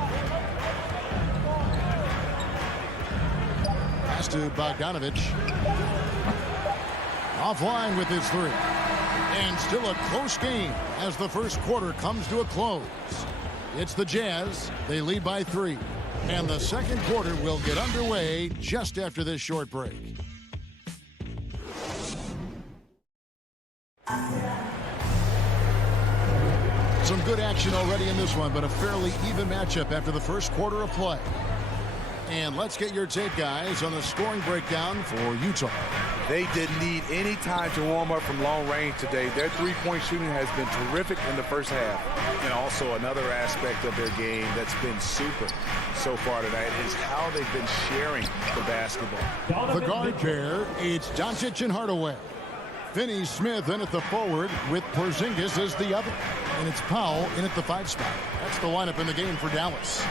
Pass to Bogdanovich. Offline with his 3. And still a close game as the first quarter comes to a close. It's the Jazz. They lead by 3. And the second quarter will get underway just after this short break. Some good action already in this one, but a fairly even matchup after the first quarter of play. And let's get your take, guys, on the scoring breakdown for Utah. They didn't need any time to warm up from long range today. Their three-point shooting has been terrific in the first half. And also another aspect of their game that's been super so far tonight is how they've been sharing the basketball. The guard pair, it's Doncic and Hardaway. Finney-Smith in at the forward with Porzingis as the other. And it's Powell in at the 5 spot. That's the lineup in the game for Dallas.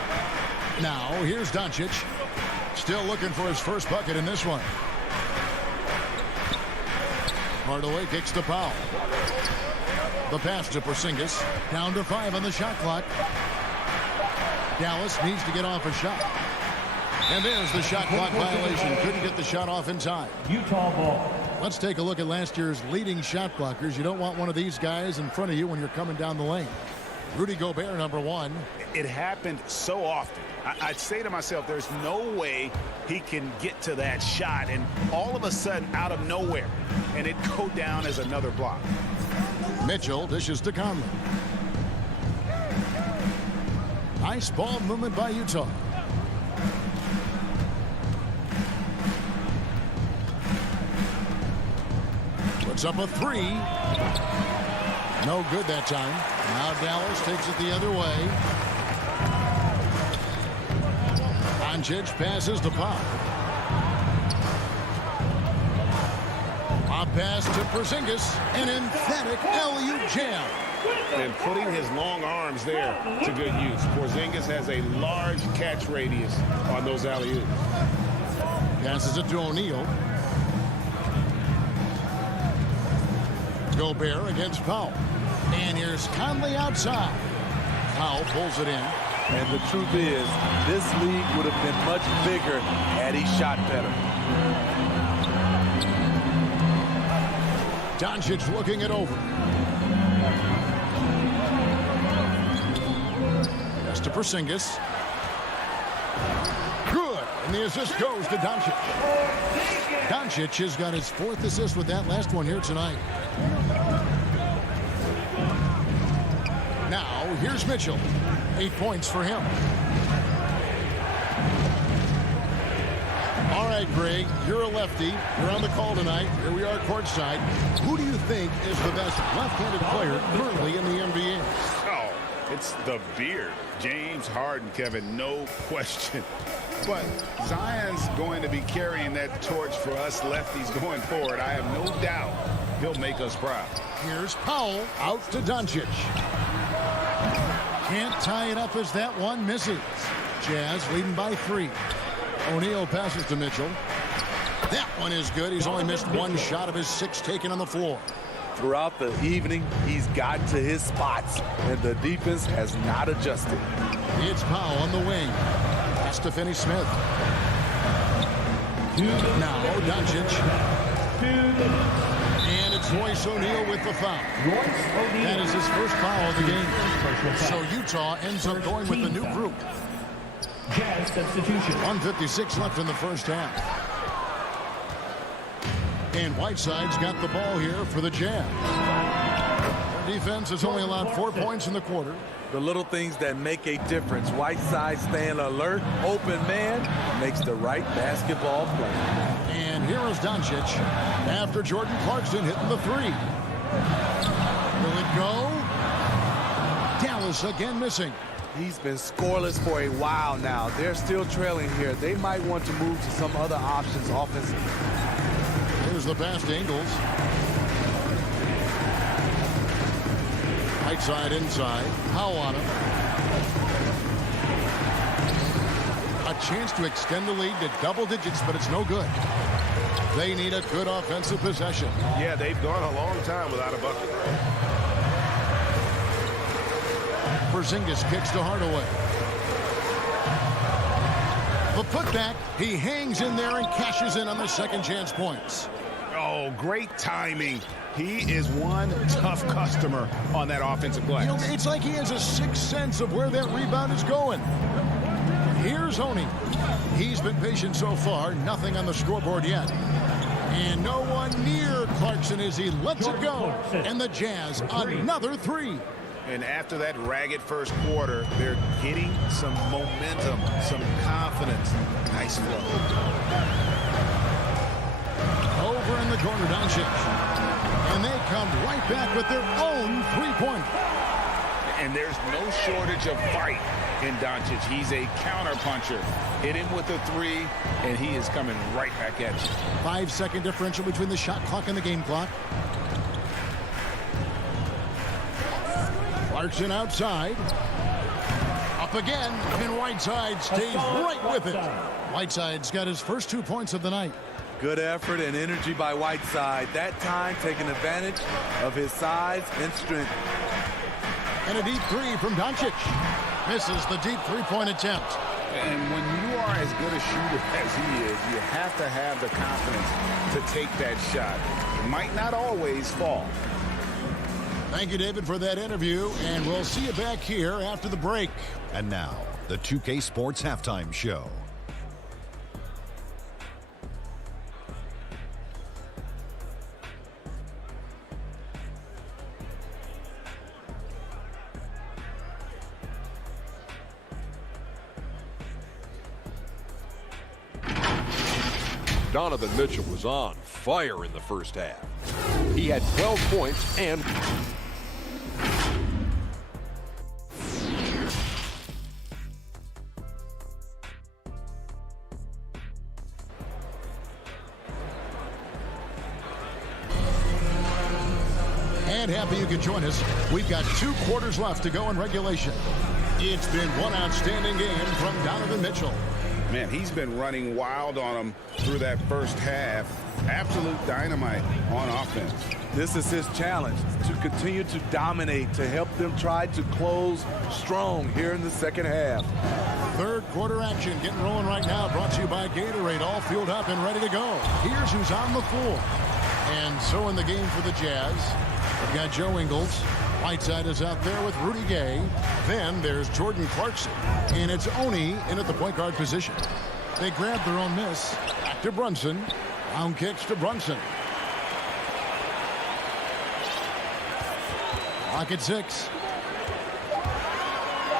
Now, here's Doncic. Still looking for his first bucket in this one. Hardaway kicks to Powell. The pass to Porzingis. Down to 5 on the shot clock. Dallas needs to get off a shot. And there's the shot clock violation. Couldn't get the shot off in time. Utah ball. Let's take a look at last year's leading shot blockers. You don't want one of these guys in front of you when you're coming down the lane. Rudy Gobert, number 1. It happened so often. I'd say to myself, there's no way he can get to that shot, and all of a sudden, out of nowhere, and it go down as another block. Mitchell dishes to Conley. Nice ball movement by Utah. Puts up a 3. No good that time. Now Dallas takes it the other way. Doncic passes to Pop. Pop pass to Porzingis. An emphatic alley-oop jam. And putting his long arms there to good use. Porzingis has a large catch radius on those alley-oops. Passes it to O'Neal. Gobert against Powell. And here's Conley outside. Powell pulls it in. And the truth is, this league would have been much bigger had he shot better. Doncic looking it over. Pass to Porzingis. Good. And the assist goes to Doncic. Doncic has got his 4th assist with that last one here tonight. Now, here's Mitchell. 8 points for him. All right, Greg, you're a lefty. You're on the call tonight. Here we are courtside. Who do you think is the best left-handed player currently in the NBA? Oh, it's the beard. James Harden, Kevin, no question. But Zion's going to be carrying that torch for us lefties going forward. I have no doubt he'll make us proud. Here's Powell out to Doncic. Can't tie it up as that one misses. Jazz leading by 3. O'Neal passes to Mitchell. That one is good. He's only missed one shot of his 6 taken on the floor. Throughout the evening, he's gotten to his spots, and the defense has not adjusted. It's Powell on the wing. Pass to Finney-Smith. Now Doncic. And it's Royce O'Neal with the foul. That is his first foul of the game. So Utah ends up going with the new group. Jazz substitution. 1:56 left in the first half. And Whiteside's got the ball here for the Jazz. Their defense has only allowed 4 points in the quarter. The little things that make a difference. Whiteside staying alert, open man, makes the right basketball play. And here is Doncic after Jordan Clarkson hitting the 3. Will it go? Dallas again missing. He's been scoreless for a while now. They're still trailing here. They might want to move to some other options offensively. Here's the pass to Ingles. Right side inside. Powell on him. A chance to extend the lead to double digits, but it's no good. They need a good offensive possession. Yeah, they've gone a long time without a bucket. Porzingis kicks to Hardaway. The putback. He hangs in there and cashes in on the second chance points. Oh, great timing. He is one tough customer on that offensive glass. You know, it's like he has a sixth sense of where that rebound is going. Here's Oni. He's been patient so far. Nothing on the scoreboard yet. And no one near Clarkson as he lets it go. And the Jazz, another 3. And after that ragged first quarter, they're getting some momentum, some confidence. Nice flow. Over in the corner, Doncic. And they come right back with their own 3-pointer. And there's no shortage of fight in Doncic. He's a counter-puncher. Hit him with a 3, and he is coming right back at you. 5-second differential between the shot clock and the game clock. Clarkson outside. Up again, and Whiteside stays right with it. Whiteside's got his first 2 points of the night. Good effort and energy by Whiteside. That time taking advantage of his size and strength. And a deep 3 from Doncic. Misses the deep 3-point attempt. And when you are as good a shooter as he is, you have to have the confidence to take that shot. It might not always fall. Thank you, David, for that interview, and we'll see you back here after the break. And now, the 2K Sports Halftime Show. Donovan Mitchell was on fire in the first half. He had 12 points and happy you could join us. We've got 2 quarters left to go in regulation. It's been one outstanding game from Donovan Mitchell. Man, he's been running wild on them through that first half. Absolute dynamite on offense. This is his challenge, to continue to dominate, to help them try to close strong here in the second half. Third quarter action getting rolling right now, brought to you by Gatorade, all fueled up and ready to go. Here's who's on the floor. And so in the game for the Jazz, we've got Joe Ingles. Whiteside is out there with Rudy Gay. Then there's Jordan Clarkson. And it's Oni in at the point guard position. They grab their own miss. Back to Brunson. Round kicks to Brunson. Clock at 6.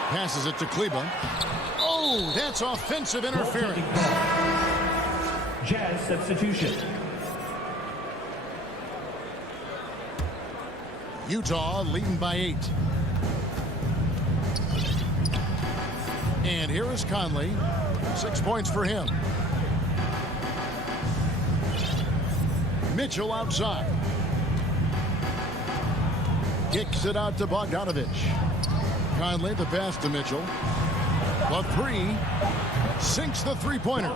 Passes it to Kleba. Oh, that's offensive interference. Jazz substitution. Utah leading by 8. And here is Conley. 6 points for him. Mitchell outside. Kicks it out to Bogdanovich. Conley, the pass to Mitchell. The three. Sinks the three-pointer.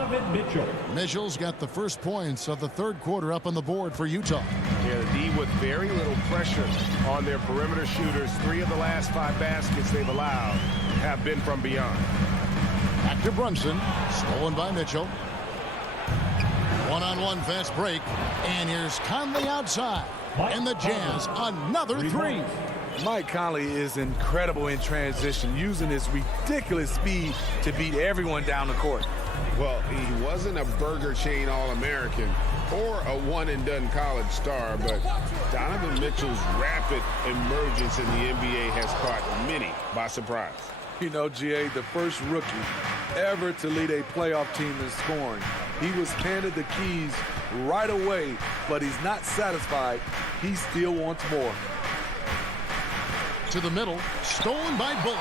Mitchell's got the first points of the third quarter up on the board for Utah. Yeah, the D with very little pressure on their perimeter shooters. 3 of the last 5 baskets they've allowed have been from beyond. Back to Brunson. Stolen by Mitchell. One-on-one fast break. And here's Conley outside. And the Jazz, another three. Mike Conley is incredible in transition, using his ridiculous speed to beat everyone down the court. Well, he wasn't a Burger Chain All-American or a one-and-done college star, but Donovan Mitchell's rapid emergence in the NBA has caught many by surprise. You know, GA, the first rookie ever to lead a playoff team in scoring. He was handed the keys right away, but he's not satisfied. He still wants more. To the middle, stolen by Bullock.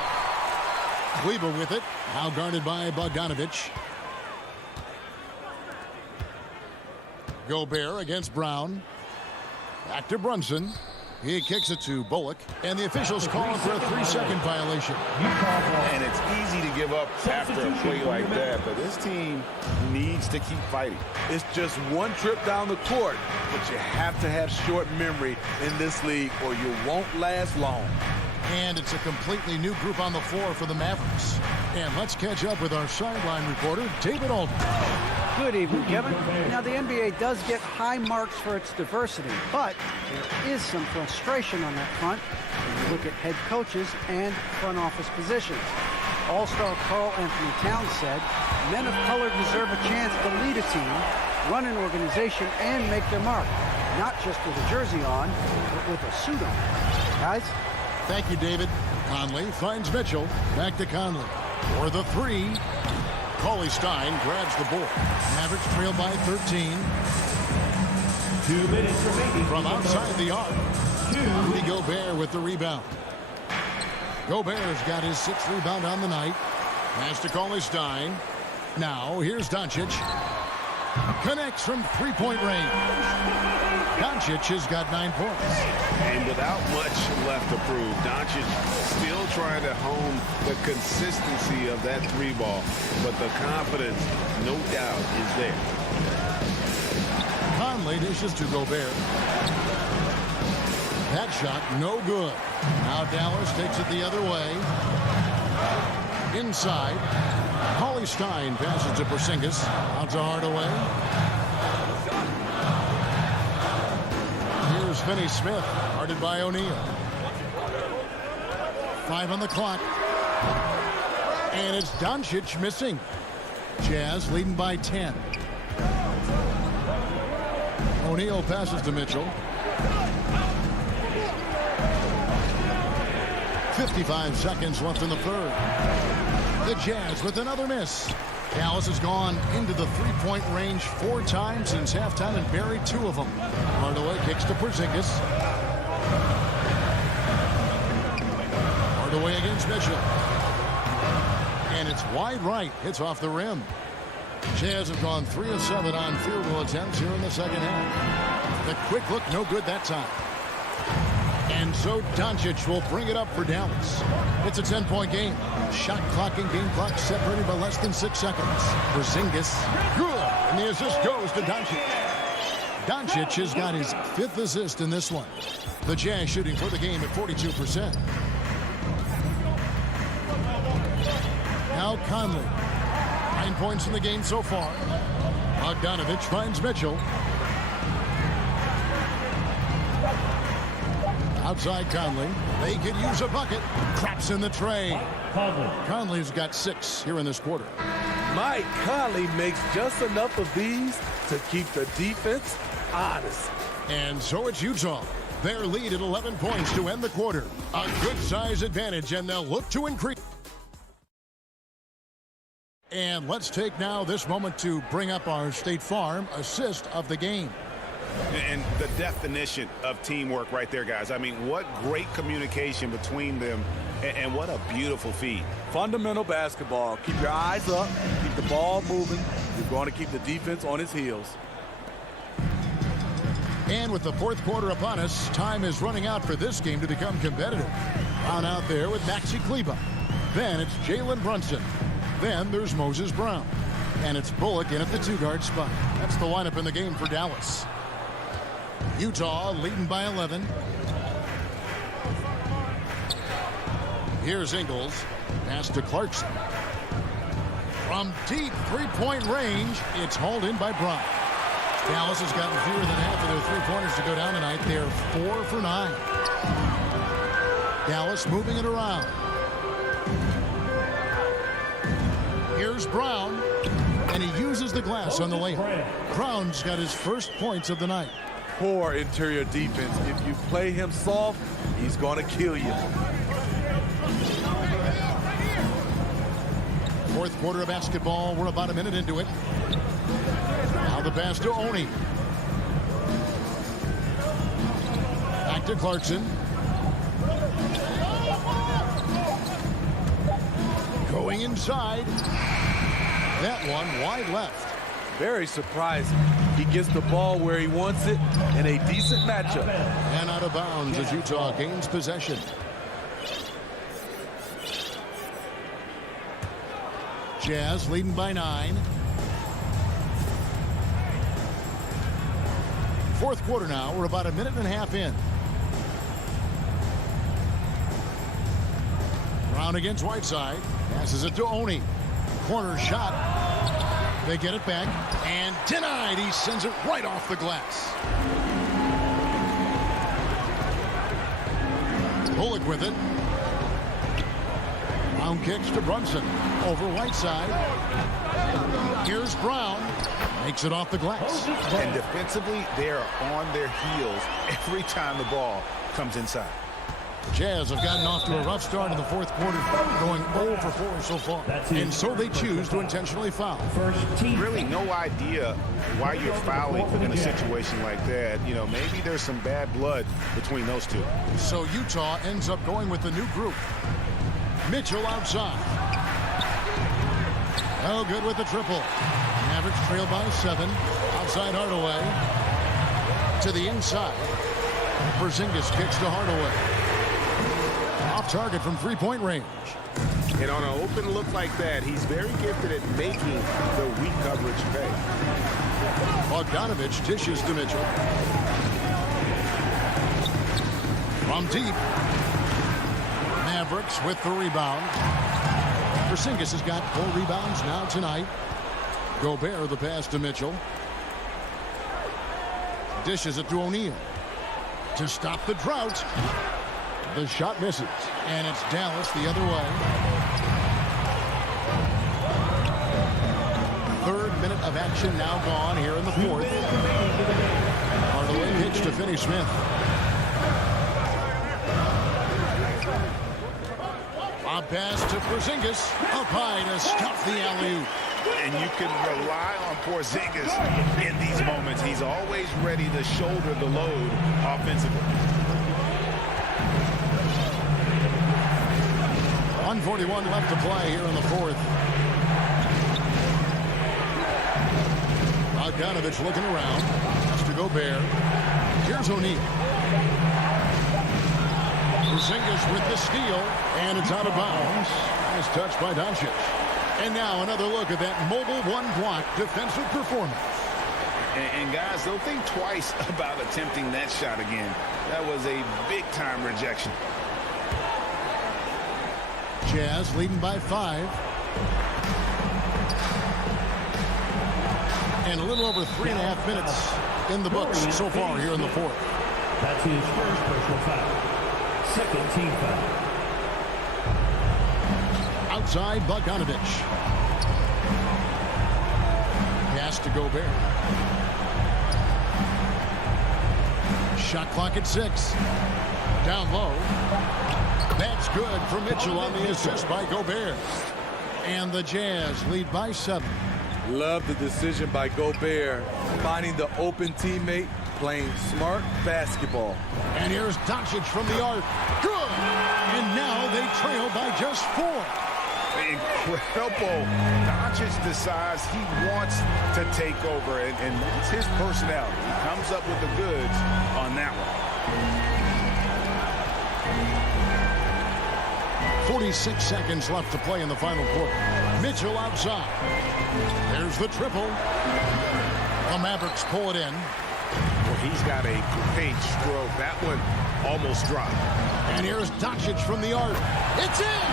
Kleber with it, now guarded by Bogdanovich. Gobert against Brown. Back to Brunson. He kicks it to Bullock, and the officials call for a 3-second violation. And it's easy to give up after a play like that, but this team needs to keep fighting. It's just one trip down the court, but you have to have short memory in this league or you won't last long. And it's a completely new group on the floor for the Mavericks. And let's catch up with our sideline reporter, David Alden. Good evening, Kevin. Now, the NBA does get high marks for its diversity, but there is some frustration on that front when you look at head coaches and front office positions. All-star Karl Anthony Towns said, men of color deserve a chance to lead a team, run an organization, and make their mark. Not just with a jersey on, but with a suit on. Guys? Thank you, David. Conley finds Mitchell. Back to Conley. For the three. Cauley Stein grabs the board. Mavericks trail by 13. 2 minutes remaining. From outside the arc. Rudy Gobert with the rebound. Gobert's got his 6th rebound on the night. Pass to Cauley Stein. Now here's Doncic. Connects from three-point range. Doncic has got 9 points. And without much left to prove, Doncic still trying to hone the consistency of that 3-ball, but the confidence, no doubt, is there. Conley dishes to Gobert. That shot, no good. Now Dallas takes it the other way. Inside. Cauley Stein passes to Porzingis. Out to Hardaway. Here's Finney-Smith, guarded by O'Neal. 5 on the clock. And it's Doncic missing. Jazz leading by 10. O'Neal passes to Mitchell. 55 seconds left in the third. The Jazz with another miss. Dallas has gone into the three-point range 4 times since halftime and buried 2 of them. Hardaway kicks to Porzingis. Hardaway against Mitchell. And it's wide right. Hits off the rim. Jazz have gone 3 of 7 on field goal attempts here in the second half. The quick look, no good that time. And so Doncic will bring it up for Dallas. It's a 10-point game. Shot clock and game clock separated by less than 6 seconds. Porzingis, good. And the assist goes to Doncic. Doncic has got his 5th assist in this one. The Jazz shooting for the game at 42%. Now Conley. 9 points in the game so far. Bogdanovich finds Mitchell. Outside Conley. They could use a bucket. Traps in the tray. Conley's got 6 here in this quarter. Mike Conley makes just enough of these to keep the defense honest. And so it's Utah. Their lead at 11 points to end the quarter. A good size advantage, and they'll look to increase. And let's take now this moment to bring up our State Farm assist of the game. And the definition of teamwork right there, guys. I mean, what great communication between them, and what a beautiful feed. Fundamental basketball. Keep your eyes up. Keep the ball moving. You're going to keep the defense on its heels. And And with the fourth quarter upon us, time is running out for this game to become competitive. Brown out there with Maxi Kleba. Then it's Jalen Brunson. Then there's Moses Brown. And it's Bullock in at the 2-guard spot. That's the lineup in the game for Dallas. Utah leading by 11. Here's Ingles. Pass to Clarkson. From deep three-point range, it's hauled in by Brown. Dallas has gotten fewer than half of their three-pointers to go down tonight. They're 4 for 9. Dallas moving it around. Here's Brown, and he uses the glass on the layup. Brown's got his first points of the night. Poor interior defense. If you play him soft, he's going to kill you. Fourth quarter of basketball. We're about a minute into it. Now the pass to Oni. Back to Clarkson. Going inside. That one wide left. Very surprising. He gets the ball where he wants it in a decent matchup. And out of bounds as Utah gains possession. Jazz leading by 9. Fourth quarter now. We're about a minute and a half in. Brown against Whiteside. Passes it to Oni. Corner shot. They get it back. And denied. He sends it right off the glass. Bullock with it. Brown kicks to Brunson. Over Whiteside. Here's Brown. Makes it off the glass. And defensively, they are on their heels every time the ball comes inside. Jazz have gotten off to a rough start in the fourth quarter, going 0 for 4 so far. And so they choose to intentionally foul. Really no idea why you're fouling in a situation like that. You know, maybe there's some bad blood between those two. So Utah ends up going with the new group. Mitchell outside. Oh, good with the triple. Mavericks trail by 7. Outside Hardaway. To the inside. Porzingis kicks to Hardaway. Off target from three-point range. And on an open look like that, he's very gifted at making the weak coverage pay. Bogdanovich dishes to Mitchell. From deep. Mavericks with the rebound. Porzingis has got 4 rebounds now tonight. Gobert the pass to Mitchell. Dishes it to O'Neal. To stop the drought. The shot misses. And it's Dallas the other way. Third minute of action now gone here in the fourth. Hardaway pitch to Finney Smith. A pass to Porzingis. Up high to stop the alley-oop. And you can rely on Porzingis in these moments. He's always ready to shoulder the load offensively. 1:41 left to play here in the fourth. Bogdanovich looking around. That's to Gobert. Here's O'Neal. Porzingis with the steal, and it's out of bounds. Nice touch by Doncic. And now another look at that mobile one-block defensive performance. And guys, don't think twice about attempting that shot again. That was a big-time rejection. Jazz leading by 5. And a little over 3.5 minutes in the books so far here in the fourth. That's his first personal foul. Second team foul. Outside Bogdanovich. Pass to Gobert. Shot clock at 6. Down low. That's good for Mitchell on the assist by Gobert. And the Jazz lead by 7. Love the decision by Gobert, finding the open teammate, playing smart basketball. And here's Doncic from the arc. Good! And now they trail by just 4. Incredible. Doncic decides he wants to take over, and that's his personality. He comes up with the goods on that one. 46 seconds left to play in the final quarter. Mitchell outside. There's the triple. The Mavericks pull it in. Well, he's got a great stroke. That one almost dropped. And here's Doncic from the arc. It's in!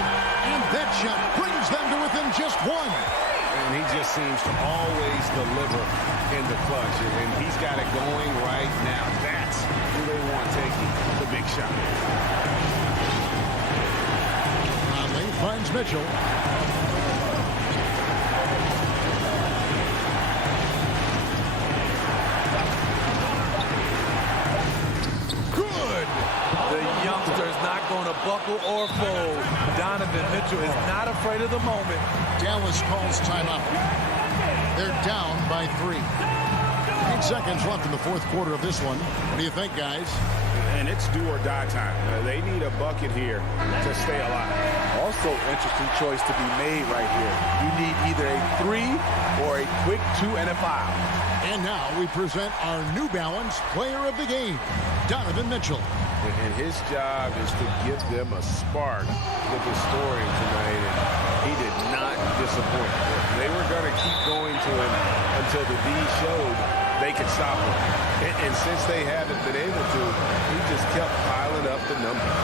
And that shot brings them to within just one. And he just seems to always deliver in the clutch. And he's got it going right now. That's who they want taking the big shot. Conley finds Mitchell. Good. The youngster is not going to buckle or fold. Donovan Mitchell is not afraid of the moment. Dallas calls timeout. They're down by 3. 8 seconds left in the fourth quarter of this one. What do you think, guys? And it's do or die time. They need a bucket here to stay alive. Also, interesting choice to be made right here. You need either a 3 or a quick 2 and a foul. And now we present our New Balance player of the game, Donovan Mitchell. And his job is to give them a spark with his scoring tonight, and he did not disappoint. They were going to keep going to him until the D showed they could stop him. And since they haven't been able to, he just kept piling up the numbers.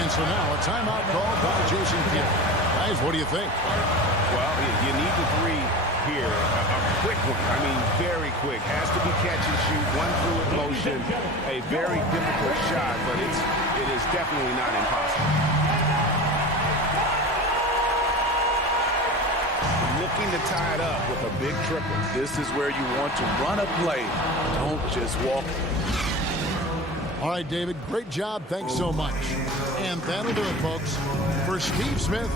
And so now a timeout called by Jason Kidd. Guys, what do you think? Well, you need the 3 here. A quick one. I mean, very quick. Has to be catch and shoot. One fluid motion. A very difficult shot, but it is definitely not impossible. Looking to tie it up with a big triple. This is where you want to run a play. Don't just walk. All right, David, great job. Thanks so much. And that'll do it, folks. For Steve Smith.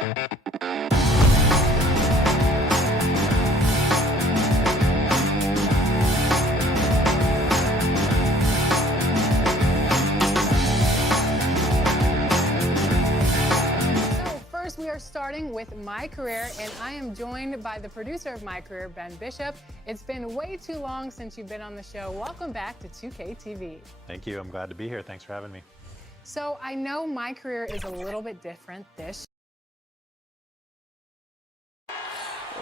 We are starting with My Career, and I am joined by the producer of My Career, Ben Bishop. It's been way too long since you've been on the show. Welcome back to 2K TV. Thank you. I'm glad to be here. Thanks for having me. So I know My Career is a little bit different this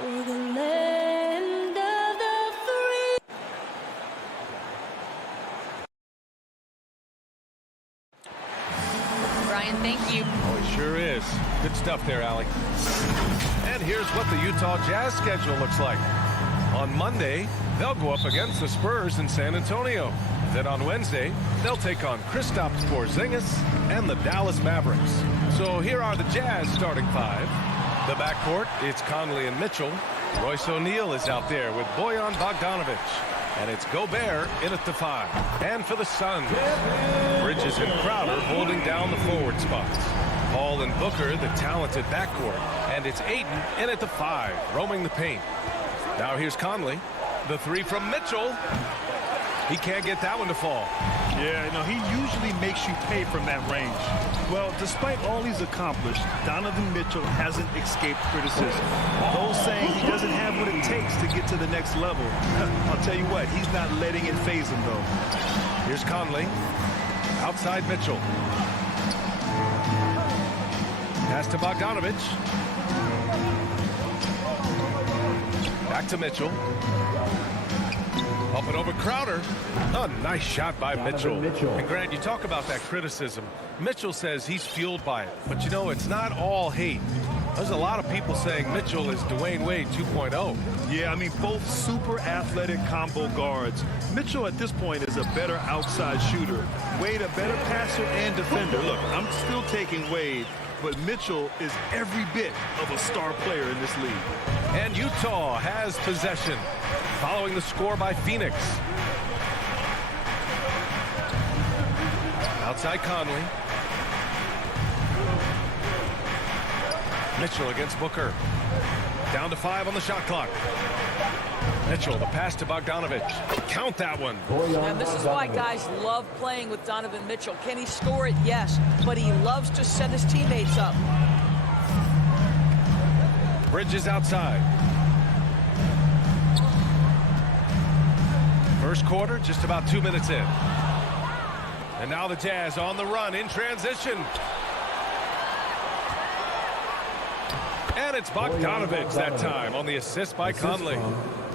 Over the land of the free. Brian, thank you. Oh, it sure is. Good stuff there, Allie. And here's what the Utah Jazz schedule looks like. On Monday, they'll go up against the Spurs in San Antonio. Then on Wednesday, they'll take on Kristaps Porzingis and the Dallas Mavericks. So here are the Jazz starting five. The backcourt, it's Conley and Mitchell. Royce O'Neal is out there with Bojan Bogdanovic. And it's Gobert in at the 5. And for the Suns, Bridges and Crowder holding down the forward spots. Paul and Booker, the talented backcourt. And it's Ayton in at the 5, roaming the paint. Now here's Conley. The 3 from Mitchell. He can't get that one to fall. Yeah, no, he usually makes you pay from that range. Well, despite all he's accomplished, Donovan Mitchell hasn't escaped criticism. Those saying he doesn't have what it takes to get to the next level. I'll tell you what, he's not letting it faze him, though. Here's Conley. Outside Mitchell. Pass to Bogdanovic. Back to Mitchell. Up and over Crowder. A nice shot by Mitchell. And Grant, you talk about that criticism. Mitchell says he's fueled by it. But you know, it's not all hate. There's a lot of people saying Mitchell is Dwayne Wade 2.0. Yeah, I mean, both super athletic combo guards. Mitchell at this point is a better outside shooter. Wade a better passer and defender. Look, I'm still taking Wade, but Mitchell is every bit of a star player in this league. And Utah has possession following the score by Phoenix. Outside Conley. Mitchell against Booker. Down to 5 on the shot clock. Mitchell, the pass to Bogdanovic. Count that one. And this is why guys love playing with Donovan Mitchell. Can he score it? Yes. But he loves to set his teammates up. Bridges outside. First quarter, just about 2 minutes in. And now the Jazz on the run in transition. And it's Bogdanovic that time on the assist by Conley.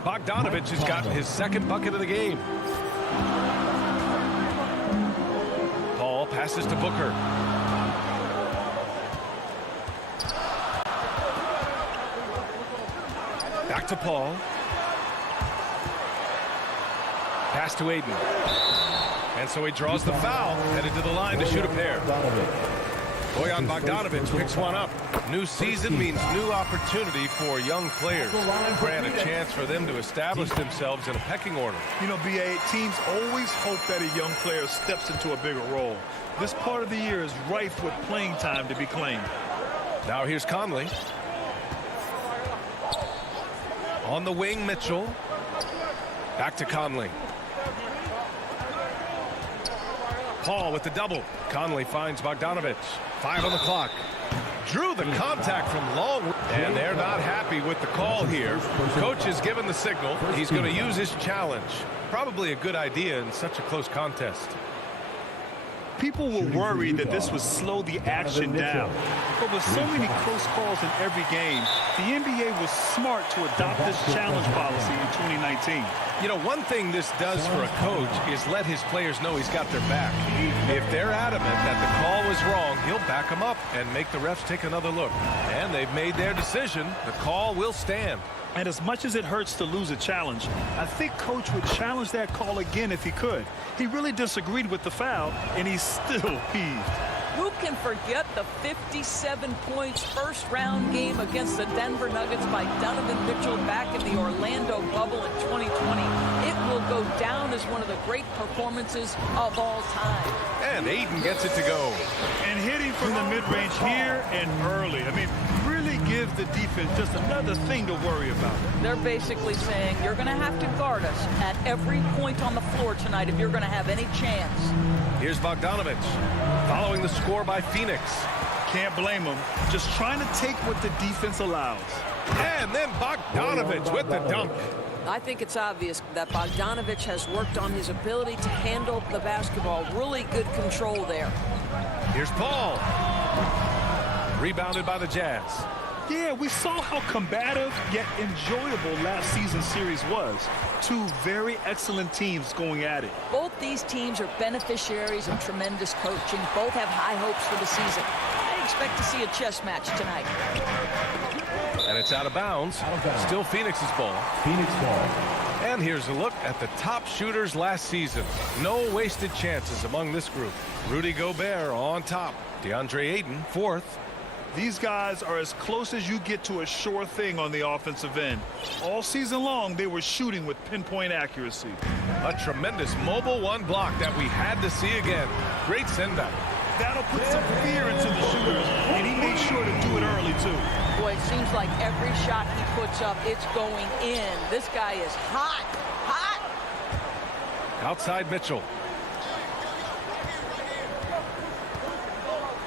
Bogdanovic has gotten his second bucket of the game. Paul passes to Booker. Back to Paul. Pass to Ayton. And so he draws the foul, headed to the line to shoot a pair. Bojan Bogdanovic picks one up. New season means new opportunity for young players. Grant, a chance for them to establish themselves in a pecking order. You know, B.A., teams always hope that a young player steps into a bigger role. This part of the year is rife with playing time to be claimed. Now here's Conley. On the wing, Mitchell. Back to Conley. Paul with the double. Conley finds Bogdanovic. 5 on the clock. Drew the contact from long. And they're not happy with the call here. Coach has given the signal. He's going to use his challenge. Probably a good idea in such a close contest. People were worried that this would slow the action down. But with so many close calls in every game, the NBA was smart to adopt this challenge policy in 2019. You know, one thing this does for a coach is let his players know he's got their back. If they're adamant that the call was wrong, he'll back them up and make the refs take another look. And they've made their decision. The call will stand. And as much as it hurts to lose a challenge, I think Coach would challenge that call again if he could. He really disagreed with the foul, and he's still peeved. Who can forget the 57 points first round game against the Denver Nuggets by Donovan Mitchell back in the Orlando bubble in 2020? It will go down as one of the great performances of all time. And Ayton gets it to go. And hitting shooting from the mid-range here and early. I mean, really gives the defense just another thing to worry about. They're basically saying you're going to have to guard us at every point on the floor tonight if you're going to have any chance. Here's Bogdanovich following the score by Phoenix. Can't blame him. Just trying to take what the defense allows. And then Bogdanovich with the dunk. I think it's obvious that Bogdanovich has worked on his ability to handle the basketball. Really good control there. Here's Paul. Rebounded by the Jazz. Yeah, we saw how combative yet enjoyable last season's series was. Two very excellent teams going at it. Both these teams are beneficiaries of tremendous coaching. Both have high hopes for the season. I expect to see a chess match tonight. And it's out of bounds. Still Phoenix's ball. Phoenix ball. And here's a look at the top shooters last season. No wasted chances among this group. Rudy Gobert on top. DeAndre Ayton fourth. These guys are as close as you get to a sure thing on the offensive end. All season long, they were shooting with pinpoint accuracy. A tremendous mobile one block that we had to see again. Great send back. That'll put some fear into the shooters, and he made sure to do it early, too. Boy, it seems like every shot he puts up, it's going in. This guy is hot, hot. Outside Mitchell.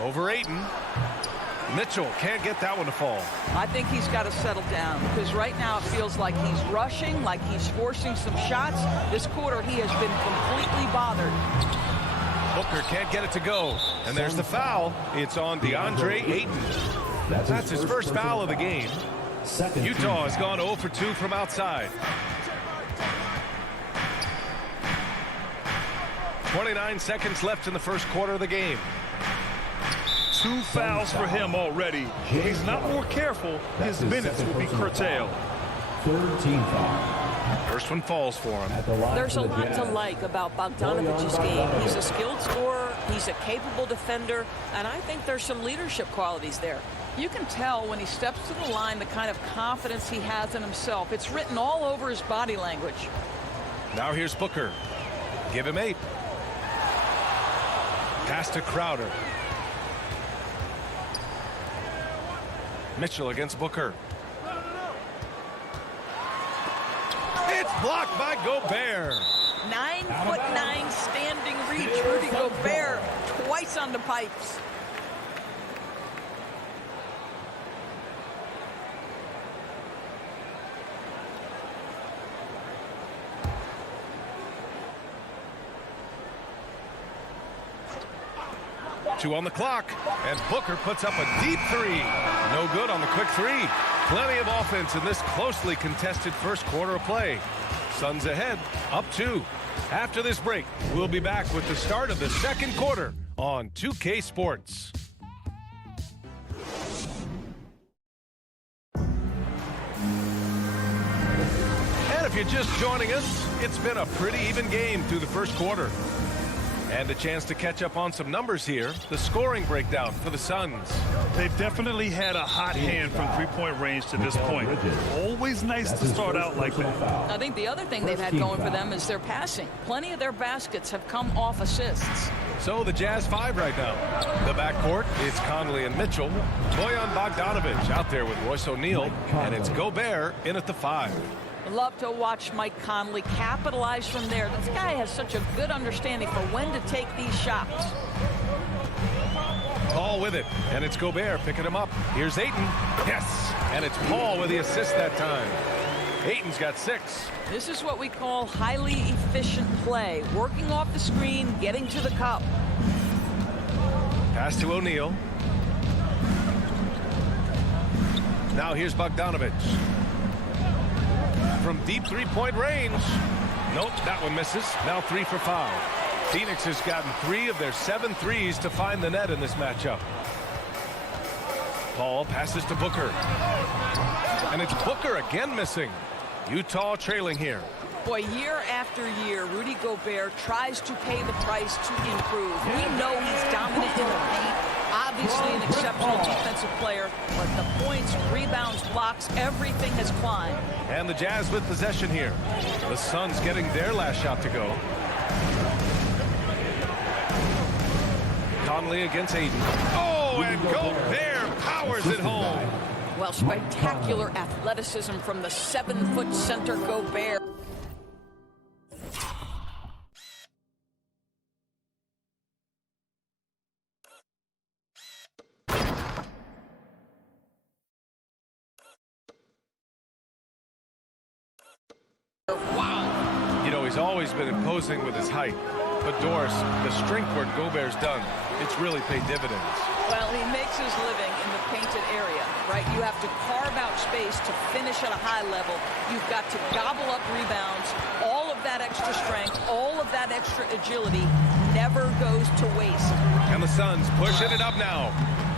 Over Ayton. Mitchell can't get that one to fall. I think he's got to settle down because right now it feels like he's rushing, like he's forcing some shots. This quarter he has been completely bothered. Booker can't get it to go. And there's the foul. It's on DeAndre Ayton. That's his first foul of the game. Utah has gone 0 for 2 from outside. 29 seconds left in the first quarter of the game. 2 fouls for him already. If he's not more careful, his minutes will be curtailed. Third team foul. First one falls for him. There's a lot to like about Bogdanovich's game. He's a skilled scorer, he's a capable defender, and I think there's some leadership qualities there. You can tell when he steps to the line the kind of confidence he has in himself. It's written all over his body language. Now here's Booker. Give him 8. Pass to Crowder. Mitchell against Booker. It's blocked by Gobert. 9'9" standing reach. Rudy Gobert twice on the pipes. Two on the clock, and Booker puts up a deep 3. No good on the quick 3. Plenty of offense in this closely contested first quarter of play. Suns ahead, up 2. After this break, we'll be back with the start of the second quarter on 2K Sports. And if you're just joining us, it's been a pretty even game through the first quarter. And a chance to catch up on some numbers here. The scoring breakdown for the Suns. They've definitely had a hot hand from three-point range to this point. Always nice to start out like that. I think the other thing they've had going for them is their passing. Plenty of their baskets have come off assists. So the Jazz 5 right now. The backcourt, it's Conley and Mitchell. Bojan Bogdanović out there with Royce O'Neal. And it's Gobert in at the 5. Love to watch Mike Conley capitalize from there. This guy has such a good understanding for when to take these shots. Paul with it, and it's Gobert picking him up. Here's Ayton. Yes, and it's Paul with the assist that time. Ayton's got 6. This is what we call highly efficient play. Working off the screen, getting to the cup. Pass to O'Neal. Now here's Bogdanović. From deep three-point range. Nope, that one misses. Now 3 for 5. Phoenix has gotten 3 of their 7 threes to find the net in this matchup. Paul passes to Booker. And it's Booker again missing. Utah trailing here. Boy, year after year, Rudy Gobert tries to pay the price to improve. We know he's dominant in the paint. Obviously an exceptional defensive player, but the points, rebounds, blocks, everything has climbed. And the Jazz with possession here. The Suns getting their last shot to go. Conley against Aiden. Oh, and Gobert powers it home. Well, spectacular athleticism from the 7-foot center Gobert. Wow. You know, he's always been imposing with his height. But Doris, the strength work Gobert's done, it's really paid dividends. Well, he makes his living in the painted area, right? You have to carve out space to finish at a high level. You've got to gobble up rebounds. All of that extra strength, all of that extra agility never goes to waste. And the Suns pushing it up now.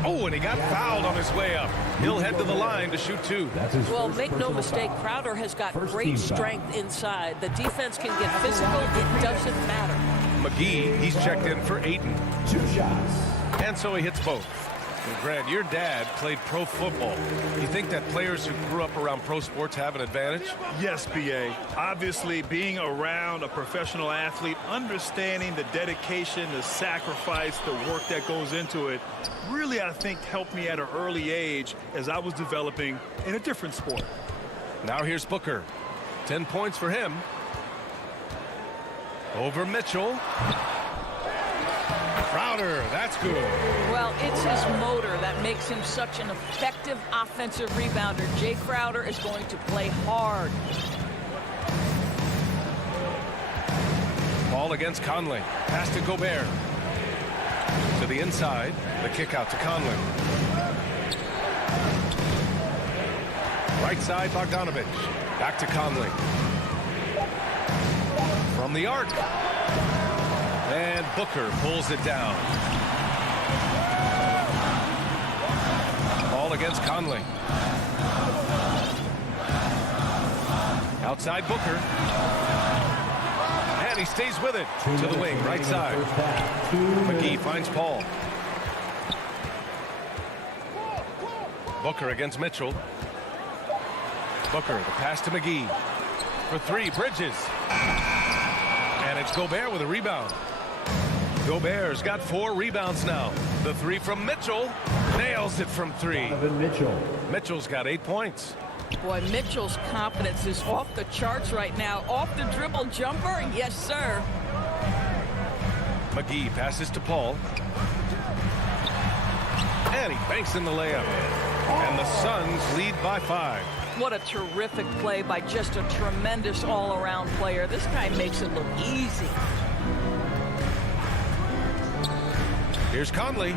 Oh, and he got fouled on his way up. He'll head to the line to shoot 2. Well, make no mistake, Crowder has got great strength inside. The defense can get physical. It doesn't matter. McGee, he's checked in for Aiden. 2 shots. And so he hits both. Well, Grant, your dad played pro football. You think that players who grew up around pro sports have an advantage? Yes, B.A. Obviously, being around a professional athlete, understanding the dedication, the sacrifice, the work that goes into it, really, I think, helped me at an early age as I was developing in a different sport. Now here's Booker. 10 points for him. Over Mitchell. Crowder, that's good. Well, it's his motor that makes him such an effective offensive rebounder. Jay Crowder is going to play hard. Ball against Conley. Pass to Gobert. To the inside. The kick out to Conley. Right side, Bogdanovich. Back to Conley. From the arc. And Booker pulls it down. Ball against Conley. Outside Booker. And he stays with it. To the wing, right side. McGee finds Paul. Booker against Mitchell. Booker, the pass to McGee. For 3, Bridges. And it's Gobert with a rebound. Gobert's got 4 rebounds now. The 3 from Mitchell. Nails it from 3. Mitchell's got 8 points. Boy, Mitchell's confidence is off the charts right now. Off the dribble jumper, yes, sir. McGee passes to Paul. And he banks in the layup. And the Suns lead by 5. What a terrific play by just a tremendous all-around player. This guy makes it look easy. Here's Conley.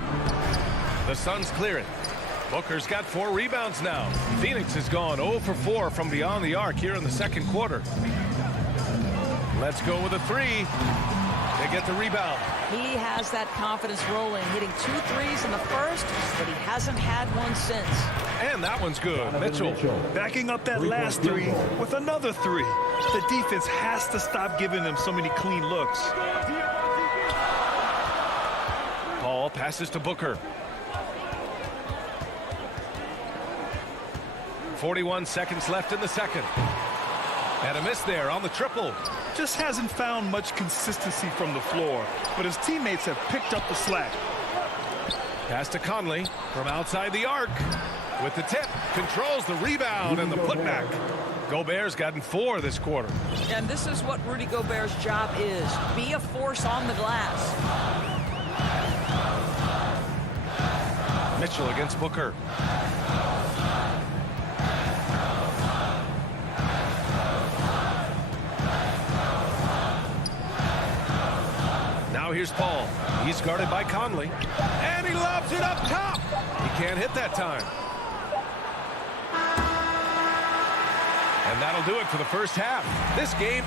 The Suns clear it. Booker's got 4 rebounds now. Phoenix has gone 0 for 4 from beyond the arc here in the second quarter. Let's go with a 3. They get the rebound. He has that confidence rolling, hitting 2 threes in the first, but he hasn't had one since. And that one's good. Mitchell. Backing up that last 3 with another 3. The defense has to stop giving them so many clean looks. Paul passes to Booker. 41 seconds left in the second. And a miss there on the triple. Just hasn't found much consistency from the floor, but his teammates have picked up the slack. Pass to Conley from outside the arc. With the tip, controls the rebound and the putback. Gobert's gotten 4 this quarter. And this is what Rudy Gobert's job is. Be a force on the glass. Mitchell against Booker. Now here's Paul. He's guarded by Conley. And he lobs it up top. He can't hit that time. And that'll do it for the first half. This game.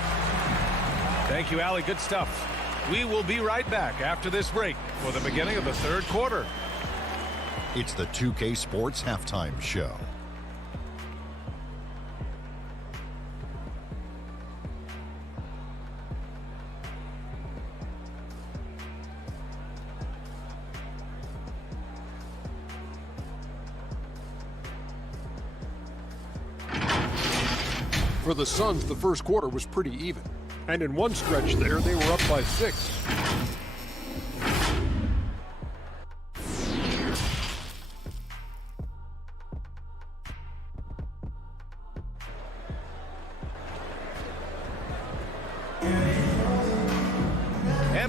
Thank you, Allie. Good stuff. We will be right back after this break for the beginning of the third quarter. It's the 2K Sports Halftime Show. For the Suns, the first quarter was pretty even. And in one stretch there, they were up by 6.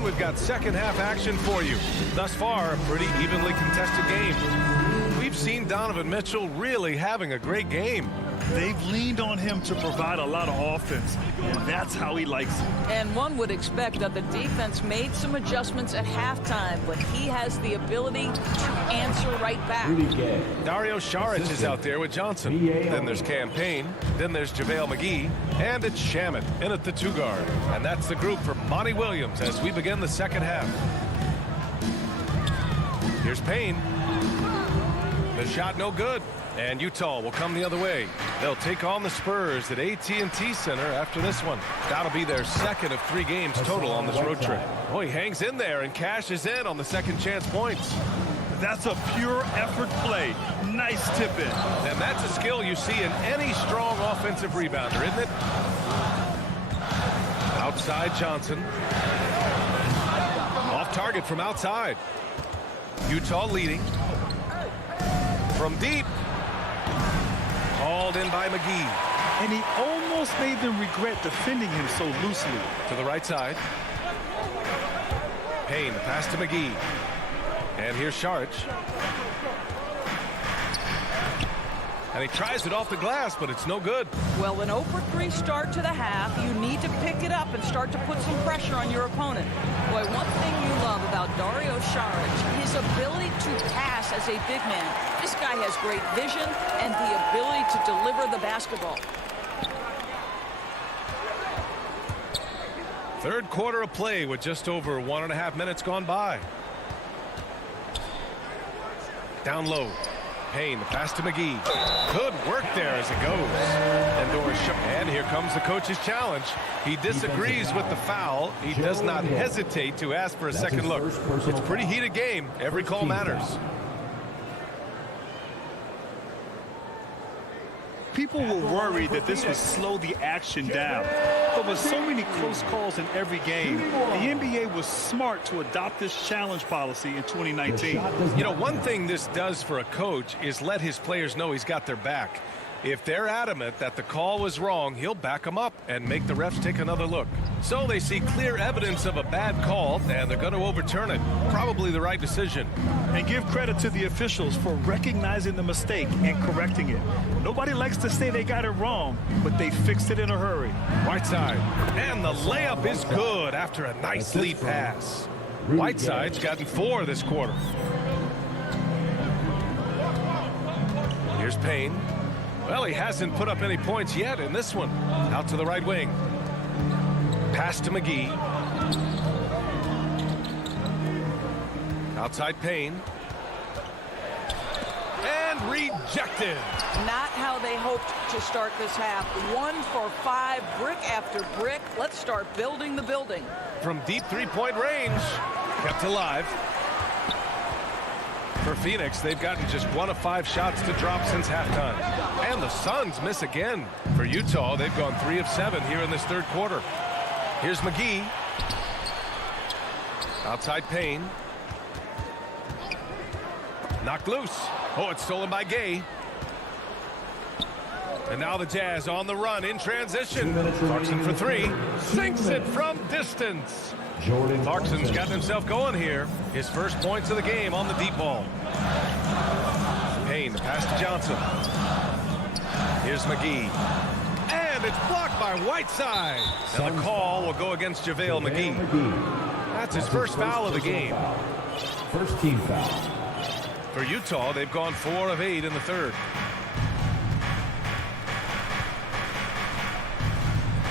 we've got second half action for you. Thus far, a pretty evenly contested game. We've seen Donovan Mitchell really having a great game. They've leaned on him to provide a lot of offense, and that's how he likes it. And one would expect that the defense made some adjustments at halftime, but he has the ability to answer right back. Dario Saric is out there with Johnson. Then there's Campaign. Then there's JaVale McGee. And it's Shamet in at the 2 guard. And that's the group for Monty Williams as we begin the second half. Here's Payne. The shot no good. And Utah will come the other way. They'll take on the Spurs at AT&T Center after this one. That'll be their second of 3 games total on this road trip. Oh, he hangs in there and cashes in on the second chance points. That's a pure effort play. Nice tip in. And that's a skill you see in any strong offensive rebounder, isn't it? Outside Johnson. Off target from outside. Utah leading. From deep. Hauled in by McGee. And he almost made them regret defending him so loosely. To the right side. Payne, pass to McGee. And here's Saric. And he tries it off the glass, but it's no good. Well, an 0-for-3 start to the half, you need to pick it up and start to put some pressure on your opponent. Boy, one thing you love about Dario Saric, his ability to pass as a big man. This guy has great vision and the ability to deliver the basketball. Third quarter of play with just over 1.5 minutes gone by. Down low. Payne, the pass to McGee. Good work there as it goes. And here comes the coach's challenge. He disagrees with the foul. He does not hesitate to ask for a second look. It's a pretty heated game. Every call matters. People were worried that this would slow the action down. But with so many close calls in every game, the NBA was smart to adopt this challenge policy in 2019. You know, one thing this does for a coach is let his players know he's got their back. If they're adamant that the call was wrong, he'll back them up and make the refs take another look. So they see clear evidence of a bad call, and they're going to overturn it. Probably the right decision. And give credit to the officials for recognizing the mistake and correcting it. Nobody likes to say they got it wrong, but they fixed it in a hurry. Whiteside. And the layup is good after a nice lead pass. Whiteside's gotten 4 this quarter. Here's Payne. Well, he hasn't put up any points yet in this one. Out to the right wing. Pass to McGee. Outside Payne. And rejected. Not how they hoped to start this half. 1 for 5, brick after brick. Let's start building the building. From deep 3-point range. Kept alive. For Phoenix, they've gotten just 1 of 5 shots to drop since halftime. And the Suns miss again. For Utah, they've gone 3 of 7 here in this third quarter. Here's McGee. Outside Payne. Knocked loose. Oh, it's stolen by Gay. And now the Jazz on the run in transition. Clarkson for 3. Sinks it from distance. Clarkson's gotten himself going here. His first points of the game on the deep ball. Payne, pass to Johnson. Here's McGee. And it's blocked by Whiteside. And the call will go against JaVale McGee. That's his first foul of the game. First team foul. For Utah, they've gone 4 of 8 in the third.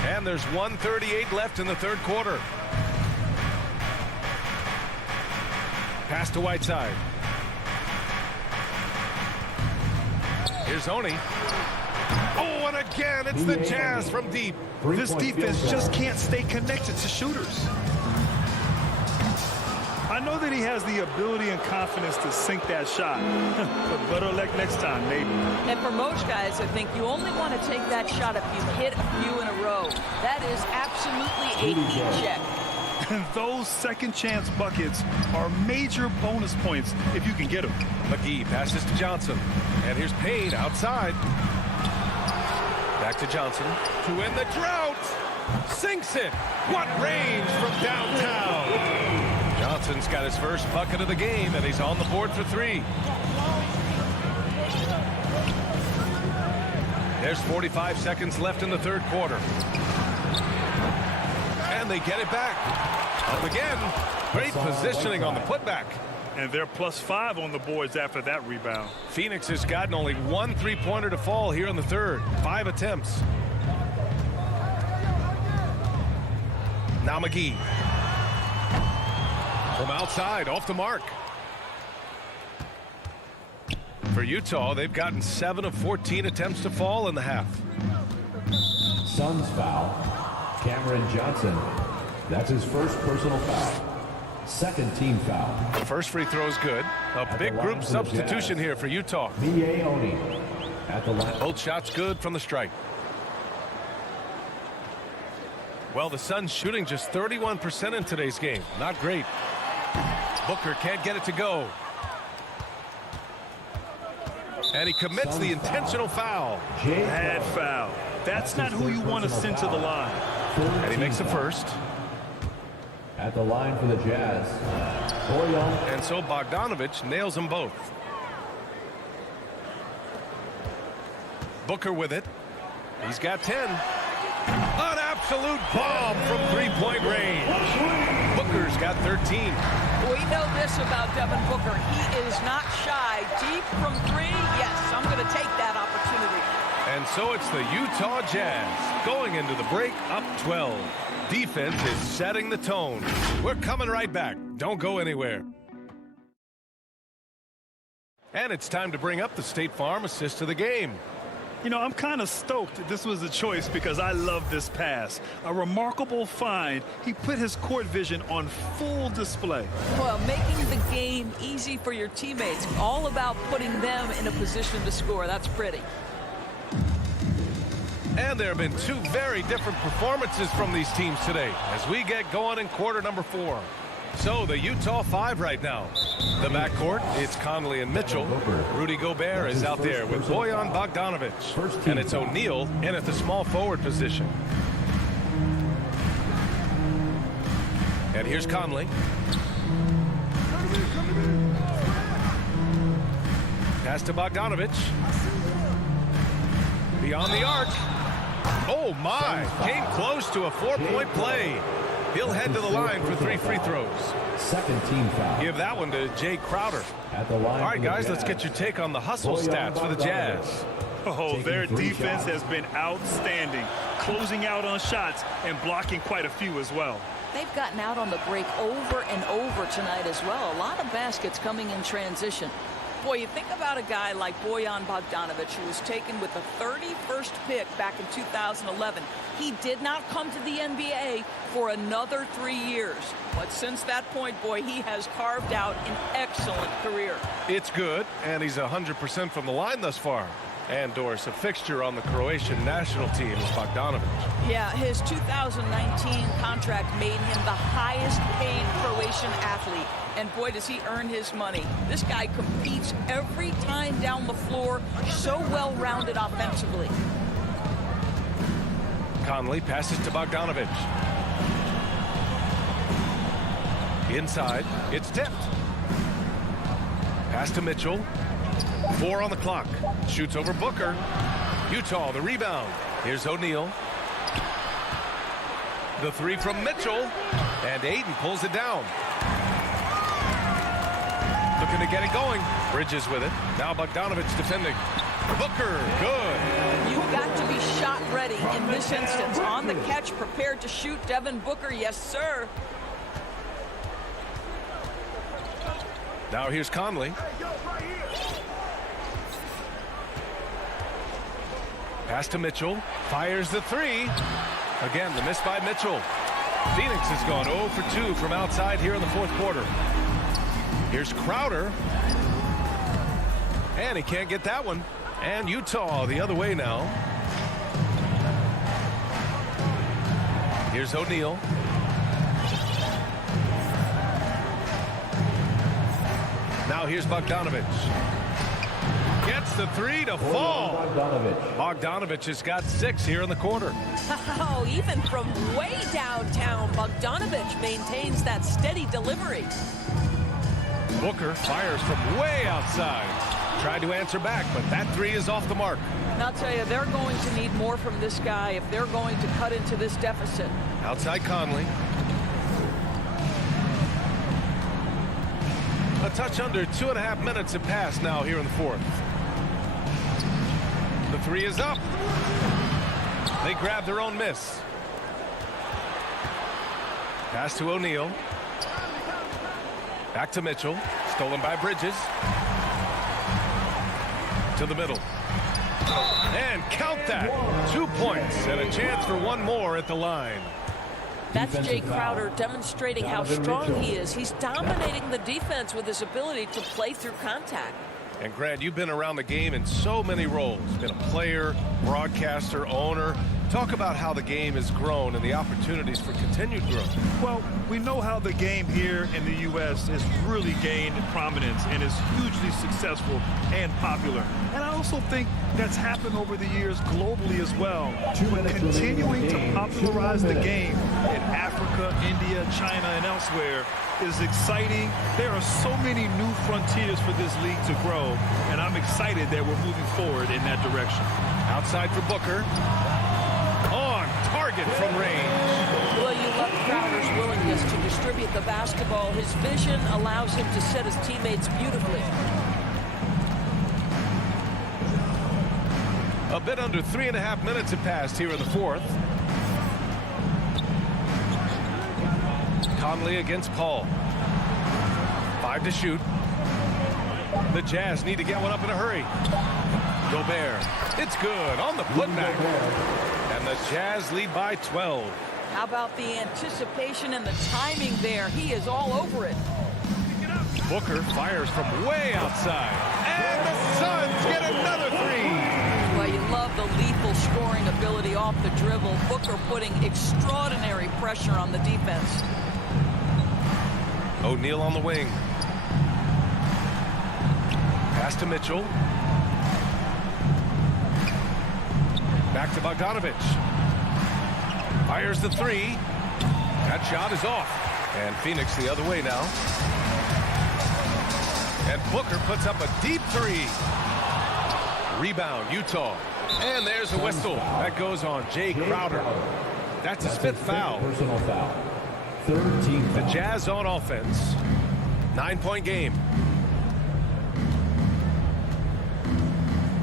And there's 1:38 left in the third quarter. Pass to Whiteside. Here's Oni. Oh, and again, it's the Jazz from deep. This defense just can't stay connected to shooters. I know that he has the ability and confidence to sink that shot. But better luck next time, maybe. And for most guys, I think you only want to take that shot if you hit a few in a row. That is absolutely a heat check. And those second chance buckets are major bonus points if you can get them. McGee passes to Johnson. And here's Payne outside. Back to Johnson to end the drought. Sinks it. What range from downtown. Johnson's got his first bucket of the game, and he's on the board for 3. There's 45 seconds left in the third quarter. And they get it back. Up again. Great positioning on the putback. And they're +5 on the boards after that rebound. Phoenix has gotten only 1 3-pointer to fall here in the third. 5 attempts. Now McGee. From outside, off the mark. For Utah, they've gotten 7 of 14 attempts to fall in the half. Suns foul. Cameron Johnson. That's his first personal foul. Second team foul. The first free throw is good. A big group substitution here for Utah. Oni at the line. Both shots good from the strike. Well, the Suns shooting just 31% in today's game. Not great. Booker can't get it to go. And he commits the intentional foul. Bad foul. That's not who you want to send to the line. And he makes the first. At the line for the Jazz. Boyan. And so Bogdanovich nails them both. Booker with it. He's got 10. An absolute bomb from 3-point range. Booker's got 13. We know this about Devin Booker. He is not shy. Deep from 3, yes, I'm going to take that opportunity. And so it's the Utah Jazz going into the break up 12. Defense is setting the tone. We're coming right back. Don't go anywhere. And it's time to bring up the State Farm assist of the game. You know, I'm kind of stoked this was a choice because I love this pass. A remarkable find. He put his court vision on full display. Well, making the game easy for your teammates. All about putting them in a position to score. That's pretty. And there have been 2 very different performances from these teams today as we get going in quarter number 4. So the Utah 5 right now. The backcourt, it's Conley and Mitchell. Rudy Gobert is out there with Bojan Bogdanovich. And it's O'Neal in at the small forward position. And here's Conley. Pass to Bogdanovich. Beyond the arc. Oh my, came close to a 4-point play. He'll head to the line for 3 free throws. Second team foul. Give that one to Jay Crowder. At the line. All right, guys, let's get your take on the hustle stats for the Jazz. Oh, their defense has been outstanding, closing out on shots and blocking quite a few as well. They've gotten out on the break over and over tonight as well. A lot of baskets coming in transition. Boy, you think about a guy like Bojan Bogdanovich, who was taken with the 31st pick back in 2011. He did not come to the NBA for another 3 years. But since that point, boy, he has carved out an excellent career. It's good, and he's 100% from the line thus far. And, Doris, a fixture on the Croatian national team is Bogdanovich. Yeah, his 2019 contract made him the highest paid Croatian athlete. And boy, does he earn his money. This guy competes every time down the floor, so well-rounded offensively. Conley passes to Bogdanovich. Inside, it's tipped. Pass to Mitchell. 4 on the clock. Shoots over Booker. Utah, the rebound. Here's O'Neal. The 3 from Mitchell. And Ayton pulls it down. Looking to get it going. Bridges with it. Now Bogdanovich defending. Booker, good. You've got to be shot ready in this instance. On the catch, prepared to shoot. Devin Booker, yes, sir. Now here's Conley. Pass to Mitchell. Fires the 3. Again, the miss by Mitchell. Phoenix has gone 0 for 2 from outside here in the fourth quarter. Here's Crowder. And he can't get that one. And Utah the other way now. Here's O'Neal. Now here's Bogdanovich. Gets the three to fall. Bogdanovich has got 6 here in the quarter. Oh, even from way downtown, Bogdanovich maintains that steady delivery. Booker fires from way outside. Tried to answer back, but that three is off the mark. And I'll tell you, they're going to need more from this guy if they're going to cut into this deficit. Outside Conley. A touch under 2.5 minutes have passed now here in the fourth. The three is up. They grab their own miss. Pass to O'Neal. Back to Mitchell. Stolen by Bridges. To the middle. And count that. 2 points and a chance for one more at the line. That's Jay Crowder demonstrating how strong he is. He's dominating the defense with his ability to play through contact. And Grant, you've been around the game in so many roles. Been a player, broadcaster, owner. Talk about how the game has grown and the opportunities for continued growth. Well, we know how the game here in the U.S. has really gained prominence and is hugely successful and popular. And I also think that's happened over the years globally as well. Continuing to popularize the game in Africa, India, China, and elsewhere is exciting. There are so many new frontiers for this league to grow, and I'm excited that we're moving forward in that direction. Outside for Booker. On target from range. Well, you love Crowder's willingness to distribute the basketball. His vision allows him to set his teammates beautifully. A bit under 3.5 minutes have passed here in the fourth. Conley against Paul. 5 to shoot. The Jazz need to get one up in a hurry. Gobert. It's good on the putback. And the Jazz lead by 12. How about the anticipation and the timing there? He is all over it. Booker fires from way outside. And the Suns get another three. Well, you love the lethal scoring ability off the dribble. Booker putting extraordinary pressure on the defense. O'Neal on the wing. Pass to Mitchell. Back to Bogdanovich. Fires the three. That shot is off. And Phoenix the other way now. And Booker puts up a deep three. Rebound, Utah. And there's a whistle. That goes on Jay Crowder. That's his 5th foul. Personal foul. 3rd team foul. The Jazz on offense. 9-point game.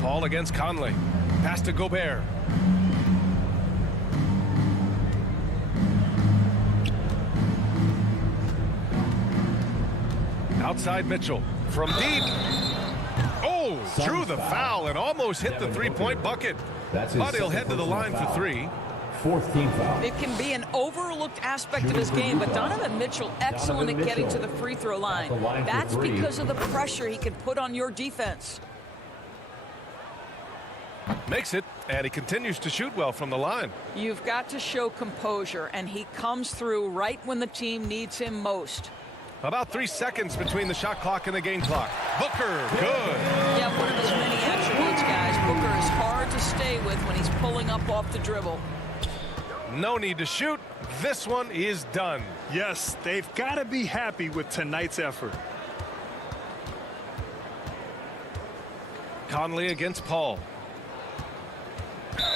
Paul against Conley. Pass to Gobert. Outside Mitchell. From deep. Oh, drew the foul and almost hit the 3-point bucket. But he'll head to the line for 3. 4th team foul. It can be an overlooked aspect of his game, but Donovan Mitchell excellent at getting to the free throw line. That's because of the pressure he can put on your defense. Makes it, and he continues to shoot well from the line. You've got to show composure, and he comes through right when the team needs him most. About 3 seconds between the shot clock and the game clock. Booker, good. Yeah, one of his many attributes, guys. Booker is hard to stay with when he's pulling up off the dribble. No need to shoot. This one is done. Yes, they've got to be happy with tonight's effort. Conley against Paul.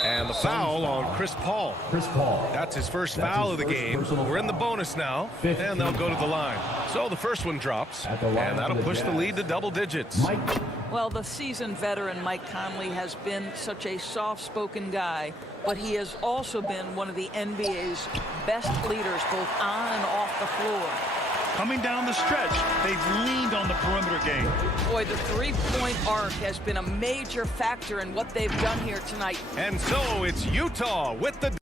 And the foul on Chris Paul. Chris Paul. That's his first foul of the game. We're in the bonus now, and they'll go to the line. So the first one drops, and that'll push the lead to double digits. Well, the seasoned veteran Mike Conley has been such a soft-spoken guy, but he has also been one of the NBA's best leaders, both on and off the floor. Coming down the stretch, they've leaned on the perimeter game. Boy, the three-point arc has been a major factor in what they've done here tonight. And so it's Utah with the...